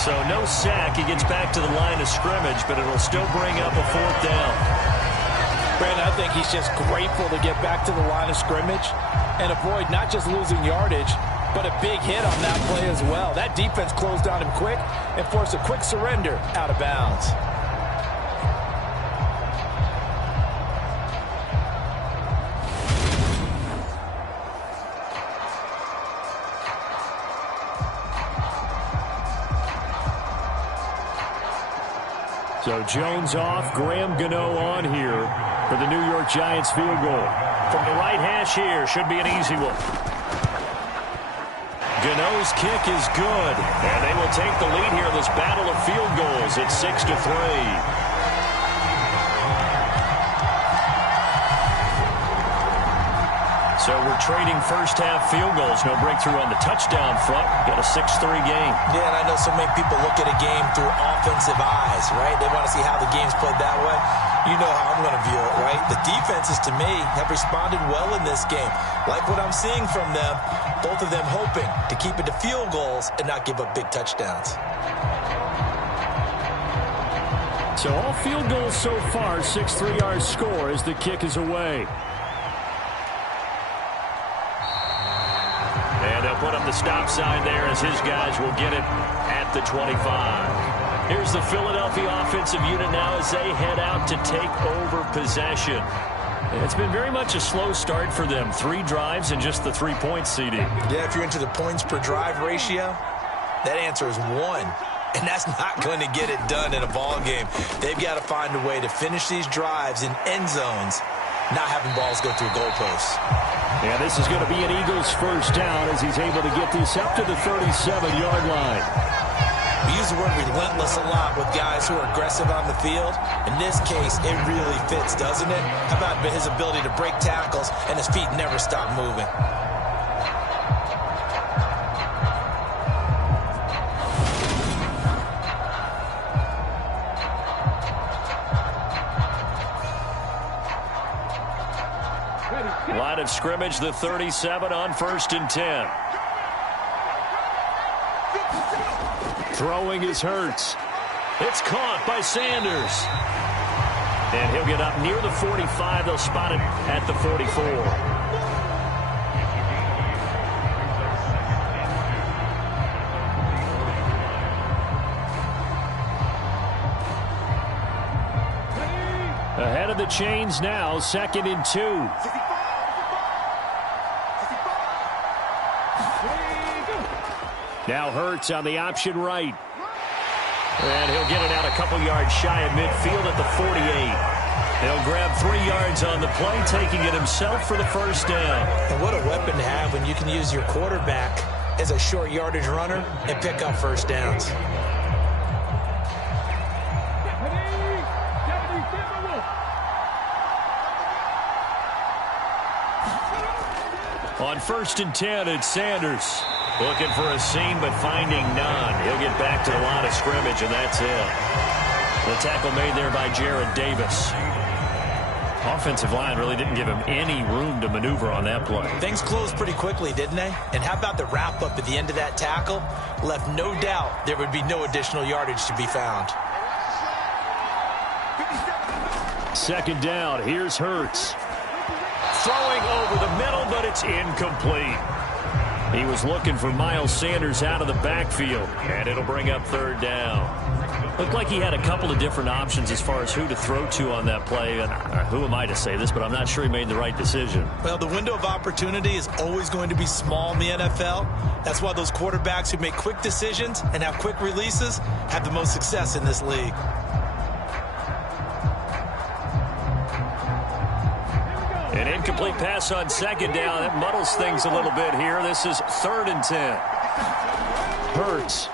So no sack. He gets back to the line of scrimmage, but it'll still bring up a 4th down. Brandon, I think he's just grateful to get back to the line of scrimmage and avoid not just losing yardage, but a big hit on that play as well. That defense closed on him quick and forced a quick surrender out of bounds. So Jones off, Graham Gano on here for the New York Giants field goal. From the right hash here, should be an easy one. Gano's kick is good, and they will take the lead here in this battle of field goals at 6-3. So we're trading first-half field goals. No breakthrough on the touchdown front. Got a 6-3 game. Yeah, and I know so many people look at a game through offensive eyes, right? They want to see how the game's played that way. You know how I'm going to view it, right? The defenses, to me, have responded well in this game. Like what I'm seeing from them, both of them hoping to keep it to field goals and not give up big touchdowns. So all field goals so far, 6-3 our score as the kick is away. And they'll put up the stop sign there as his guys will get it at the 25. Here's the Philadelphia offensive unit now as they head out to take over possession. It's been very much a slow start for them. 3 drives and just the 3-point CD. Yeah, if you're into the points per drive ratio, that answer is 1. And that's not going to get it done in a ball game. They've got to find a way to finish these drives in end zones, not having balls go through goalposts. Yeah, this is going to be an Eagles first down as he's able to get this up to the 37-yard line. We use the word relentless a lot with guys who are aggressive on the field. In this case, it really fits, doesn't it? How about his ability to break tackles and his feet never stop moving? Line of scrimmage, the 37 on 1st and 10. Throwing is Hurts. It's caught by Sanders. And he'll get up near the 45. They'll spot it at the 44. Ahead of the chains now, 2nd and 2. Now Hurts on the option right. And he'll get it out a couple yards shy of midfield at the 48. He'll grab 3 yards on the play, taking it himself for the first down. And what a weapon to have when you can use your quarterback as a short yardage runner and pick up first downs. On 1st and 10, it's Sanders. Looking for a seam, but finding none. He'll get back to the line of scrimmage, and that's it. The tackle made there by Jared Davis. Offensive line really didn't give him any room to maneuver on that play. Things closed pretty quickly, didn't they? And how about the wrap-up at the end of that tackle? Left no doubt there would be no additional yardage to be found. 2nd down. Here's Hurts. Throwing over the middle, but it's incomplete. He was looking for Miles Sanders out of the backfield, and it'll bring up 3rd down. Looked like he had a couple of different options as far as who to throw to on that play. And who am I to say this, but I'm not sure he made the right decision. Well, the window of opportunity is always going to be small in the NFL. That's why those quarterbacks who make quick decisions and have quick releases have the most success in this league. An incomplete pass on 2nd down. That muddles things a little bit here. This is 3rd and 10. Hurts.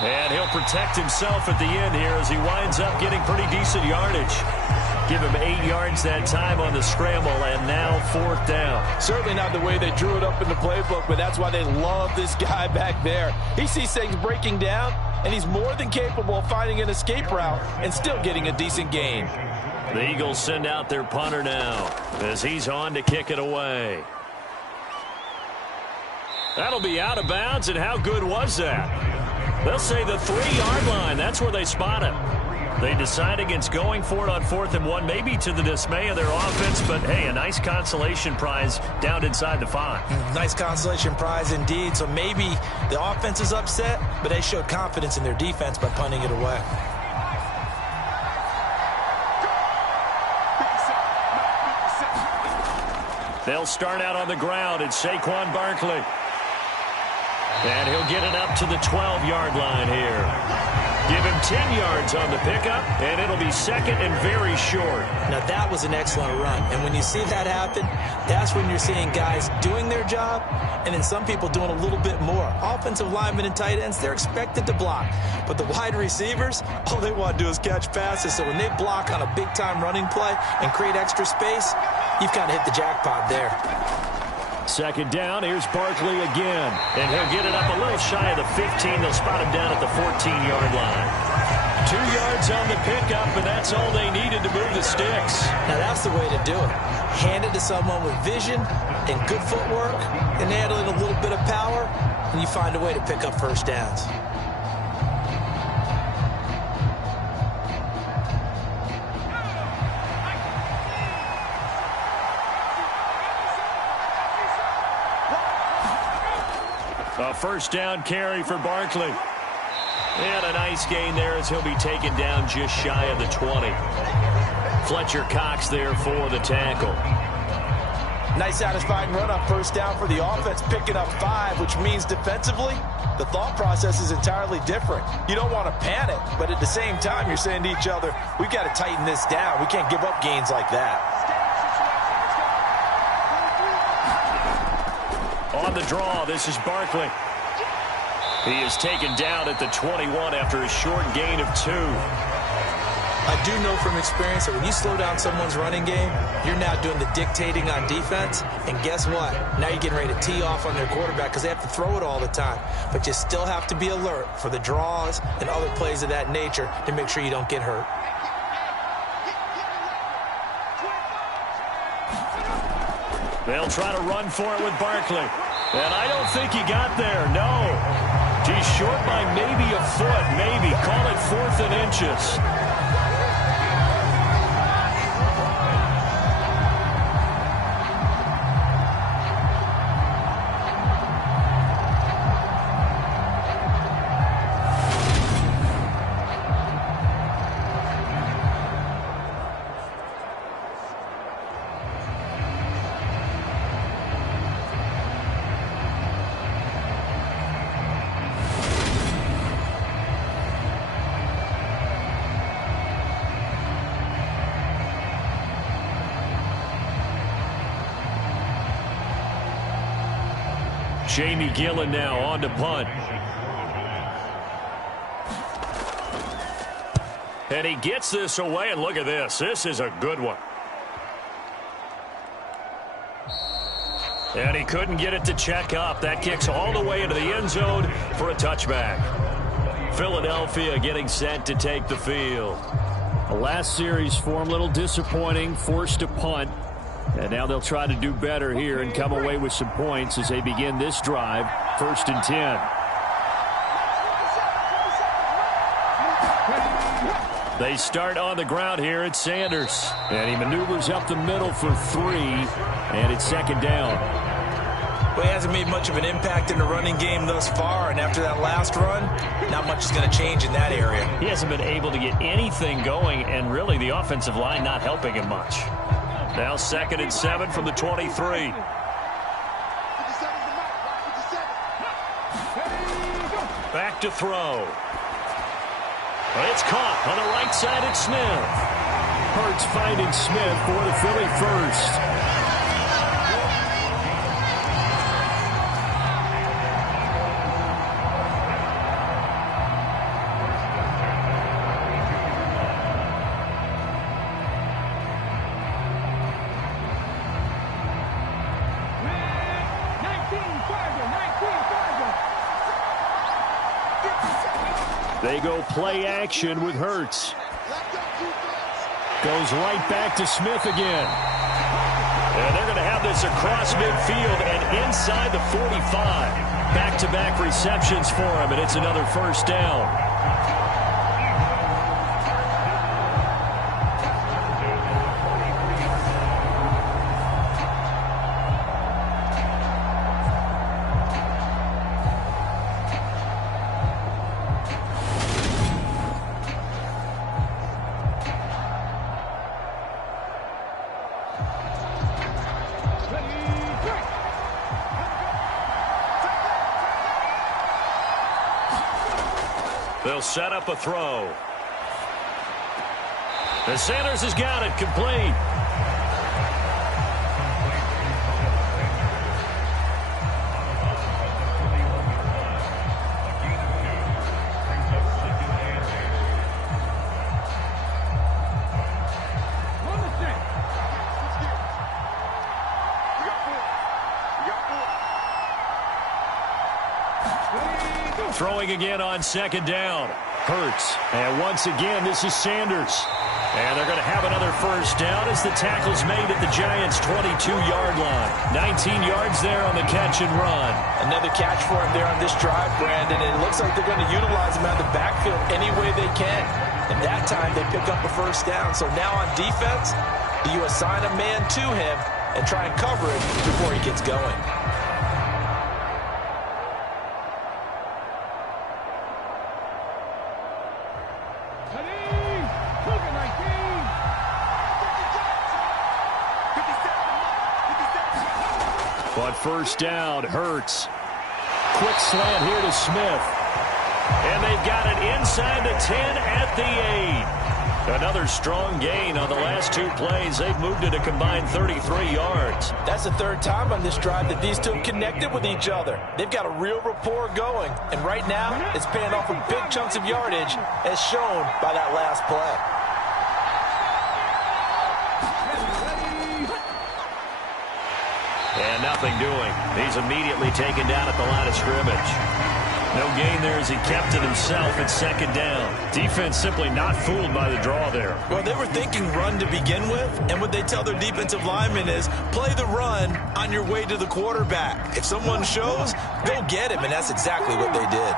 And he'll protect himself at the end here as he winds up getting pretty decent yardage. Give him 8 yards that time on the scramble, and now 4th down. Certainly not the way they drew it up in the playbook, but that's why they love this guy back there. He sees things breaking down, and he's more than capable of finding an escape route and still getting a decent gain. The Eagles send out their punter now as he's on to kick it away. That'll be out of bounds, and how good was that? They'll say the 3-yard line. That's where they spot him. They decide against going for it on 4th and 1, maybe to the dismay of their offense, but hey, a nice consolation prize down inside the 5. Nice consolation prize indeed. So maybe the offense is upset, but they showed confidence in their defense by punting it away. They'll start out on the ground. It's Saquon Barkley. And he'll get it up to the 12-yard line here. Give him 10 yards on the pickup, and it'll be 2nd and very short. Now, that was an excellent run. And when you see that happen, that's when you're seeing guys doing their job and then some people doing a little bit more. Offensive linemen and tight ends, they're expected to block. But the wide receivers, all they want to do is catch passes. So when they block on a big-time running play and create extra space, you've kind of hit the jackpot there. 2nd down, here's Barkley again. And he'll get it up a little shy of the 15. They'll spot him down at the 14-yard line. 2 yards on the pickup, and that's all they needed to move the sticks. Now that's the way to do it. Hand it to someone with vision and good footwork, and add in a little bit of power, and you find a way to pick up first downs. A 1st down carry for Barkley. And a nice gain there as he'll be taken down just shy of the 20. Fletcher Cox there for the tackle. Nice satisfying run on 1st down for the offense, picking up 5, which means defensively, the thought process is entirely different. You don't want to panic, but at the same time, you're saying to each other, we've got to tighten this down. We can't give up gains like that. On the draw, this is Barkley. He is taken down at the 21 after a short gain of 2. I do know from experience that when you slow down someone's running game, you're now doing the dictating on defense. And guess what? Now you're getting ready to tee off on their quarterback because they have to throw it all the time. But you still have to be alert for the draws and other plays of that nature to make sure you don't get hurt. They'll try to run for it with Barkley. And I don't think he got there, no. He's short by maybe a foot, maybe. Call it 4th and inches. Jamie Gillen now on to punt. And he gets this away, and look at this. This is a good one. And he couldn't get it to check up. That kicks all the way into the end zone for a touchback. Philadelphia getting set to take the field. The last series for him, a little disappointing, forced to punt. And now they'll try to do better here and come away with some points as they begin this drive. 1st and 10. They start on the ground here at Sanders. And he maneuvers up the middle for 3. And it's 2nd down. Well, he hasn't made much of an impact in the running game thus far. And after that last run, not much is going to change in that area. He hasn't been able to get anything going. And really the offensive line not helping him much. Now 2nd and 7 from the 23. Back to throw. It's caught on the right side at Smith. Hurts finding Smith for the Philly first. They go play action with Hurts. Goes right back to Smith again. And they're going to have this across midfield and inside the 45. Back-to-back receptions for him, and it's another 1st down. They'll set up a throw. And Sanders has got it complete. Throwing again on 2nd down. Hurts. And once again, this is Sanders. And they're going to have another 1st down as the tackle's made at the Giants' 22-yard line. 19 yards there on the catch and run. Another catch for him there on this drive, Brandon. And it looks like they're going to utilize him out of the backfield any way they can. And that time they pick up a 1st down. So now on defense, do you assign a man to him and try and cover it before he gets going? But 1st down, Hurts. Quick slant here to Smith. And they've got it inside the 10 at the 8. Another strong gain on the last 2 plays. They've moved it a combined 33 yards. That's the 3rd time on this drive that these two have connected with each other. They've got a real rapport going. And right now, it's paying off with big chunks of yardage as shown by that last play. And nothing doing. He's immediately taken down at the line of scrimmage. No gain there as he kept it himself at 2nd down. Defense simply not fooled by the draw there. Well, they were thinking run to begin with, and what they tell their defensive linemen is play the run on your way to the quarterback. If someone shows, go get him, and that's exactly what they did.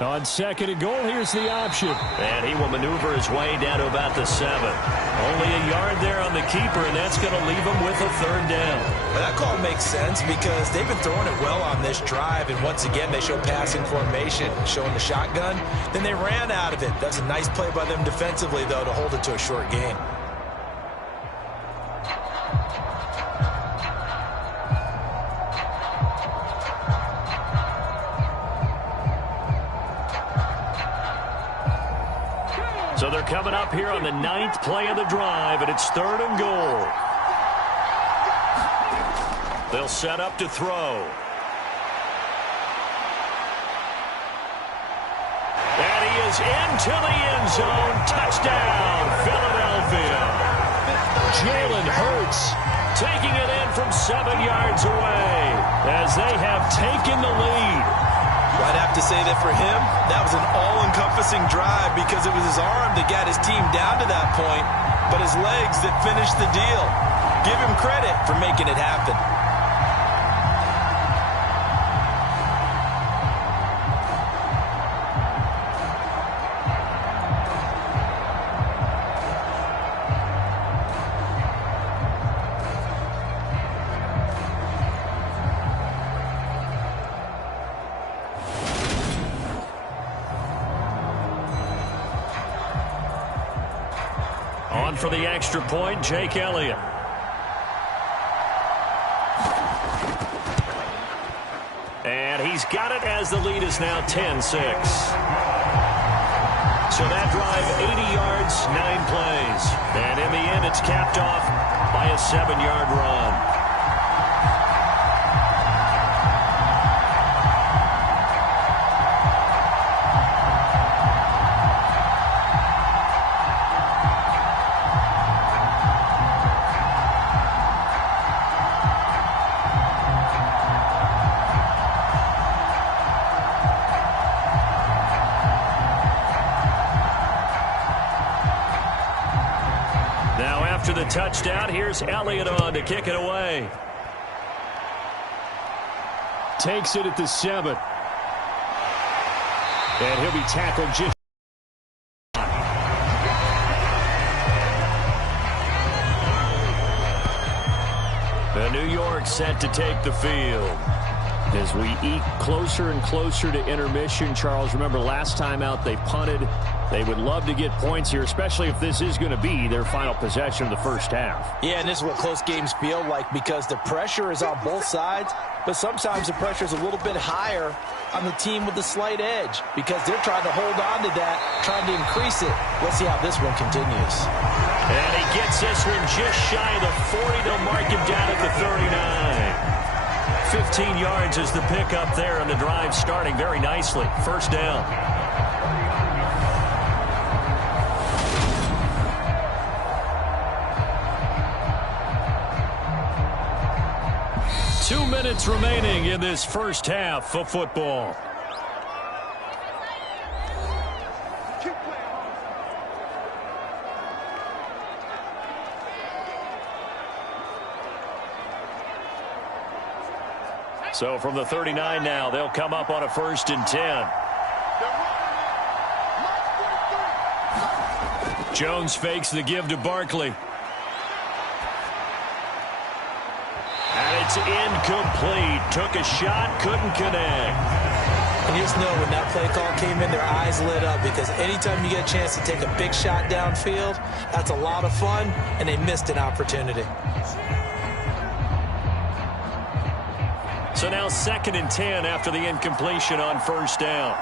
On second and goal, here's the option. And he will maneuver his way down to about the 7. Only a yard there on the keeper, and that's going to leave him with a third down. Well, that call makes sense because they've been throwing it well on this drive, and once again, they show passing formation, showing the shotgun. Then they ran out of it. That's a nice play by them defensively, though, to hold it to a short gain. So they're coming up here on the 9th play of the drive, and it's 3rd and goal. They'll set up to throw. And he is into the end zone. Touchdown, Philadelphia. Jalen Hurts Taking it in from 7 yards away as they have taken the lead. Well, I'd have to say that for him, that was an all-encompassing drive because it was his arm that got his team down to that point, but his legs that finished the deal. Give him credit for making it happen. On for the extra point, Jake Elliott. And he's got it as the lead is now 10-6. So that drive, 80 yards, 9 plays. And in the end, it's capped off by a 7-yard run. After the touchdown, here's Elliott on to kick it away. Takes it at the 7. And he'll be tackled just. The New York set to take the field. As we eke closer and closer to intermission, Charles, remember last time out they punted. They would love to get points here, especially if this is going to be their final possession of the first half. Yeah, and this is what close games feel like because the pressure is on both sides, but sometimes the pressure is a little bit higher on the team with the slight edge because they're trying to hold on to that, trying to increase it. Let's see how this one continues. And he gets this one just shy of the 40. They'll mark him down at the 39. 15 yards is the pickup there, and the drive starting very nicely. First down. Two minutes remaining in this first half of football. So from the 39 now, they'll come up on a 1st and 10. Jones fakes the give to Barkley. And it's incomplete. Took a shot, couldn't connect. And you just know when that play call came in, their eyes lit up because anytime you get a chance to take a big shot downfield, that's a lot of fun, and they missed an opportunity. So now 2nd and 10 after the incompletion on 1st down.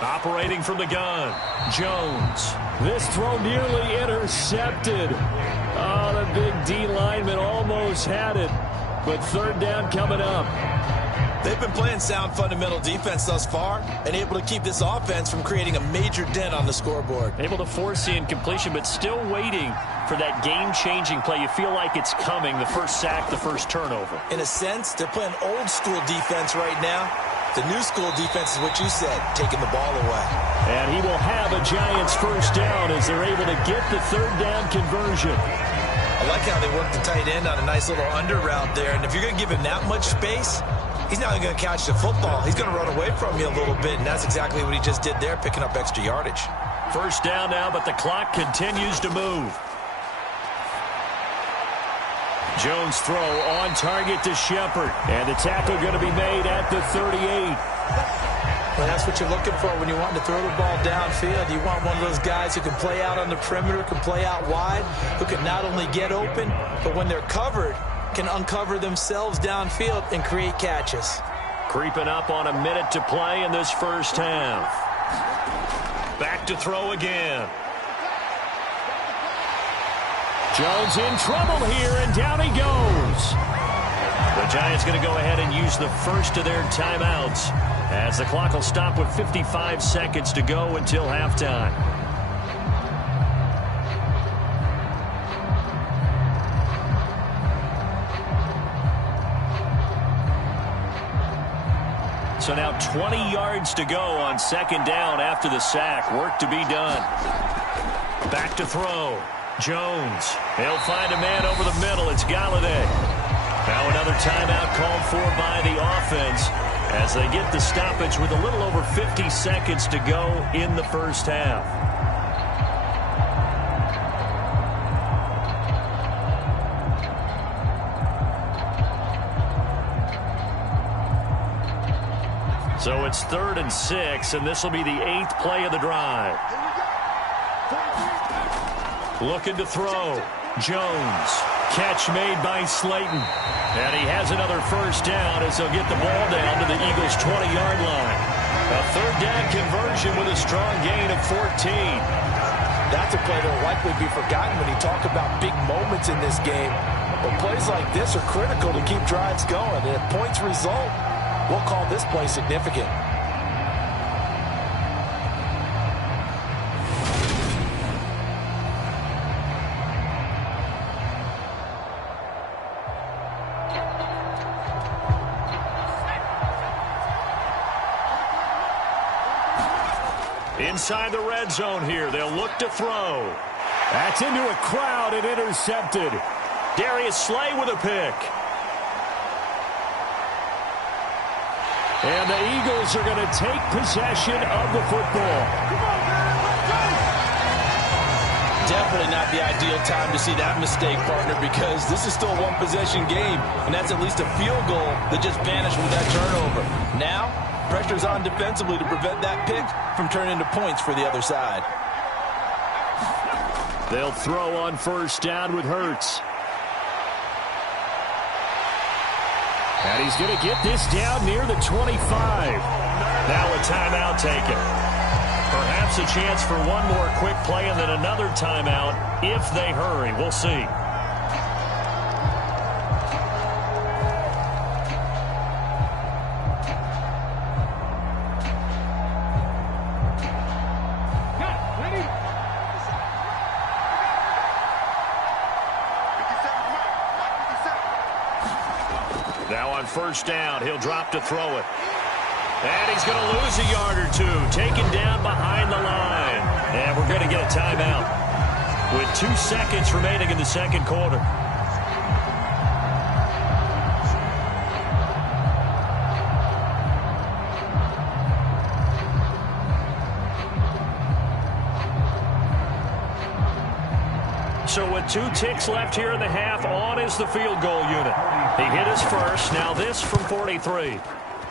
Operating from the gun, Jones. This throw nearly intercepted. Oh, the big D lineman almost had it. But 3rd down coming up. They've been playing sound fundamental defense thus far and able to keep this offense from creating a major dent on the scoreboard. Able to force the incompletion, but still waiting for that game-changing play. You feel like it's coming, the first sack, the first turnover. In a sense, they're playing old-school defense right now. The new school defense is what you said, taking the ball away. And he will have a Giants first down as they're able to get the 3rd down conversion. I like how they work the tight end on a nice little under route there. And if you're going to give him that much space, he's not going to catch the football. He's going to run away from you a little bit, and that's exactly what he just did there, picking up extra yardage. First down now, but the clock continues to move. Jones throw on target to Shepard, and the tackle going to be made at the 38. Well, that's what you're looking for when you want to throw the ball downfield. You want one of those guys who can play out on the perimeter, can play out wide, who can not only get open, but when they're covered, can uncover themselves downfield and create catches. Creeping up on a minute to play in this first half. Back to throw again. Jones in trouble here, and down he goes. The Giants going to go ahead and use the first of their timeouts, as the clock will stop with 55 seconds to go until halftime. So now 20 yards to go on second down after the sack. Work to be done. Back to throw. Jones. He'll find a man over the middle. It's Galladay. Now another timeout called for by the offense as they get the stoppage with a little over 50 seconds to go in the first half. So it's 3rd and 6, and this will be the 8th play of the drive. Looking to throw. Jones. Catch made by Slayton. And he has another first down as they'll get the ball down to the Eagles' 20-yard line. A third down conversion with a strong gain of 14. That's a play that will likely be forgotten when you talk about big moments in this game. But plays like this are critical to keep drives going. And if points result, we'll call this play significant. Inside the red zone here, they'll look to throw. That's into a crowd and intercepted. Darius Slay with a pick. And the Eagles are going to take possession of the football. Definitely not the ideal time to see that mistake, partner, because this is still a one-possession game, and that's at least a field goal that just vanished with that turnover. Now, pressure's on defensively to prevent that pick from turning into points for the other side. They'll throw on first down with Hurts. And he's going to get this down near the 25. Now a timeout taken. Perhaps a chance for one more quick play and then another timeout if they hurry. We'll see. Now on first down, he'll drop to throw it. And he's going to lose a yard or two, taken down behind the line. And we're going to get a timeout with 2 seconds remaining in the second quarter. So with 2 ticks left here in the half, on is the field goal unit. He hit his first, now this from 43.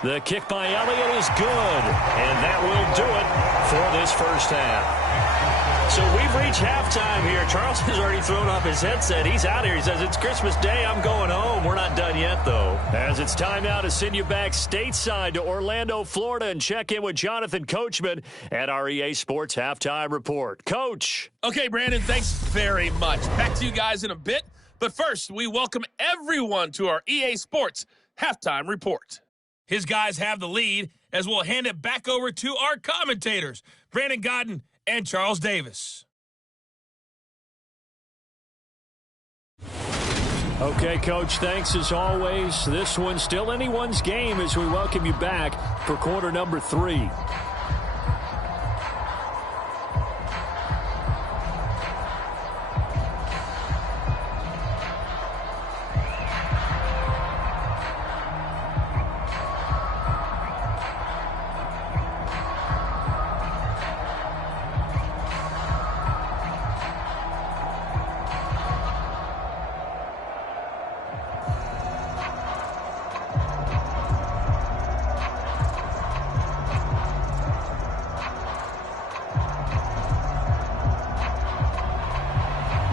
The kick by Elliott is good, and that will do it for this first half. So we've reached halftime here. Charles has already thrown off his headset. He's out here. He says, it's Christmas Day. I'm going home. We're not done yet, though. As it's time now to send you back stateside to Orlando, Florida, and check in with Jonathan Coachman at our EA Sports Halftime Report. Coach. Okay, Brandon, thanks very much. Back to you guys in a bit. But first, we welcome everyone to our EA Sports Halftime Report. His guys have the lead as we'll hand it back over to our commentators, Brandon Godden and Charles Davis. Okay, Coach, thanks as always. This one's still anyone's game as we welcome you back for quarter number 3.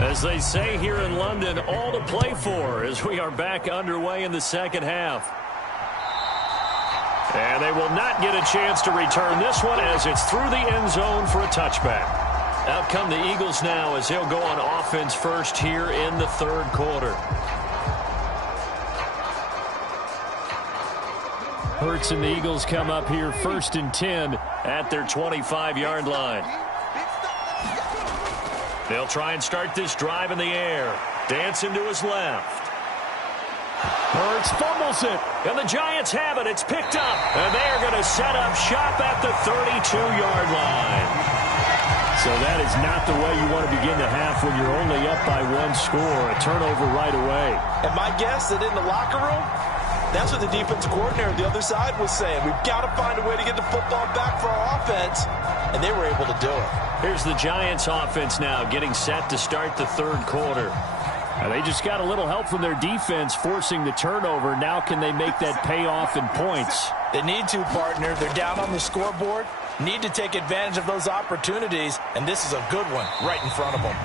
As they say here in London, all to play for as we are back underway in the second half. And they will not get a chance to return this one as it's through the end zone for a touchback. Out come the Eagles now as they'll go on offense first here in the third quarter. Hurts and the Eagles come up here 1st and 10 at their 25-yard line. They'll try and start this drive in the air. Dancing to his left. Hurts fumbles it, and the Giants have it. It's picked up, and they are going to set up shop at the 32-yard line. So that is not the way you want to begin the half when you're only up by 1 score. A turnover right away. And my guess that in the locker room, that's what the defensive coordinator on the other side was saying. We've got to find a way to get the football back for our offense, and they were able to do it. Here's the Giants offense now getting set to start the third quarter. And they just got a little help from their defense forcing the turnover. Now can they make that pay off in points? They need to, partner. They're down on the scoreboard. Need to take advantage of those opportunities, and this is a good one right in front of them.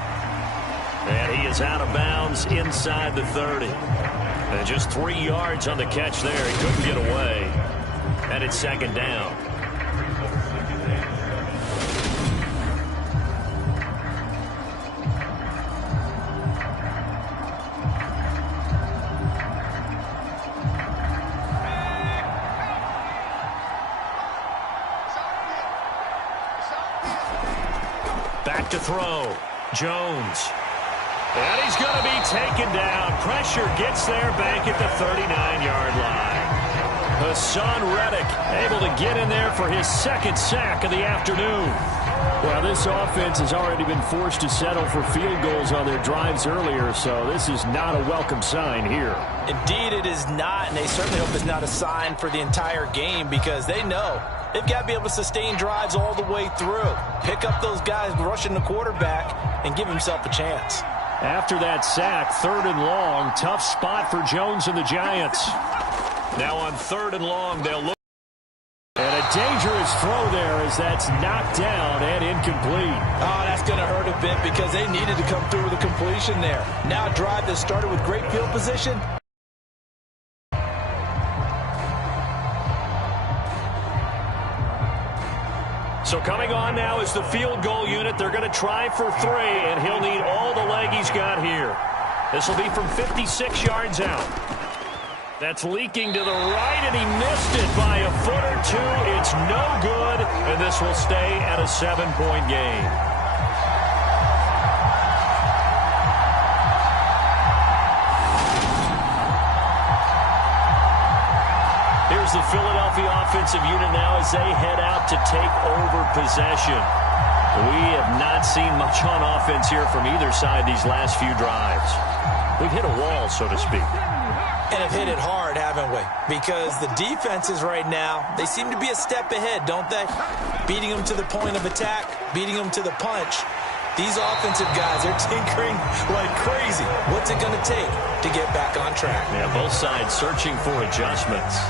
And he is out of bounds inside the 30. And just 3 yards on the catch there. He couldn't get away. And it's second down. Back to throw. Jones. And he's going to be taken down. Pressure gets there back at the 39-yard line. Hassan Reddick able to get in there for his second sack of the afternoon. Well, this offense has already been forced to settle for field goals on their drives earlier, so this is not a welcome sign here. Indeed, it is not, and they certainly hope it's not a sign for the entire game because they know they've got to be able to sustain drives all the way through. Pick up those guys rushing the quarterback and give himself a chance. After that sack, 3rd and long, tough spot for Jones and the Giants. Now on 3rd and long, they'll look. And a dangerous throw there as that's knocked down and incomplete. Oh, that's going to hurt a bit because they needed to come through with a completion there. Now a drive that started with great field position. So coming on now is the field goal unit. They're going to try for 3, and he'll need all the leg he's got here. This will be from 56 yards out. That's leaking to the right, and he missed it by a foot or 2. It's no good, and this will stay at a 7-point game. Here's the Philadelphia offensive unit now as they head out to take over possession. We have not seen much on offense here from either side these last few drives. We've hit a wall, so to speak. And have hit it hard, haven't we? Because the defenses right now, they seem to be a step ahead, don't they? Beating them to the point of attack, beating them to the punch. These offensive guys are tinkering like crazy. What's it going to take to get back on track? Yeah, both sides searching for adjustments.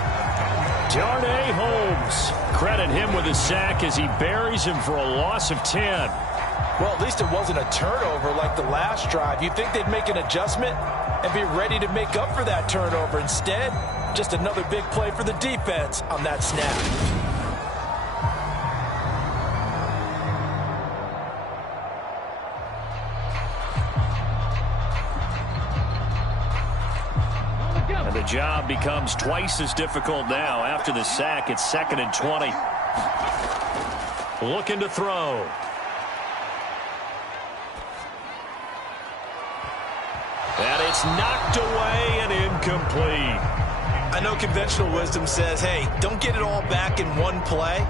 Darnay Holmes. Credit him with a sack as he buries him for a loss of 10. Well, at least it wasn't a turnover like the last drive. You'd think they'd make an adjustment and be ready to make up for that turnover. Instead, just another big play for the defense on that snap. And the job becomes twice as difficult now. After the sack, it's 2nd and 20. Looking to throw. And it's knocked away and incomplete. I know conventional wisdom says, hey, don't get it all back in one play.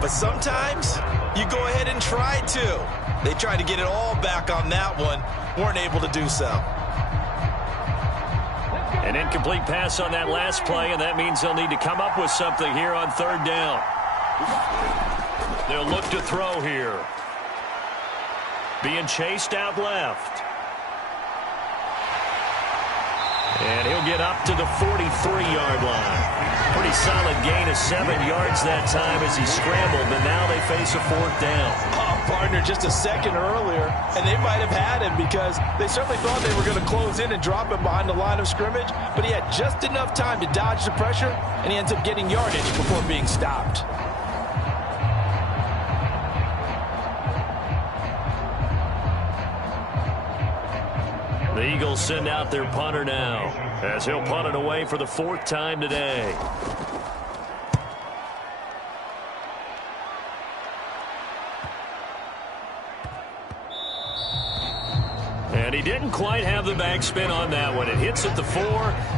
But sometimes you go ahead and try to. They tried to get it all back on that one. Weren't able to do so. An incomplete pass on that last play, and that means they'll need to come up with something here on 3rd down. They'll look to throw here. Being chased out left. And he'll get up to the 43-yard line. Pretty solid gain of 7 yards that time as he scrambled, but now they face a 4th down. Oh, partner just a second earlier, and they might have had him because they certainly thought they were going to close in and drop him behind the line of scrimmage, but he had just enough time to dodge the pressure, and he ends up getting yardage before being stopped. The Eagles send out their punter now, as he'll punt it away for the 4th time today. And he didn't quite have the backspin on that one. It hits at the 4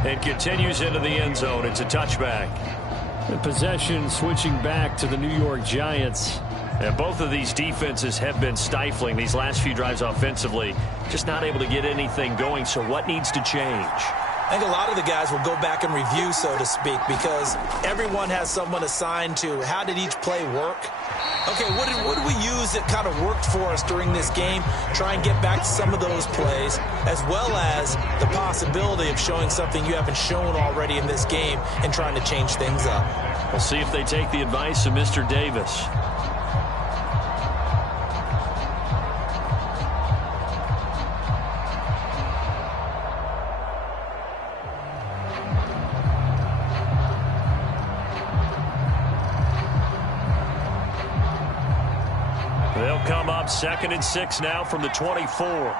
and continues into the end zone. It's a touchback. The possession switching back to the New York Giants. And both of these defenses have been stifling these last few drives offensively. Just not able to get anything going. So what needs to change? I think a lot of the guys will go back and review, so to speak, because everyone has someone assigned to how did each play work. Okay, what did we use that kind of worked for us during this game? Try and get back to some of those plays, as well as the possibility of showing something you haven't shown already in this game and trying to change things up. We'll see if they take the advice of Mr. Davis. They'll come up 2nd and 6 now from the 24.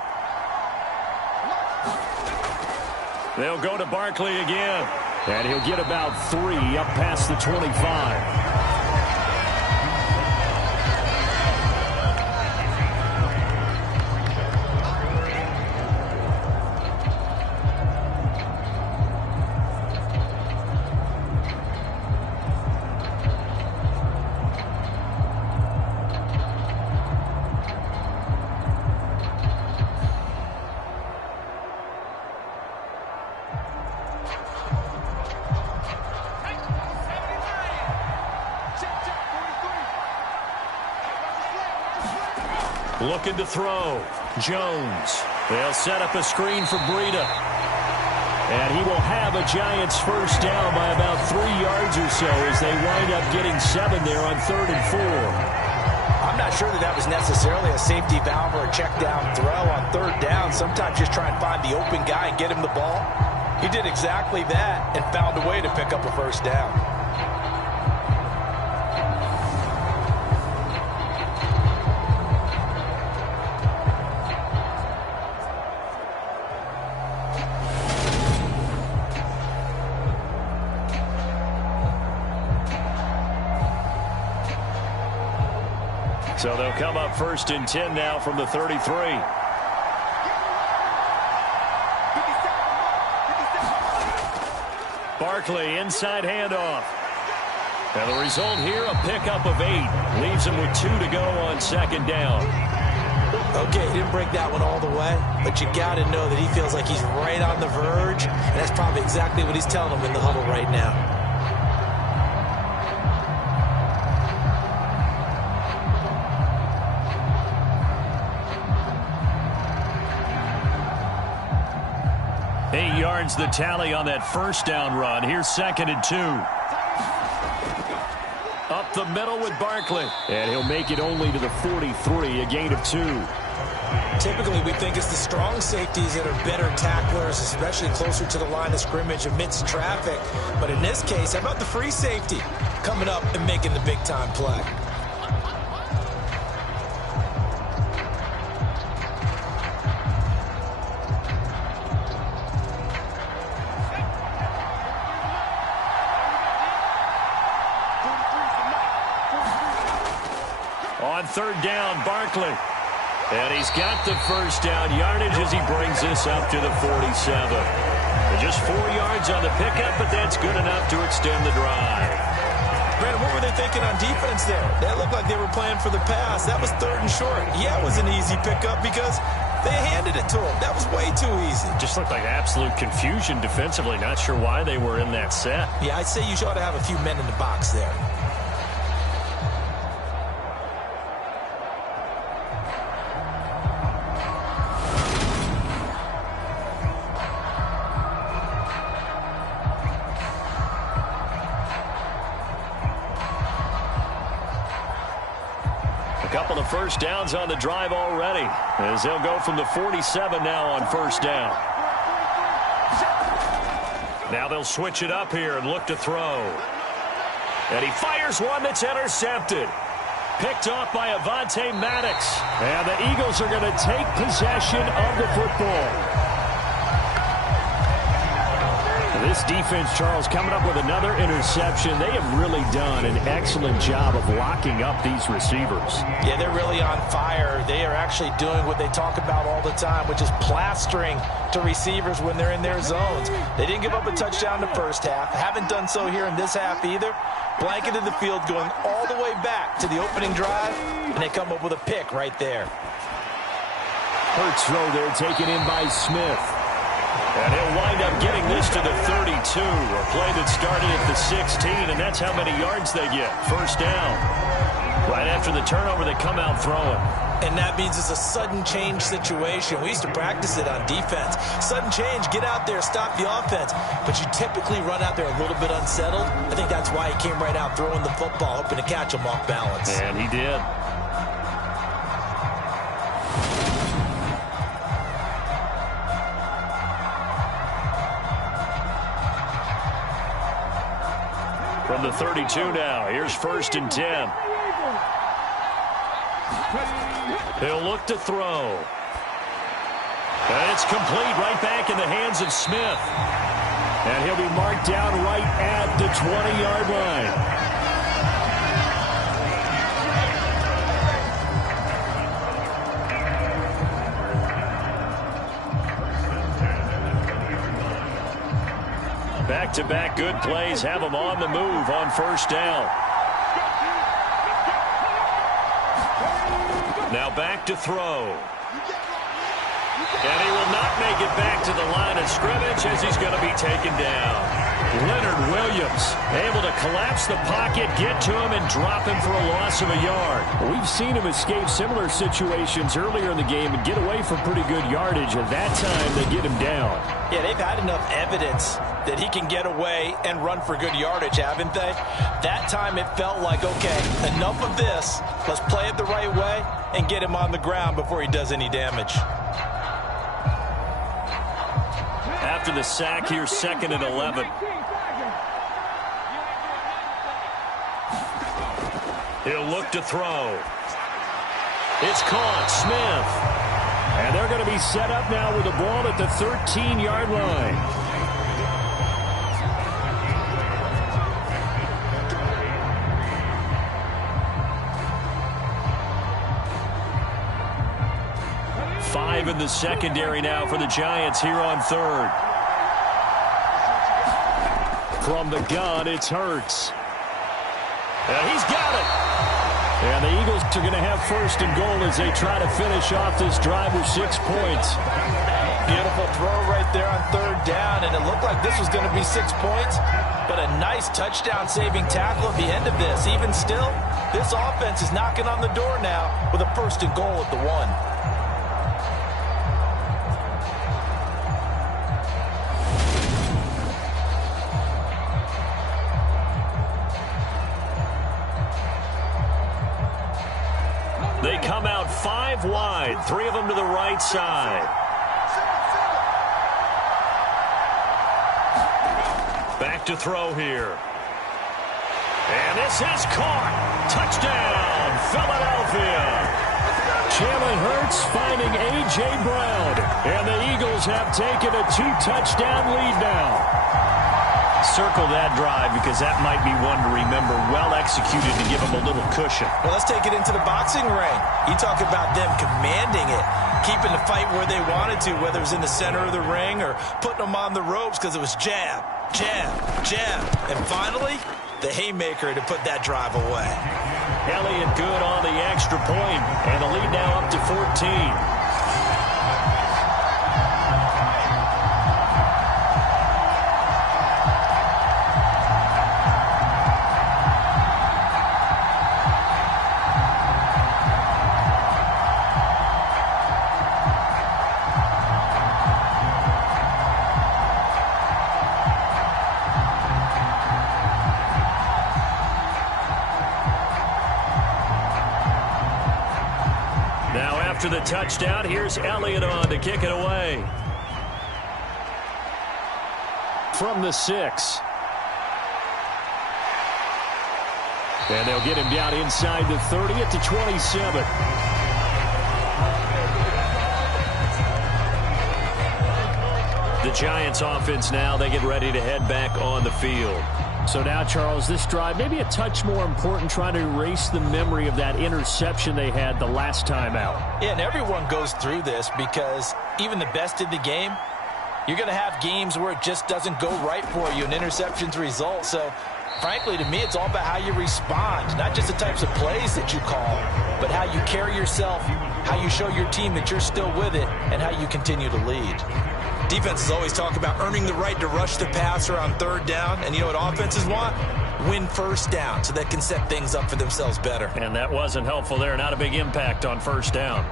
They'll go to Barkley again. And he'll get about 3 up past the 25. Looking to throw. Jones. They'll set up a screen for Breida. And he will have a Giants first down by about 3 yards or so as they wind up getting 7 there on 3rd and 4. I'm not sure that was necessarily a safety valve or a check down throw on 3rd down. Sometimes just try and find the open guy and get him the ball. He did exactly that and found a way to pick up a first down. So they'll come up 1st and 10 now from the 33. Barkley, inside handoff. And the result here, a pickup of 8. Leaves him with 2 to go on 2nd down. Okay, he didn't break that one all the way, but you got to know that he feels like he's right on the verge, and that's probably exactly what he's telling him in the huddle right now. The tally on that first down run. Here's 2nd and 2. Up the middle with Barkley. And he'll make it only to the 43, a gain of 2. Typically, we think it's the strong safeties that are better tacklers, especially closer to the line of scrimmage amidst traffic. But in this case, how about the free safety coming up and making the big-time play? On 3rd down, Barkley. And he's got the first down yardage as he brings this up to the 47. And just 4 yards on the pickup, but that's good enough to extend the drive. Brandon, what were they thinking on defense there? That looked like they were playing for the pass. That was 3rd and short. Yeah, it was an easy pickup because they handed it to him. That was way too easy. Just looked like absolute confusion defensively. Not sure why they were in that set. Yeah, I'd say you ought to have a few men in the box there. of first downs on the drive already, as they'll go from the 47 now on first down. Now they'll switch it up here and look to throw. And he fires one that's intercepted. Picked off by Avonte Maddox. And the Eagles are going to take possession of the football. This defense, Charles, coming up with another interception. They have really done an excellent job of locking up these receivers. Yeah, they're really on fire. They are actually doing what they talk about all the time, which is plastering to receivers when they're in their zones. They didn't give up a touchdown in the first half. Haven't done so here in this half either. Blanketed the field going all the way back to the opening drive, and they come up with a pick right there. Hurts throw there taken in by Smith. And he'll wind up getting this to the 32, a play that started at the 16, and that's how many yards they get. First down. Right after the turnover, they come out throwing. And that means it's a sudden change situation. We used to practice it on defense. Sudden change, get out there, stop the offense. But you typically run out there a little bit unsettled. I think that's why he came right out throwing the football, hoping to catch him off balance. And he did. From the 32 now, here's 1st and 10. He'll look to throw. And it's complete right back in the hands of Smith. And he'll be marked down right at the 20-yard line. Back-to-back good plays have them on the move on first down. Now back to throw. And he will not make it back to the line of scrimmage as he's going to be taken down. Leonard Williams able to collapse the pocket, get to him, and drop him for a loss of a yard. We've seen him escape similar situations earlier in the game and get away from pretty good yardage, and that time they get him down. Yeah, they've had enough evidence that he can get away and run for good yardage, haven't they? That time it felt like, okay, enough of this. Let's play it the right way and get him on the ground before he does any damage. After the sack, here's 2nd and 11. He'll look to throw. It's caught. Smith. And they're going to be set up now with the ball at the 13-yard line. Five in the secondary now for the Giants here on 3rd. From the gun, it's Hurts. And he's got it. And the Eagles are going to have 1st and goal as they try to finish off this drive with 6 points. Beautiful throw right there on 3rd down, and it looked like this was going to be 6 points, but a nice touchdown-saving tackle at the end of this. Even still, this offense is knocking on the door now with a 1st and goal at the 1. They come out 5 wide, 3 of them to the right side. Back to throw here. And this is caught. Touchdown, Philadelphia. Jalen Hurts finding A.J. Brown. And the Eagles have taken a 2-touchdown lead now. Circle that drive because that might be one to remember. Well executed to give them a little cushion. Well, let's take it into the boxing ring. You talk about them commanding it, keeping the fight where they wanted to, whether it was in the center of the ring or putting them on the ropes because it was jab, jab, jab. And finally, the haymaker to put that drive away. Elliott good on the extra point, and the lead now up to 14. after the touchdown. Here's Elliott on to kick it away. From the 6. And they'll get him down inside the 30 at the 27. The Giants offense now, they get ready to head back on the field. So now, Charles, this drive maybe a touch more important, trying to erase the memory of that interception they had the last time out. Yeah, and everyone goes through this because even the best in the game, you're going to have games where it just doesn't go right for you, and interceptions result. So, frankly, to me, it's all about how you respond, not just the types of plays that you call, but how you carry yourself, how you show your team that you're still with it, and how you continue to lead. Defenses always talk about earning the right to rush the passer on 3rd down. And you know what offenses want? Win 1st down so they can set things up for themselves better. And that wasn't helpful there. Not a big impact on 1st down.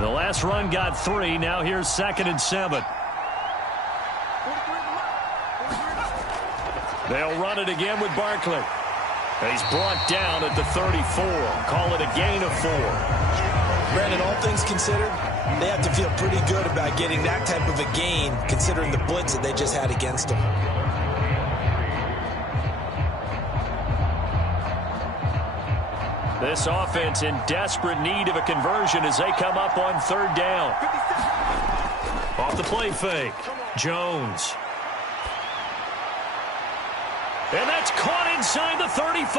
The last run got 3. Now here's 2nd and 7. They'll run it again with Barkley. And he's brought down at the 34. Call it a gain of 4. Brandon, all things considered, they have to feel pretty good about getting that type of a gain, considering the blitz that they just had against them. This offense in desperate need of a conversion as they come up on 3rd down. Off the play fake. Jones. And that's caught inside the 35.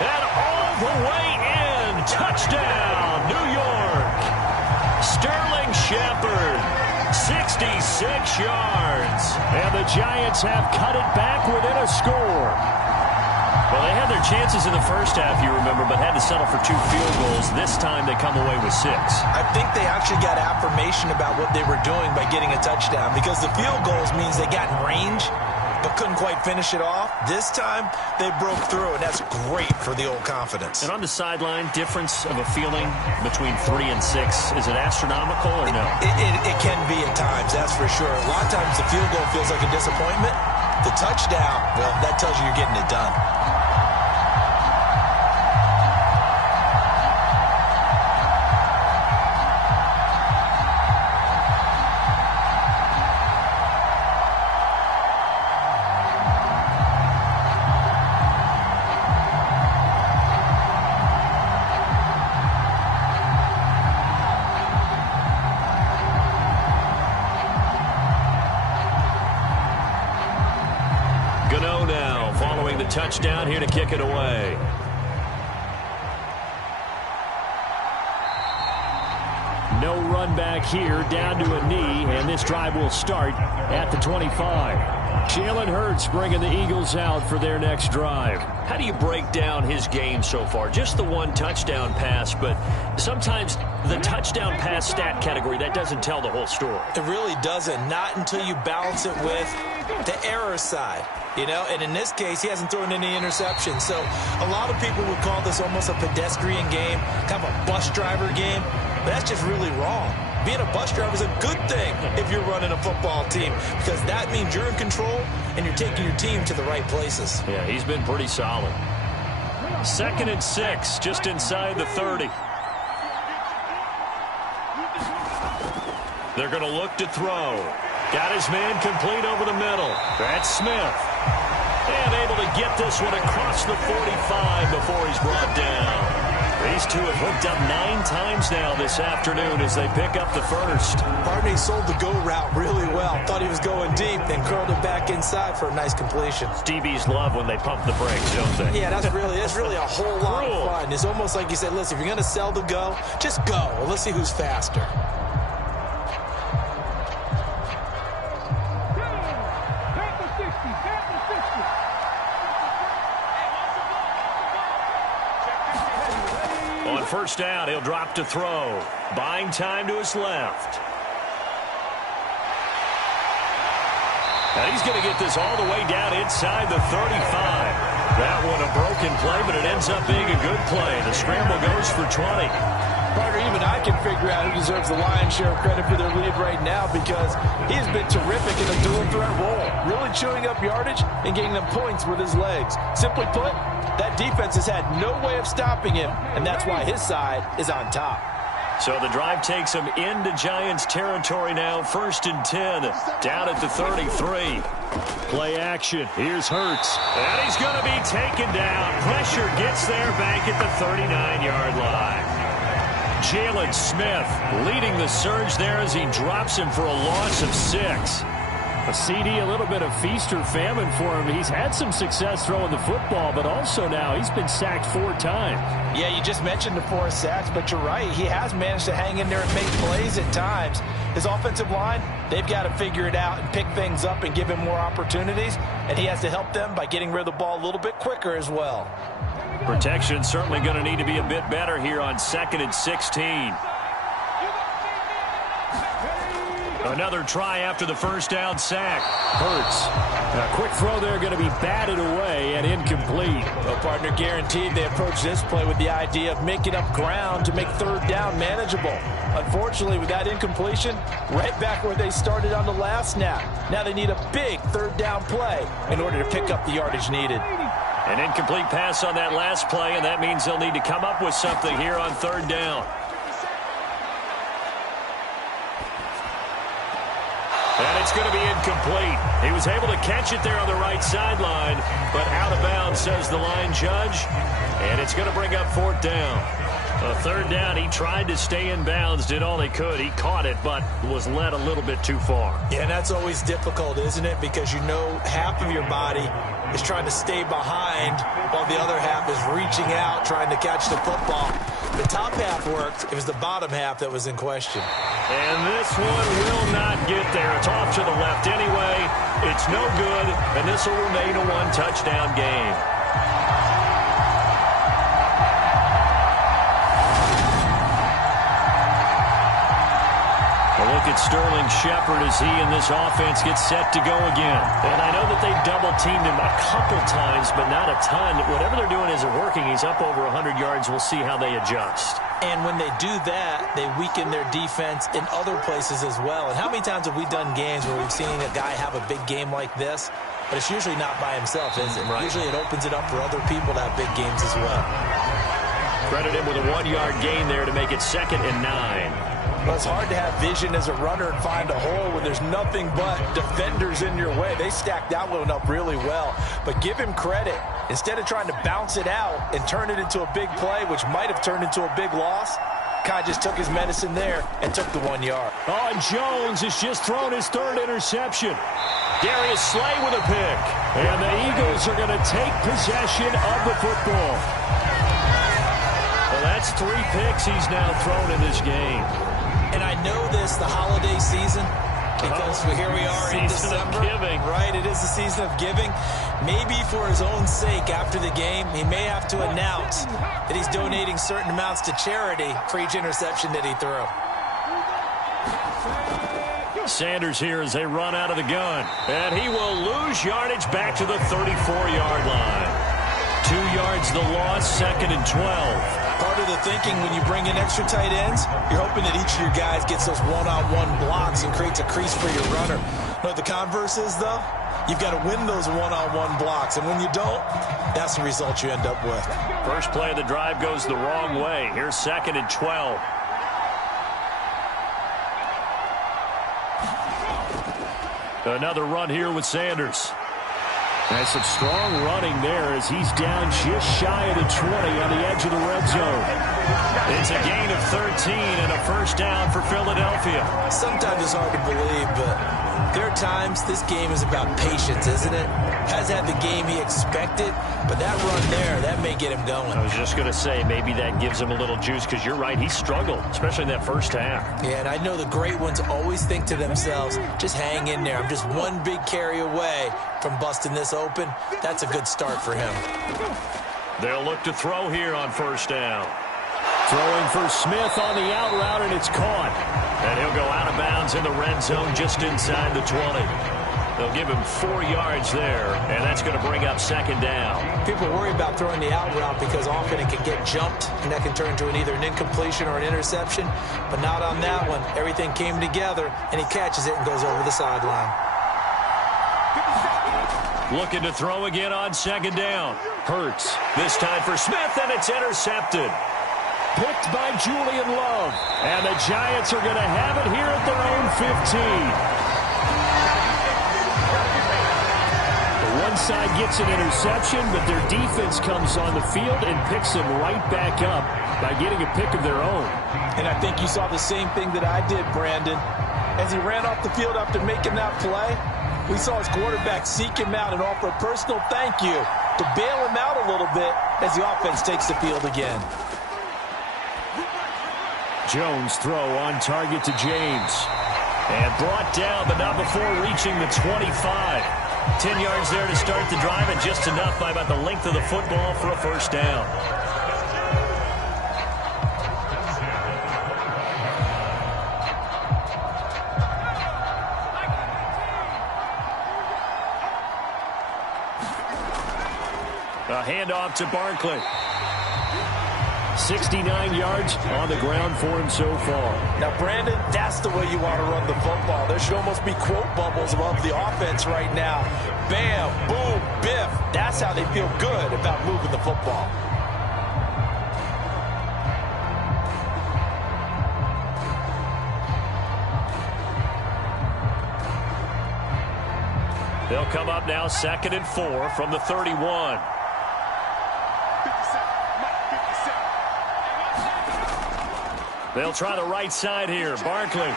And all the way in. Touchdown, New York. Sterling Shepard, 66 yards. And the Giants have cut it back within a score. Well, they had their chances in the first half, you remember, but had to settle for 2 field goals. This time they come away with 6. I think they actually got affirmation about what they were doing by getting a touchdown, because the field goals means they got in range but couldn't quite finish it off. This time, they broke through, and that's great for the old confidence. And on the sideline, difference of a feeling between 3 and 6, is it astronomical or no? It can be at times, that's for sure. A lot of times the field goal feels like a disappointment. The touchdown, well, that tells you you're getting it done. Touchdown here to kick it away. No run back here, down to a knee, and this drive will start at the 25. Jalen Hurts bringing the Eagles out for their next drive. How do you break down his game so far? Just the 1 touchdown pass, but sometimes the touchdown pass stat category, that doesn't tell the whole story. It really doesn't, not until you balance it with the error side. You know, and in this case, he hasn't thrown any interceptions. So a lot of people would call this almost a pedestrian game, kind of a bus driver game. But that's just really wrong. Being a bus driver is a good thing if you're running a football team, because that means you're in control and you're taking your team to the right places. Yeah, he's been pretty solid. 2nd and 6, just inside the 30. They're going to look to throw. Got his man complete over the middle. That's Smith. And able to get this one across the 45 before he's brought down. These two have hooked up 9 times now this afternoon as they pick up the first. Barney sold the go route really well. Thought he was going deep, then curled it back inside for a nice completion. DBs love when they pump the brakes, don't they? Yeah, that's really a whole lot of fun. It's almost like you said, listen, if you're going to sell the go, just go. Well, let's see who's faster. On 1st down, he'll drop to throw. Buying time to his left. And he's going to get this all the way down inside the 35. That one a broken play, but it ends up being a good play. The scramble goes for 20. Partner, even I can figure out who deserves the lion's share of credit for their lead right now because he has been terrific in a dual threat role, really chewing up yardage and getting them points with his legs. Simply put, that defense has had no way of stopping him, and that's why his side is on top. So the drive takes him into Giants territory now, 1st and 10, down at the 33. Play action. Here's Hurts. And he's going to be taken down. Pressure gets there back at the 39-yard line. Jalen Smith leading the surge there as he drops him for a loss of 6. A CD, a little bit of feast or famine for him. He's had some success throwing the football, but also now he's been sacked 4 times. Yeah, you just mentioned the 4 sacks, but you're right. He has managed to hang in there and make plays at times. His offensive line, they've got to figure it out and pick things up and give him more opportunities, and he has to help them by getting rid of the ball a little bit quicker as well. Protection certainly going to need to be a bit better here on 2nd and 16. Another try after the first down sack. Hurts. A quick throw there going to be batted away and incomplete. Well, partner, guaranteed they approach this play with the idea of making up ground to make 3rd down manageable. Unfortunately, with that incompletion, right back where they started on the last snap. Now they need a big 3rd down play in order to pick up the yardage needed. An incomplete pass on that last play, and that means they'll need to come up with something here on 3rd down. And it's going to be incomplete. He was able to catch it there on the right sideline, but out of bounds, says the line judge. And it's going to bring up 4th down. A 3rd down, he tried to stay in bounds, did all he could. He caught it, but was led a little bit too far. Yeah, and that's always difficult, isn't it? Because you know half of your body is trying to stay behind while the other half is reaching out, trying to catch the football. The top half worked. It was the bottom half that was in question. And this one will not get there. It's off to the left anyway. It's no good, and this will remain a 1-touchdown game. A look at Sterling Shepard as he and this offense gets set to go again. And I know that they've double-teamed him a couple times, but not a ton. Whatever they're doing isn't working. He's up over 100 yards. We'll see how they adjust. And when they do that, they weaken their defense in other places as well. And how many times have we done games where we've seen a guy have a big game like this? But it's usually not by himself, is it? Right. Usually it opens it up for other people to have big games as well. Credit him with a 1-yard gain there to make it 2nd and 9. Well, it's hard to have vision as a runner and find a hole when there's nothing but defenders in your way. They stacked that one up really well. But give him credit. Instead of trying to bounce it out and turn it into a big play, which might have turned into a big loss, Kai just took his medicine there and took the 1 yard. Oh, and Jones has just thrown his 3rd interception. Darius Slay with a pick. And the Eagles are going to take possession of the football. Well, that's 3 picks he's now thrown in this game. And I know this, the holiday season, because here we are in December. Season of giving. Right, it is the season of giving. Maybe for his own sake after the game, he may have to announce that he's donating certain amounts to charity for each interception that he threw. Sanders here as they run out of the gun. And he will lose yardage back to the 34-yard line. 2 yards the loss, 2nd and 12. Part of the thinking when you bring in extra tight ends, you're hoping that each of your guys gets those one-on-one blocks and creates a crease for your runner. You know what the converse is, though? You've got to win those one-on-one blocks, and when you don't, that's the result you end up with. First play of the drive goes the wrong way. Here's 2nd and 12. Another run here with Sanders. That's some strong running there as he's down just shy of the 20 on the edge of the red zone. It's a gain of 13 and a 1st down for Philadelphia. Sometimes it's hard to believe, but there are times this game is about patience, isn't it? Hasn't had the game he expected, but that run there, that may get him going. I was just going to say, maybe that gives him a little juice because you're right, he struggled, especially in that first half. Yeah, and I know the great ones always think to themselves, just hang in there. I'm just one big carry away from busting this open. That's a good start for him. They'll look to throw here on 1st down. Throwing for Smith on the out route, and it's caught. And he'll go out of bounds in the red zone just inside the 20. They'll give him 4 yards there, and that's going to bring up second down. People worry about throwing the out route because often it can get jumped, and that can turn into either an incompletion or an interception. But not on that one. Everything came together, and he catches it and goes over the sideline. Looking to throw again on second down. Hurts. This time for Smith, and it's intercepted. Picked by Julian Love. And the Giants are going to have it here at their own 15. One side gets an interception, but their defense comes on the field and picks them right back up by getting a pick of their own. And I think you saw the same thing that I did, Brandon. As he ran off the field after making that play, we saw his quarterback seek him out and offer a personal thank you to bail him out a little bit as the offense takes the field again. Jones throw on target to James. And brought down, but not before reaching the 25. 10 yards there to start the drive, and just enough by about the length of the football for a first down. A handoff to Barkley. 69 yards on the ground for him so far. Now, Brandon, that's the way you want to run the football. There should almost be quote bubbles above the offense right now. Bam, boom, biff. That's how they feel good about moving the football. They'll come up now 2nd and 4 from the 31. They'll try the right side here. Barkley.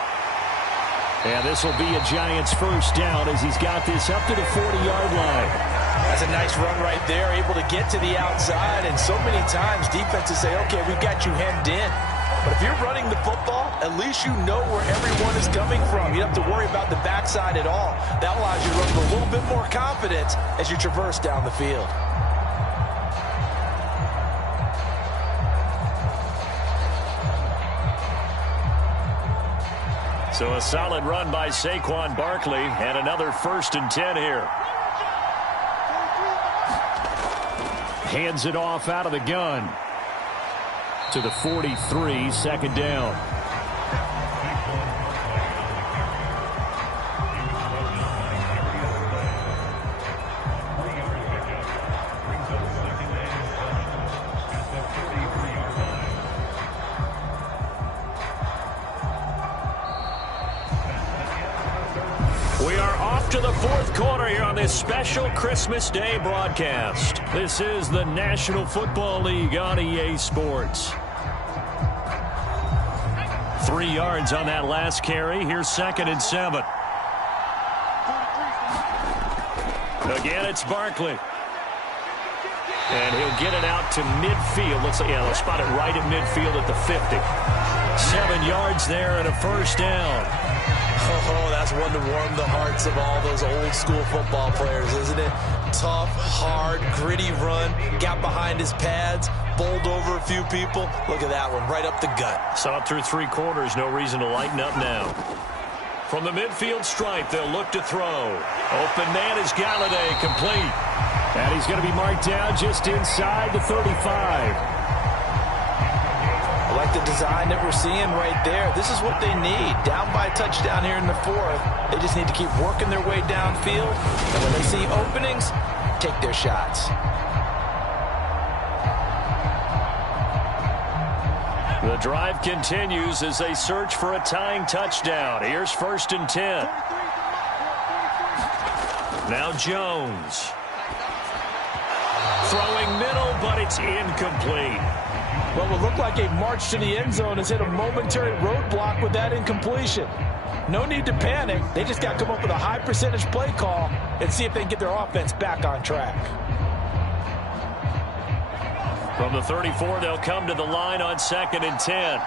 And this will be a Giants first down as he's got this up to the 40-yard line. That's a nice run right there, able to get to the outside. And so many times defenses say, okay, we've got you hemmed in. But if you're running the football, at least you know where everyone is coming from. You don't have to worry about the backside at all. That allows you to run with a little bit more confidence as you traverse down the field. So a solid run by Saquon Barkley, and another 1st and 10 here. Hands it off out of the gun to the 43, 2nd down. To the 4th quarter here on this special Christmas Day broadcast. This is the National Football League on EA Sports. 3 yards on that last carry. Here's 2nd and 7. Again, it's Barkley. And he'll get it out to midfield. Looks like, yeah, they'll spot it right at midfield at the 50. 7 yards there and a first down. Oh, that's one to warm the hearts of all those old school football players, isn't it? Tough, hard, gritty run. Got behind his pads, bowled over a few people. Look at that one, right up the gut. Saw it through 3 quarters. No reason to lighten up now. From the midfield stripe, they'll look to throw. Open man is Galladay, complete. And he's going to be marked down just inside the 35. I like the design that we're seeing right there. This is what they need. Down by a touchdown here in the 4th. They just need to keep working their way downfield. And when they see openings, take their shots. The drive continues as they search for a tying touchdown. Here's 1st and 10. Now Jones. Throwing middle, but it's incomplete. What will look like a march to the end zone has hit a momentary roadblock with that incompletion. No need to panic. They just got to come up with a high percentage play call and see if they can get their offense back on track. From the 34, they'll come to the line on 2nd and 10.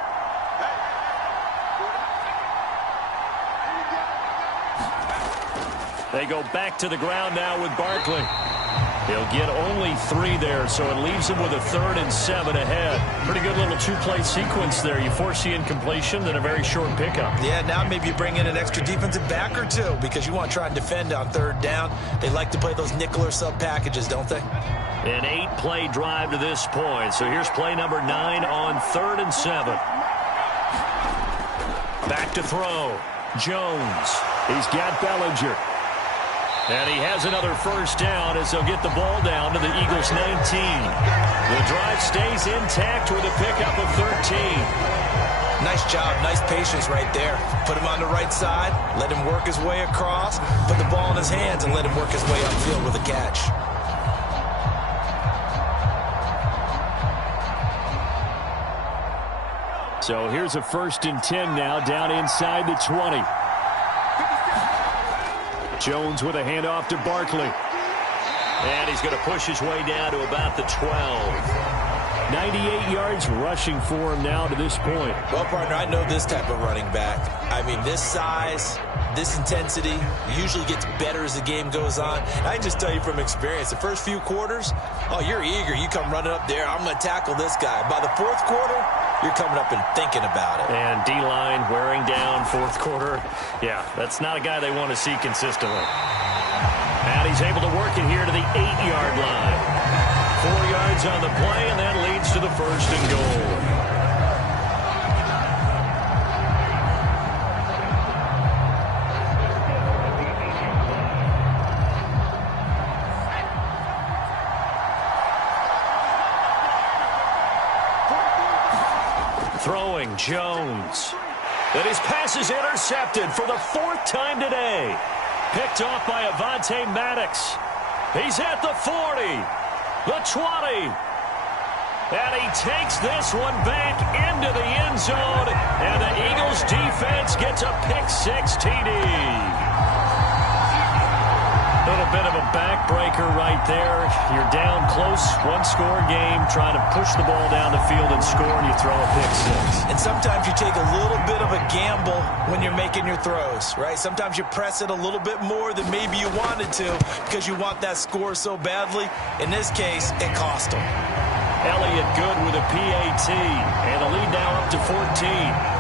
They go back to the ground now with Barkley. He'll get only 3 there, so it leaves him with a 3rd and 7 ahead. Pretty good little 2-play sequence there. You force the incompletion, then a very short pickup. Yeah, now maybe you bring in an extra defensive back or 2 because you want to try and defend on 3rd down. They like to play those nickel or sub packages, don't they? An 8-play drive to this point. So here's play number 9 on 3rd and 7. Back to throw. Jones. He's got Bellinger. And he has another first down as they'll get the ball down to the Eagles' 19. The drive stays intact with a pickup of 13. Nice job, nice patience right there. Put him on the right side, let him work his way across, put the ball in his hands, and let him work his way upfield with a catch. So here's a 1st and 10 now, down inside the 20. Jones with a handoff to Barkley. And he's going to push his way down to about the 12. 98 yards rushing for him now to this point. Well, partner, I know this type of running back. I mean, this size, this intensity usually gets better as the game goes on. And I can just tell you from experience, the first few quarters, oh, you're eager. You come running up there, I'm going to tackle this guy. By the 4th quarter, you're coming up and thinking about it. And D-line wearing down 4th quarter. Yeah, that's not a guy they want to see consistently. And he's able to work it here to the 8-yard line. 4 yards on the play, and that leads to the 1st and goal. Throwing Jones. And his pass is intercepted for the 4th time today. Picked off by Avonte Maddox. He's at the 40, the 20. And he takes this one back into the end zone. And the Eagles defense gets a pick-6 TD. A little bit of a backbreaker right there. You're down close, 1-score game, trying to push the ball down the field and score, and you throw a pick-6. And sometimes you take a little bit of a gamble when you're making your throws, right? Sometimes you press it a little bit more than maybe you wanted to because you want that score so badly. In this case, it cost them. Elliott good with a PAT, and the lead now up to 14.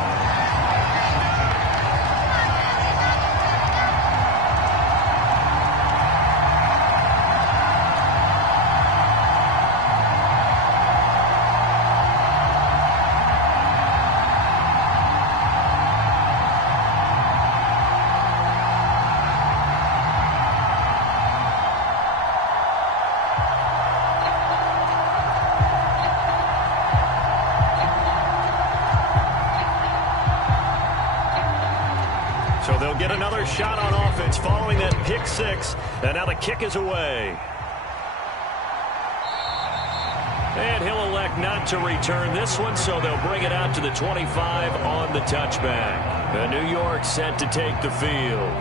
So they'll get another shot on offense following that pick-6, and now the kick is away. And he'll elect not to return this one, so they'll bring it out to the 25 on the touchback. The New York set to take the field.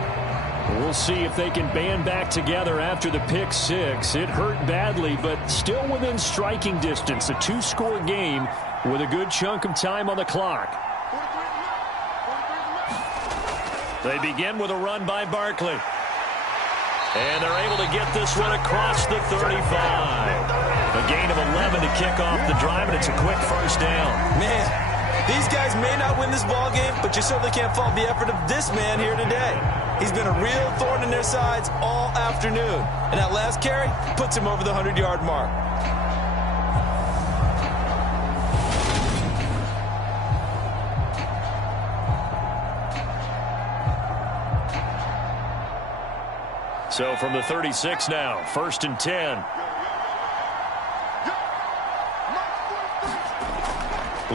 We'll see if they can band back together after the pick-6. It hurt badly, but still within striking distance. A 2-score game with a good chunk of time on the clock. They begin with a run by Barkley. And they're able to get this one across the 35. A gain of 11 to kick off the drive, and it's a quick first down. Man, these guys may not win this ball game, but you certainly can't fault the effort of this man here today. He's been a real thorn in their sides all afternoon. And that last carry puts him over the 100-yard mark. So from the 36 now, 1st and 10.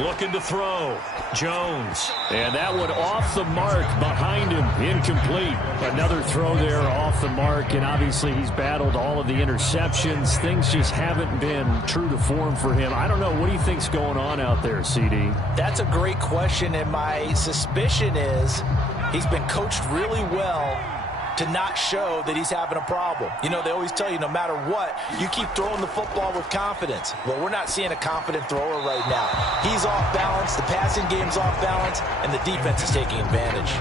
Looking to throw. Jones. And that one off the mark behind him. Incomplete. Another throw there off the mark. And obviously he's battled all of the interceptions. Things just haven't been true to form for him. I don't know. What do you think's going on out there, CD? That's a great question. And my suspicion is he's been coached really well to not show that he's having a problem. You know, they always tell you no matter what, you keep throwing the football with confidence. Well, we're not seeing a confident thrower right now. He's off balance, the passing game's off balance, and the defense is taking advantage.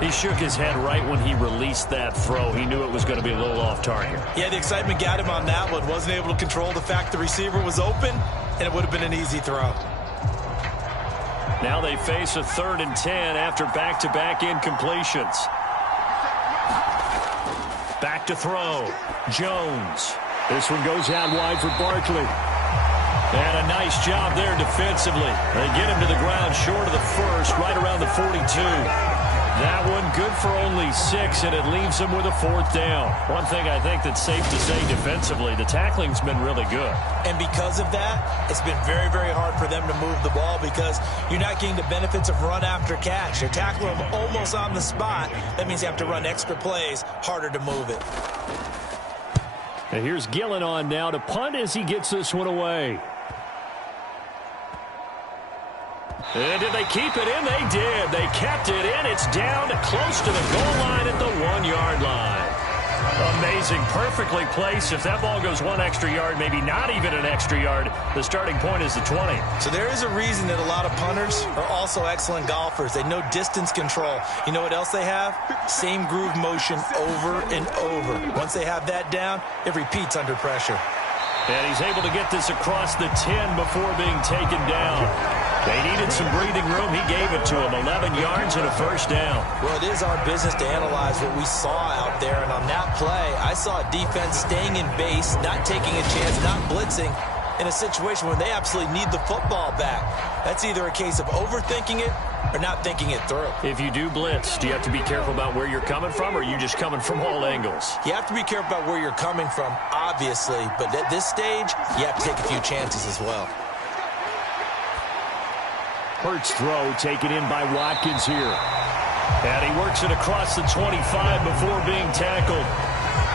He shook his head right when he released that throw. He knew it was going to be a little off target. Yeah, the excitement got him on that one. Wasn't able to control the fact the receiver was open, and it would have been an easy throw. Now they face a 3rd and 10 after back-to-back incompletions. Back to throw. Jones. This one goes out wide for Barkley. And a nice job there defensively. They get him to the ground short of the first, right around the 42. That one good for only 6, and it leaves him with a 4th down. One thing I think that's safe to say defensively, the tackling's been really good. And because of that, it's been very, very hard for them to move the ball because you're not getting the benefits of run after catch. You're tackling them almost on the spot. That means you have to run extra plays, harder to move it. And here's Gillen on now to punt as he gets this one away. And did they keep it in? They did. They kept it in. It's down close to the goal line at the 1-yard line. Amazing. Perfectly placed. If that ball goes 1 extra yard, maybe not even an extra yard, the starting point is the 20. So there is a reason that a lot of punters are also excellent golfers. They know distance control. You know what else they have? Same groove motion over and over. Once they have that down, it repeats under pressure. And he's able to get this across the 10 before being taken down. They needed some breathing room. He gave it to him. 11 yards and a 1st down. Well, it is our business to analyze what we saw out there. And on that play, I saw a defense staying in base, not taking a chance, not blitzing in a situation where they absolutely need the football back. That's either a case of overthinking it or not thinking it through. If you do blitz, do you have to be careful about where you're coming from, or are you just coming from all angles? You have to be careful about where you're coming from, obviously. But at this stage, you have to take a few chances as well. Hurts throw taken in by Watkins here. And he works it across the 25 before being tackled.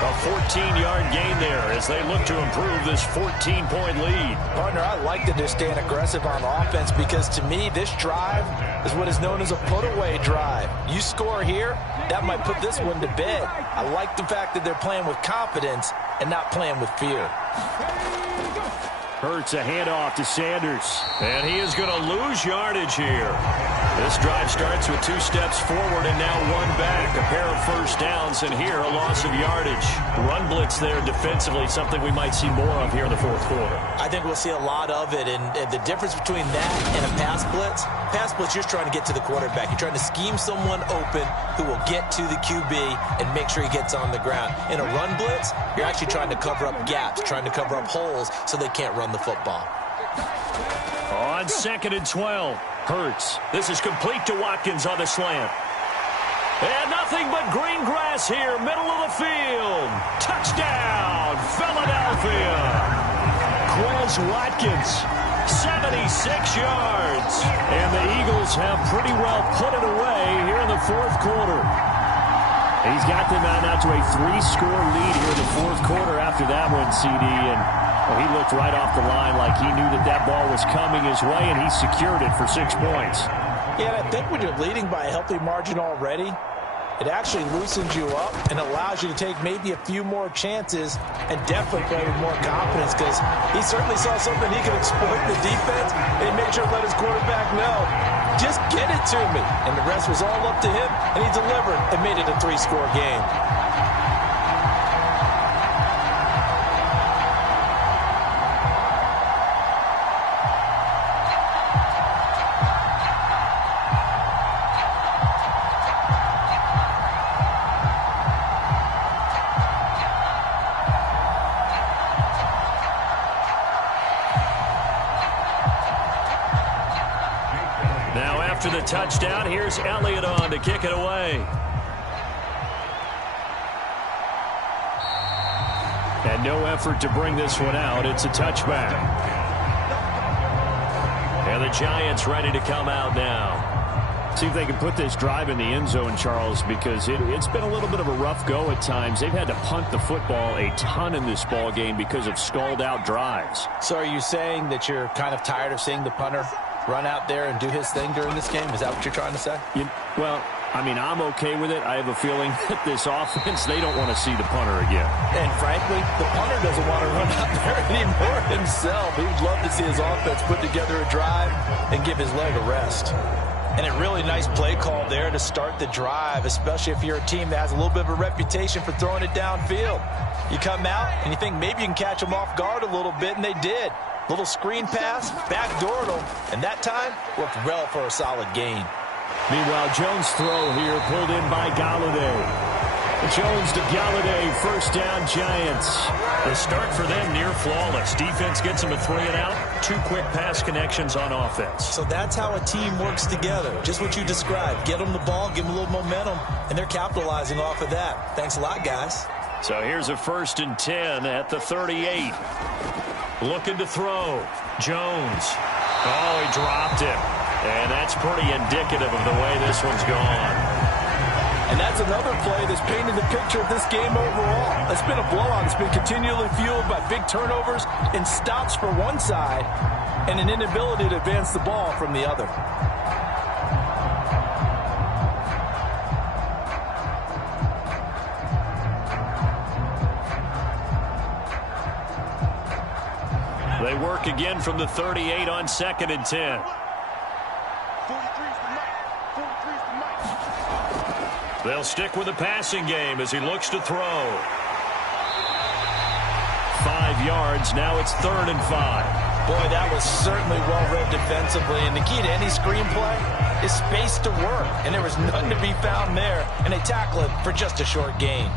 A 14-yard gain there as they look to improve this 14-point lead. Partner, I like that they're staying aggressive on offense because to me, this drive is what is known as a put-away drive. You score here, that might put this one to bed. I like the fact that they're playing with confidence and not playing with fear. Hurts a handoff to Sanders. And he is going to lose yardage here. This drive starts with 2 steps forward and now 1 back. A pair of 1st downs, and here a loss of yardage. Run blitz there defensively, something we might see more of here in the 4th quarter. I think we'll see a lot of it, and the difference between that and a pass blitz, you're trying to get to the quarterback. You're trying to scheme someone open who will get to the QB and make sure he gets on the ground. In a run blitz, you're actually trying to cover up gaps, trying to cover up holes so they can't run the football. On 2nd and 12, Hurts. This is complete to Watkins on the slant. And nothing but green grass here, middle of the field. Touchdown, Philadelphia. Quez Watkins, 76 yards. And the Eagles have pretty well put it away here in the 4th quarter. He's got them now to a 3-score lead here in the 4th quarter after that one, CD. And he looked right off the line like he knew that ball was coming his way, and he secured it for 6 points. Yeah, and I think when you're leading by a healthy margin already, it actually loosens you up and allows you to take maybe a few more chances and definitely play with more confidence because he certainly saw something he could exploit the defense and he made sure to let his quarterback know, just get it to me. And the rest was all up to him, and he delivered and made it a 3-score game. After the touchdown, here's Elliott on to kick it away. And no effort to bring this one out. It's a touchback. And the Giants ready to come out now. See if they can put this drive in the end zone, Charles, because it's been a little bit of a rough go at times. They've had to punt the football a ton in this ball game because of stalled-out drives. So are you saying that you're kind of tired of seeing the punter run out there and do his thing during this game? Is that what you're trying to say? Well, I mean, I'm okay with it. I have a feeling that this offense, they don't want to see the punter again. And frankly, the punter doesn't want to run out there anymore himself. He would love to see his offense put together a drive and give his leg a rest. And a really nice play call there to start the drive, especially if you're a team that has a little bit of a reputation for throwing it downfield. You come out and you think maybe you can catch them off guard a little bit, and they did. Little screen pass, backdoored them, and that time worked well for a solid gain. Meanwhile, Jones' throw here pulled in by Galladay. Jones to Galladay, first down, Giants. The start for them near flawless. Defense gets them a 3-and-out. 2 quick pass connections on offense. So that's how a team works together. Just what you described. Get them the ball, give them a little momentum, and they're capitalizing off of that. Thanks a lot, guys. So here's a 1st and 10 at the 38. Looking to throw. Jones. Oh, he dropped it. And that's pretty indicative of the way this one's gone. And that's another play that's painted the picture of this game overall. It's been a blowout. It's been continually fueled by big turnovers and stops for one side and an inability to advance the ball from the other. They work again from the 38 on 2nd and 10. They'll stick with the passing game as he looks to throw. 5 yards. Now it's 3rd and 5. Boy, that was certainly well-read defensively. And the key to any screenplay is space to work. And there was none to be found there. And they tackle it for just a short gain.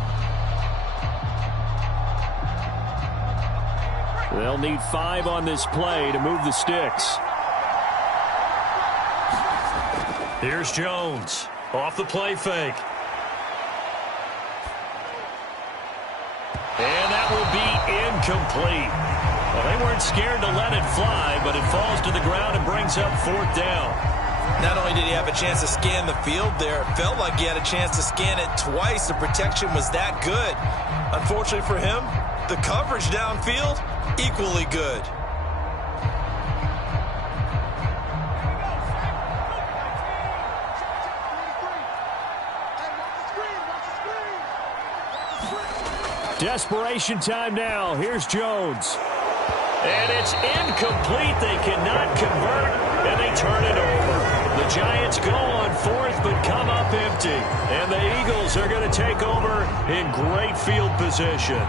They'll need 5 on this play to move the sticks. Here's Jones. Off the play fake. And that will be incomplete. Well, they weren't scared to let it fly, but it falls to the ground and brings up 4th down. Not only did he have a chance to scan the field there, it felt like he had a chance to scan it twice. The protection was that good. Unfortunately for him, the coverage downfield, equally good. Desperation time now. Here's Jones. And it's incomplete. They cannot convert, and they turn it over. The Giants go on 4th, but come up empty. And the Eagles are going to take over in great field position.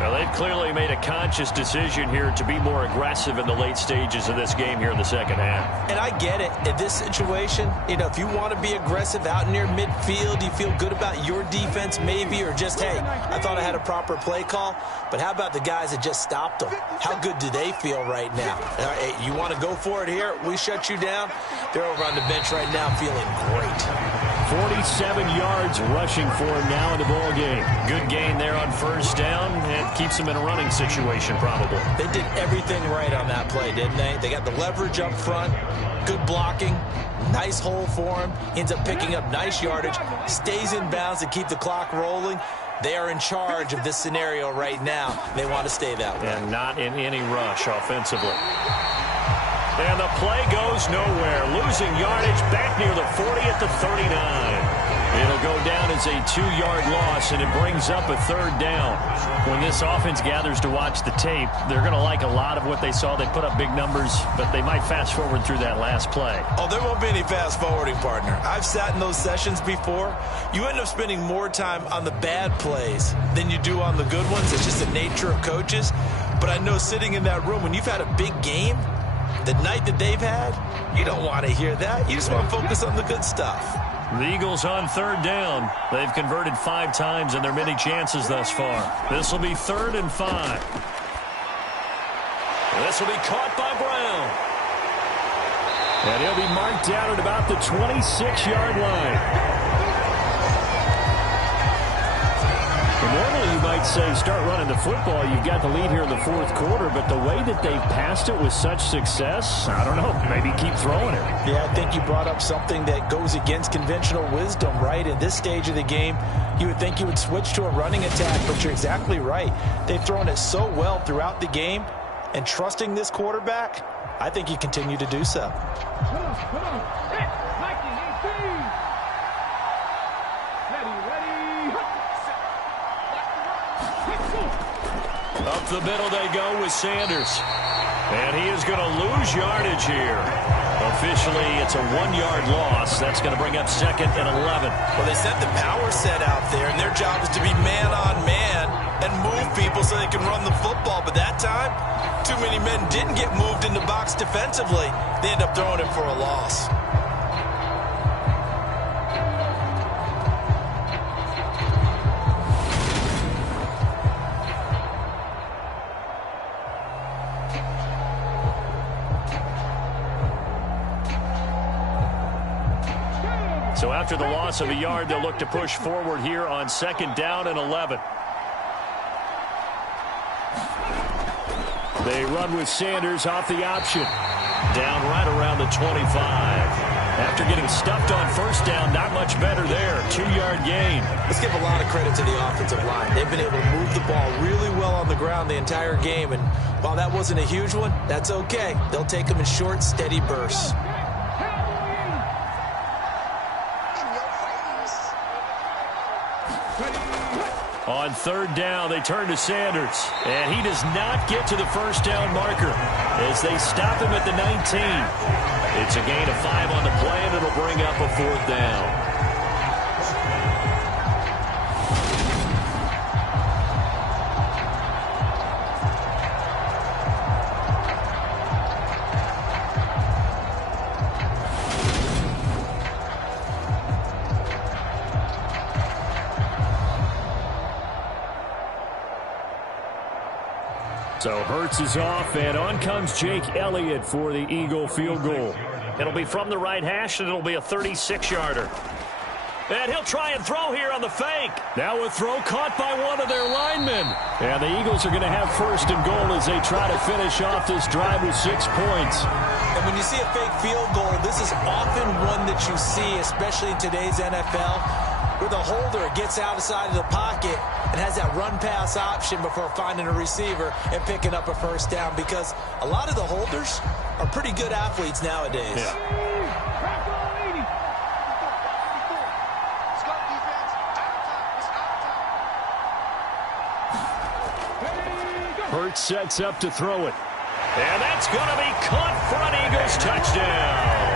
Well, they've clearly made a conscious decision here to be more aggressive in the late stages of this game here in the 2nd half. And I get it. In this situation, you know, if you want to be aggressive out near midfield, you feel good about your defense maybe, or just, hey, I thought I had a proper play call. But how about the guys that just stopped them? How good do they feel right now? Hey, you want to go for it here? We shut you down. They're over on the bench right now feeling great. 47 yards rushing for him now in the ball game. Good gain there on 1st down, and keeps him in a running situation probably. They did everything right on that play, didn't they? They got the leverage up front, good blocking, nice hole for him, ends up picking up nice yardage, stays in bounds to keep the clock rolling. They are in charge of this scenario right now. They want to stay that way. And not in any rush offensively. And the play goes nowhere. Losing yardage back near the 40 at the 39. It'll go down as a 2-yard loss, and it brings up a 3rd down. When this offense gathers to watch the tape, they're going to like a lot of what they saw. They put up big numbers, but they might fast forward through that last play. Oh, there won't be any fast forwarding, partner. I've sat in those sessions before. You end up spending more time on the bad plays than you do on the good ones. It's just the nature of coaches. But I know sitting in that room, when you've had a big game, the night that they've had, you don't want to hear that. You just want to focus on the good stuff. The Eagles on 3rd down. They've converted 5 times in their many chances thus far. This will be 3rd and 5. This will be caught by Brown. And he'll be marked down at about the 26-yard line. Normally, you might say start running the football. You've got the lead here in the 4th quarter, but the way that they passed it with such success, I don't know, maybe keep throwing it. Yeah, I think you brought up something that goes against conventional wisdom, right? In this stage of the game, you would think you would switch to a running attack, but you're exactly right. They've thrown it so well throughout the game, and trusting this quarterback, I think you continue to do so. Come on. Hey, Mikey, Up the middle they go with Sanders. And he is going to lose yardage here. Officially, it's a 1-yard loss. That's going to bring up 2nd and 11. Well, they sent the power set out there, and their job is to be man-on-man and move people so they can run the football. But that time, too many men didn't get moved in the box defensively. They end up throwing him for a loss. So after the loss of a yard, they'll look to push forward here on 2nd down and 11. They run with Sanders off the option. Down right around the 25. After getting stuffed on 1st down, not much better there. 2-yard gain. Let's give a lot of credit to the offensive line. They've been able to move the ball really well on the ground the entire game. And while that wasn't a huge one, that's okay. They'll take them in short, steady bursts. On 3rd down, they turn to Sanders, and he does not get to the 1st down marker as they stop him at the 19. It's a gain of 5 on the play, and it'll bring up a 4th down. So Hurts is off, and on comes Jake Elliott for the Eagle field goal. It'll be from the right hash, and it'll be a 36-yarder. And he'll try and throw here on the fake. Now a throw caught by one of their linemen. And the Eagles are going to have 1st and goal as they try to finish off this drive with 6 points. And when you see a fake field goal, this is often one that you see, especially in today's NFL, where the holder gets outside of the pocket and has that run-pass option before finding a receiver and picking up a 1st down, because a lot of the holders are pretty good athletes nowadays. Yeah. Hurts sets up to throw it. And that's going to be caught for an Eagles touchdown.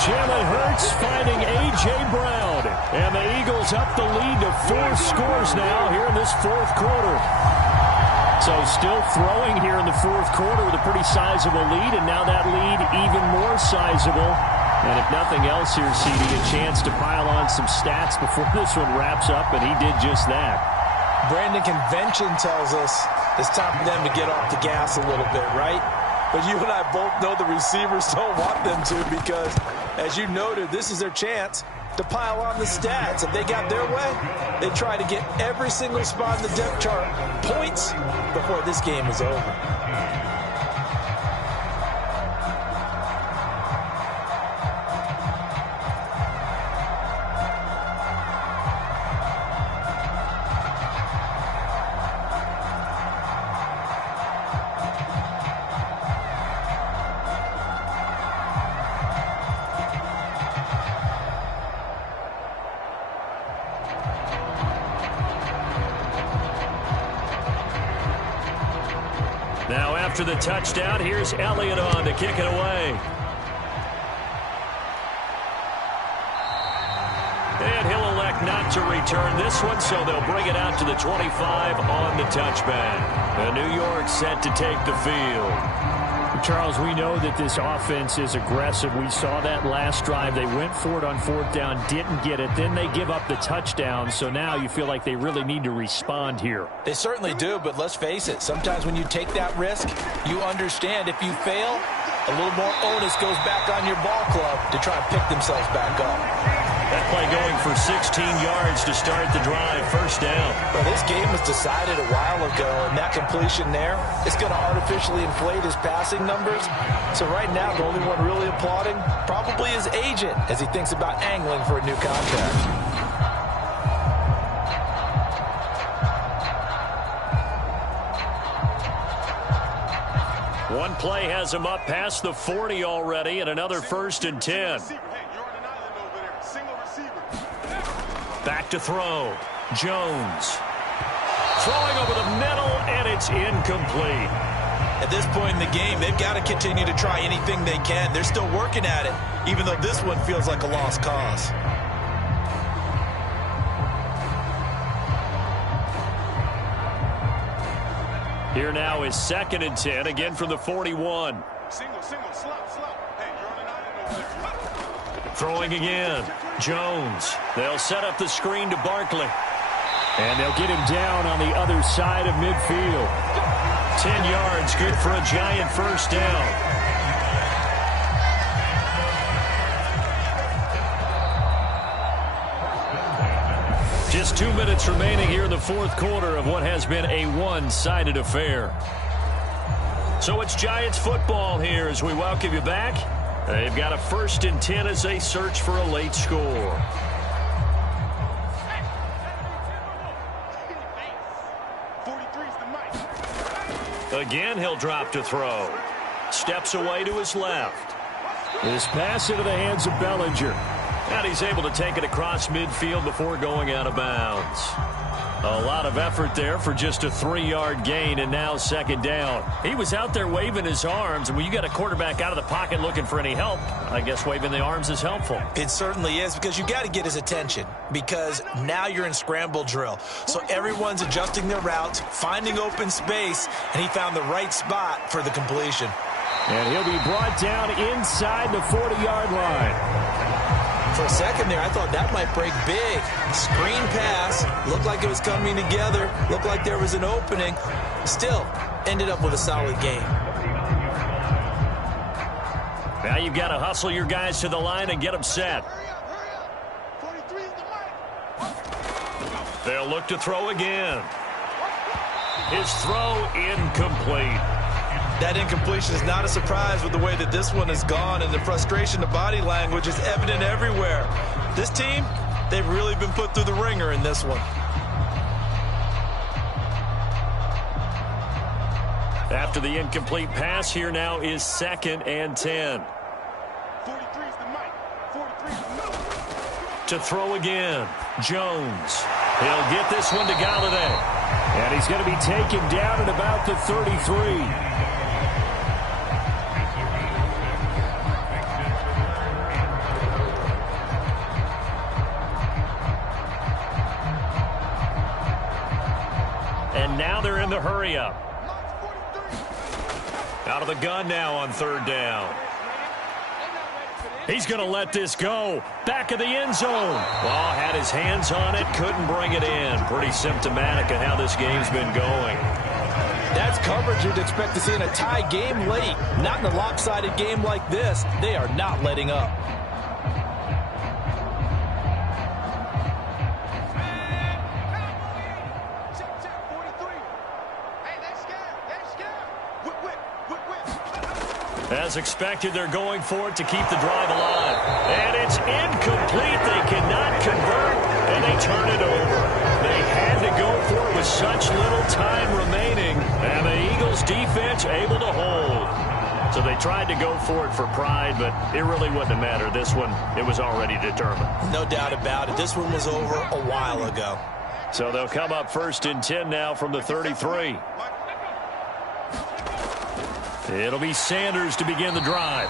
Jalen Hurts finding A.J. Brown. And the Eagles up the lead to 4 scores now here in this 4th quarter. So still throwing here in the 4th quarter with a pretty sizable lead. And now that lead even more sizable. And if nothing else here, CD, a chance to pile on some stats before this one wraps up. And he did just that. Brandon, convention tells us it's time for them to get off the gas a little bit, right? But you and I both know the receivers don't want them to, because, as you noted, this is their chance to pile on the stats. If they got their way, they try to get every single spot in the depth chart points before this game is over. Now after the touchdown, here's Elliott on to kick it away. And he'll elect not to return this one, so they'll bring it out to the 25 on the touchback. And New York set to take the field. Charles, we know that this offense is aggressive. We saw that last drive. They went for it on 4th down, didn't get it. Then they give up the touchdown. So now you feel like they really need to respond here. They certainly do, but let's face it. Sometimes when you take that risk, you understand if you fail, a little more onus goes back on your ball club to try and pick themselves back up. That play going for 16 yards to start the drive. 1st down. Well, this game was decided a while ago, and that completion there is going to artificially inflate his passing numbers. So right now, the only one really applauding probably his agent as he thinks about angling for a new contract. One play has him up past the 40 already, and another 1st and 10. Back to throw. Jones. Throwing over the middle, and it's incomplete. At this point in the game, they've got to continue to try anything they can. They're still working at it, even though this one feels like a lost cause. Here now is 2nd and 10, again from the 41. Single, slap. Hey, you're on an island over there. Throwing again. Jones. They'll set up the screen to Barkley. And they'll get him down on the other side of midfield. 10 yards, good for a Giant first down. Just 2 minutes remaining here in the fourth quarter of what has been a one-sided affair. So it's Giants football here as we welcome you back. They've got a 1st and 10 as they search for a late score. Again, he'll drop to throw. Steps away to his left. This pass into the hands of Bellinger. And he's able to take it across midfield before going out of bounds. A lot of effort there for just a 3-yard gain, and now 2nd down. He was out there waving his arms, and when you got a quarterback out of the pocket looking for any help, I guess waving the arms is helpful. It certainly is, because you got to get his attention, because now you're in scramble drill. So everyone's adjusting their routes, finding open space, and he found the right spot for the completion. And he'll be brought down inside the 40-yard line. For a second there, I thought that might break big. Screen pass, looked like it was coming together, looked like there was an opening. Still, ended up with a solid game. Now you've got to hustle your guys to the line and get them set. They'll look to throw again. His throw incomplete. That incompletion is not a surprise with the way that this one has gone, and the frustration, the body language is evident everywhere. This team, they've really been put through the ringer in this one. After the incomplete pass, here now is 2nd and 10. To throw again, Jones. He'll get this one to Galladay. And he's going to be taken down at about the 33. And now they're in the hurry-up. Out of the gun now on 3rd down. He's going to let this go. Back of the end zone. Ball had his hands on it, couldn't bring it in. Pretty symptomatic of how this game's been going. That's coverage you'd expect to see in a tie game late. Not in a lopsided game like this. They are not letting up. As expected, they're going for it to keep the drive alive. And it's incomplete. They cannot convert, and they turn it over. They had to go for it with such little time remaining, and the Eagles' defense able to hold. So they tried to go for it for pride, but it really wouldn't have mattered. This one, it was already determined. No doubt about it. This one was over a while ago. So they'll come up 1st and 10 now from the 33. It'll be Sanders to begin the drive.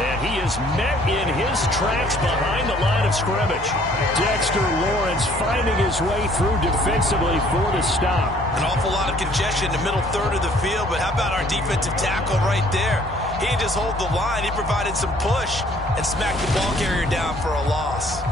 And he is met in his tracks behind the line of scrimmage. Dexter Lawrence finding his way through defensively for the stop. An awful lot of congestion in the middle third of the field, but how about our defensive tackle right there? He didn't just hold the line. He provided some push and smacked the ball carrier down for a loss.